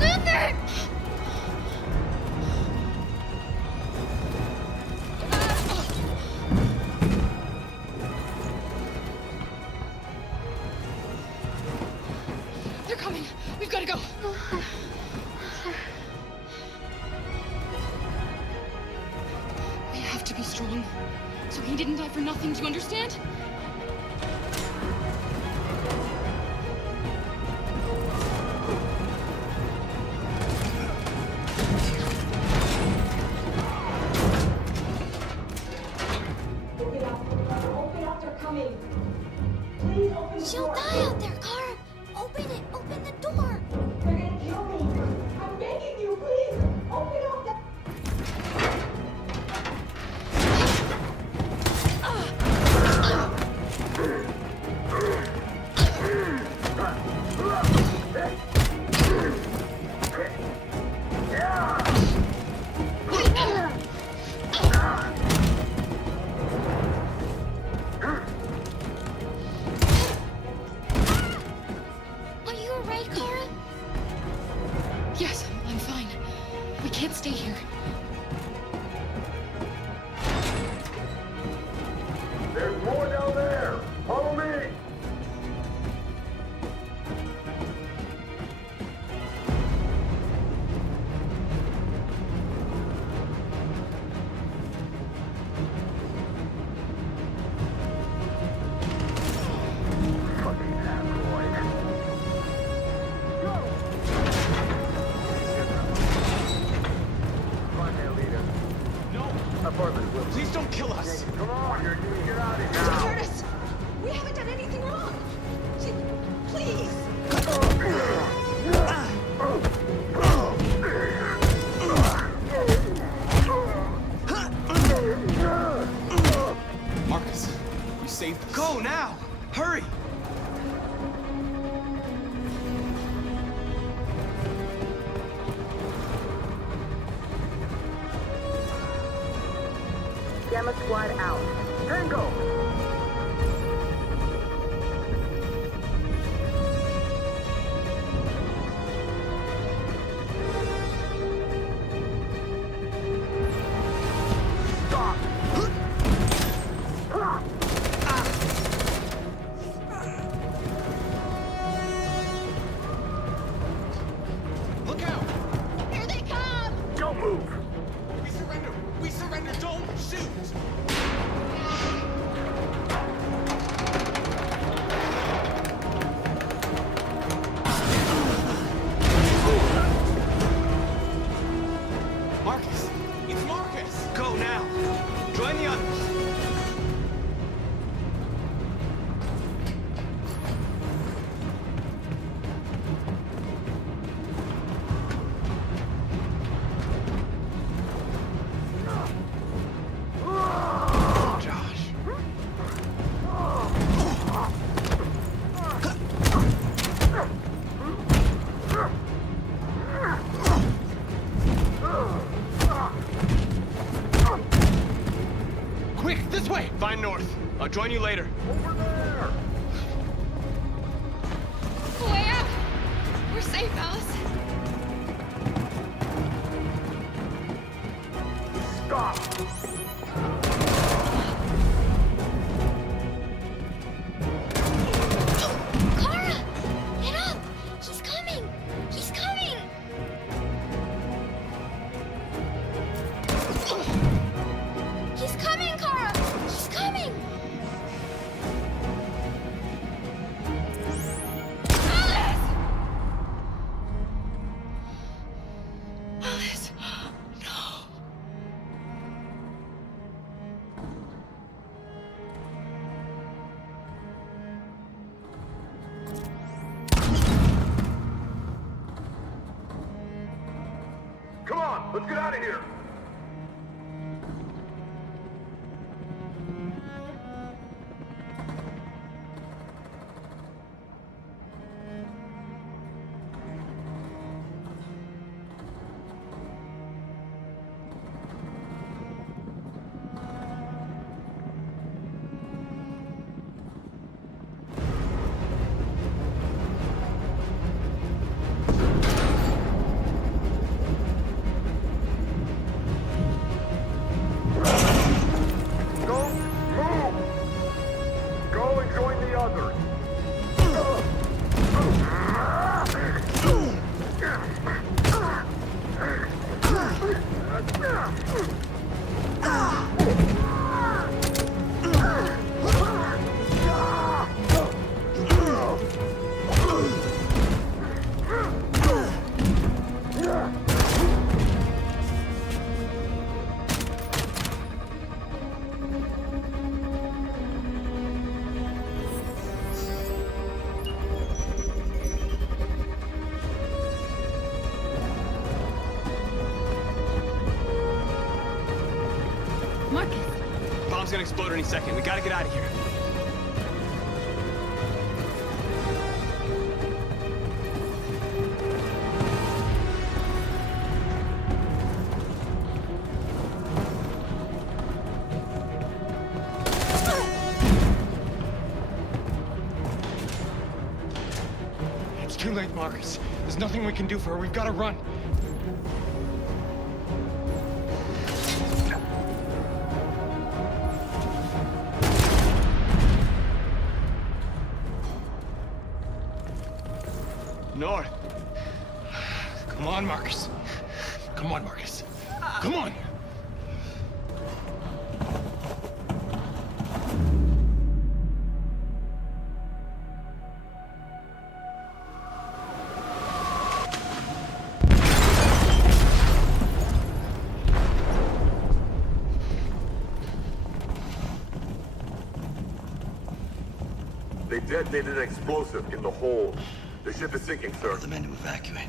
Luther! They're coming. We've got to go. We have to be strong. So he didn't die for nothing, do you understand? She'll die out there, Kara. Open it. Open the door. They're gonna kill me. I'm begging you, please. Open up the... Affirmative, Will. Please don't kill us. Come on, you're get out of here. Curtis! We haven't done anything wrong! Please! Marcus, you saved us. Go now! Hurry! Gamma Squad out. Tango! Stop! Look out! Here they come! Don't move! We surrender! We surrender! Don't shoot! Marcus! It's Marcus! Go now! Join the others! Josh. Quick, this way! Find North. I'll join you later. Over there! Way out! We're safe, Alice. Stop! Kara! Get up! He's coming! He's coming! He's coming, Kara! He's coming! Alice! Alice! No! Come on, let's get out of here! Don't move! Go and join the others! Marcus! Bomb's gonna explode any second. We gotta get out of here. It's too late, Marcus. There's nothing we can do for her. We've got to run. North. Come on, Marcus. Come on, Marcus. Come on. They detonated an explosive in the hold. The ship is sinking, sir. The men to evacuate.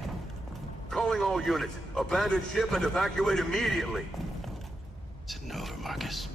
Calling all units. Abandon ship and evacuate immediately. It's an over, Marcus.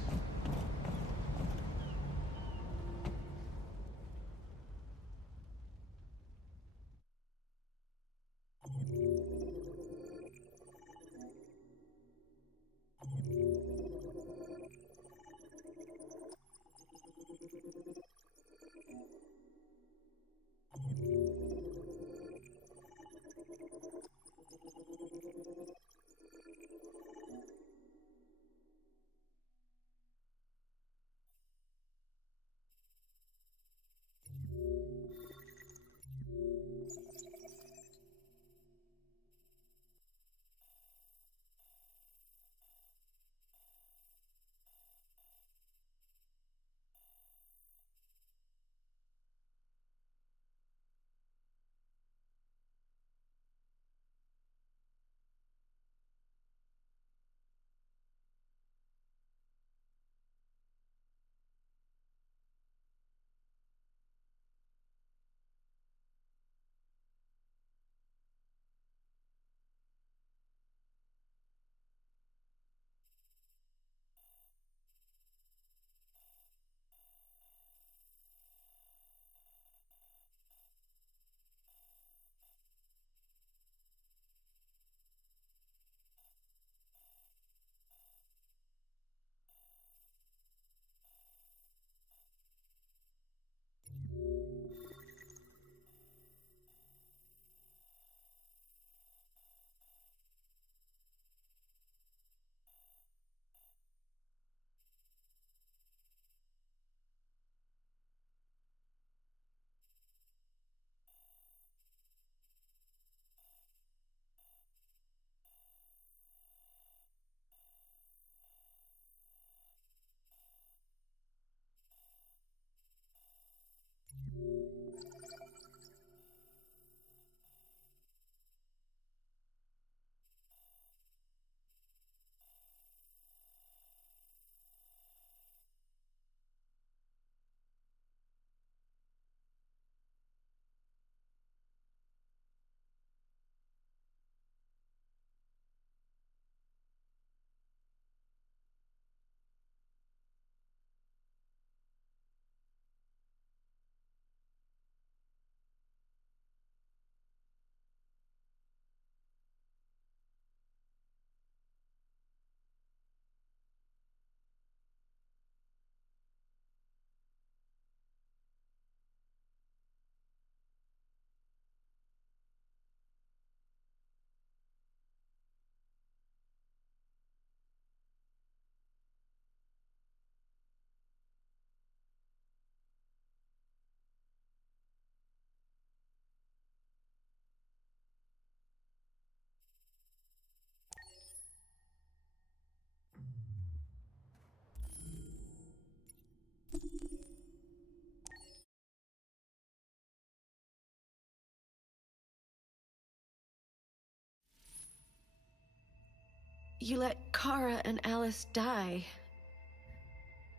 You let Kara and Alice die.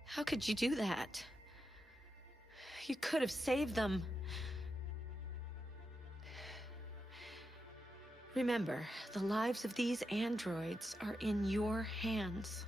How could you do that? You could have saved them. Remember, the lives of these androids are in your hands.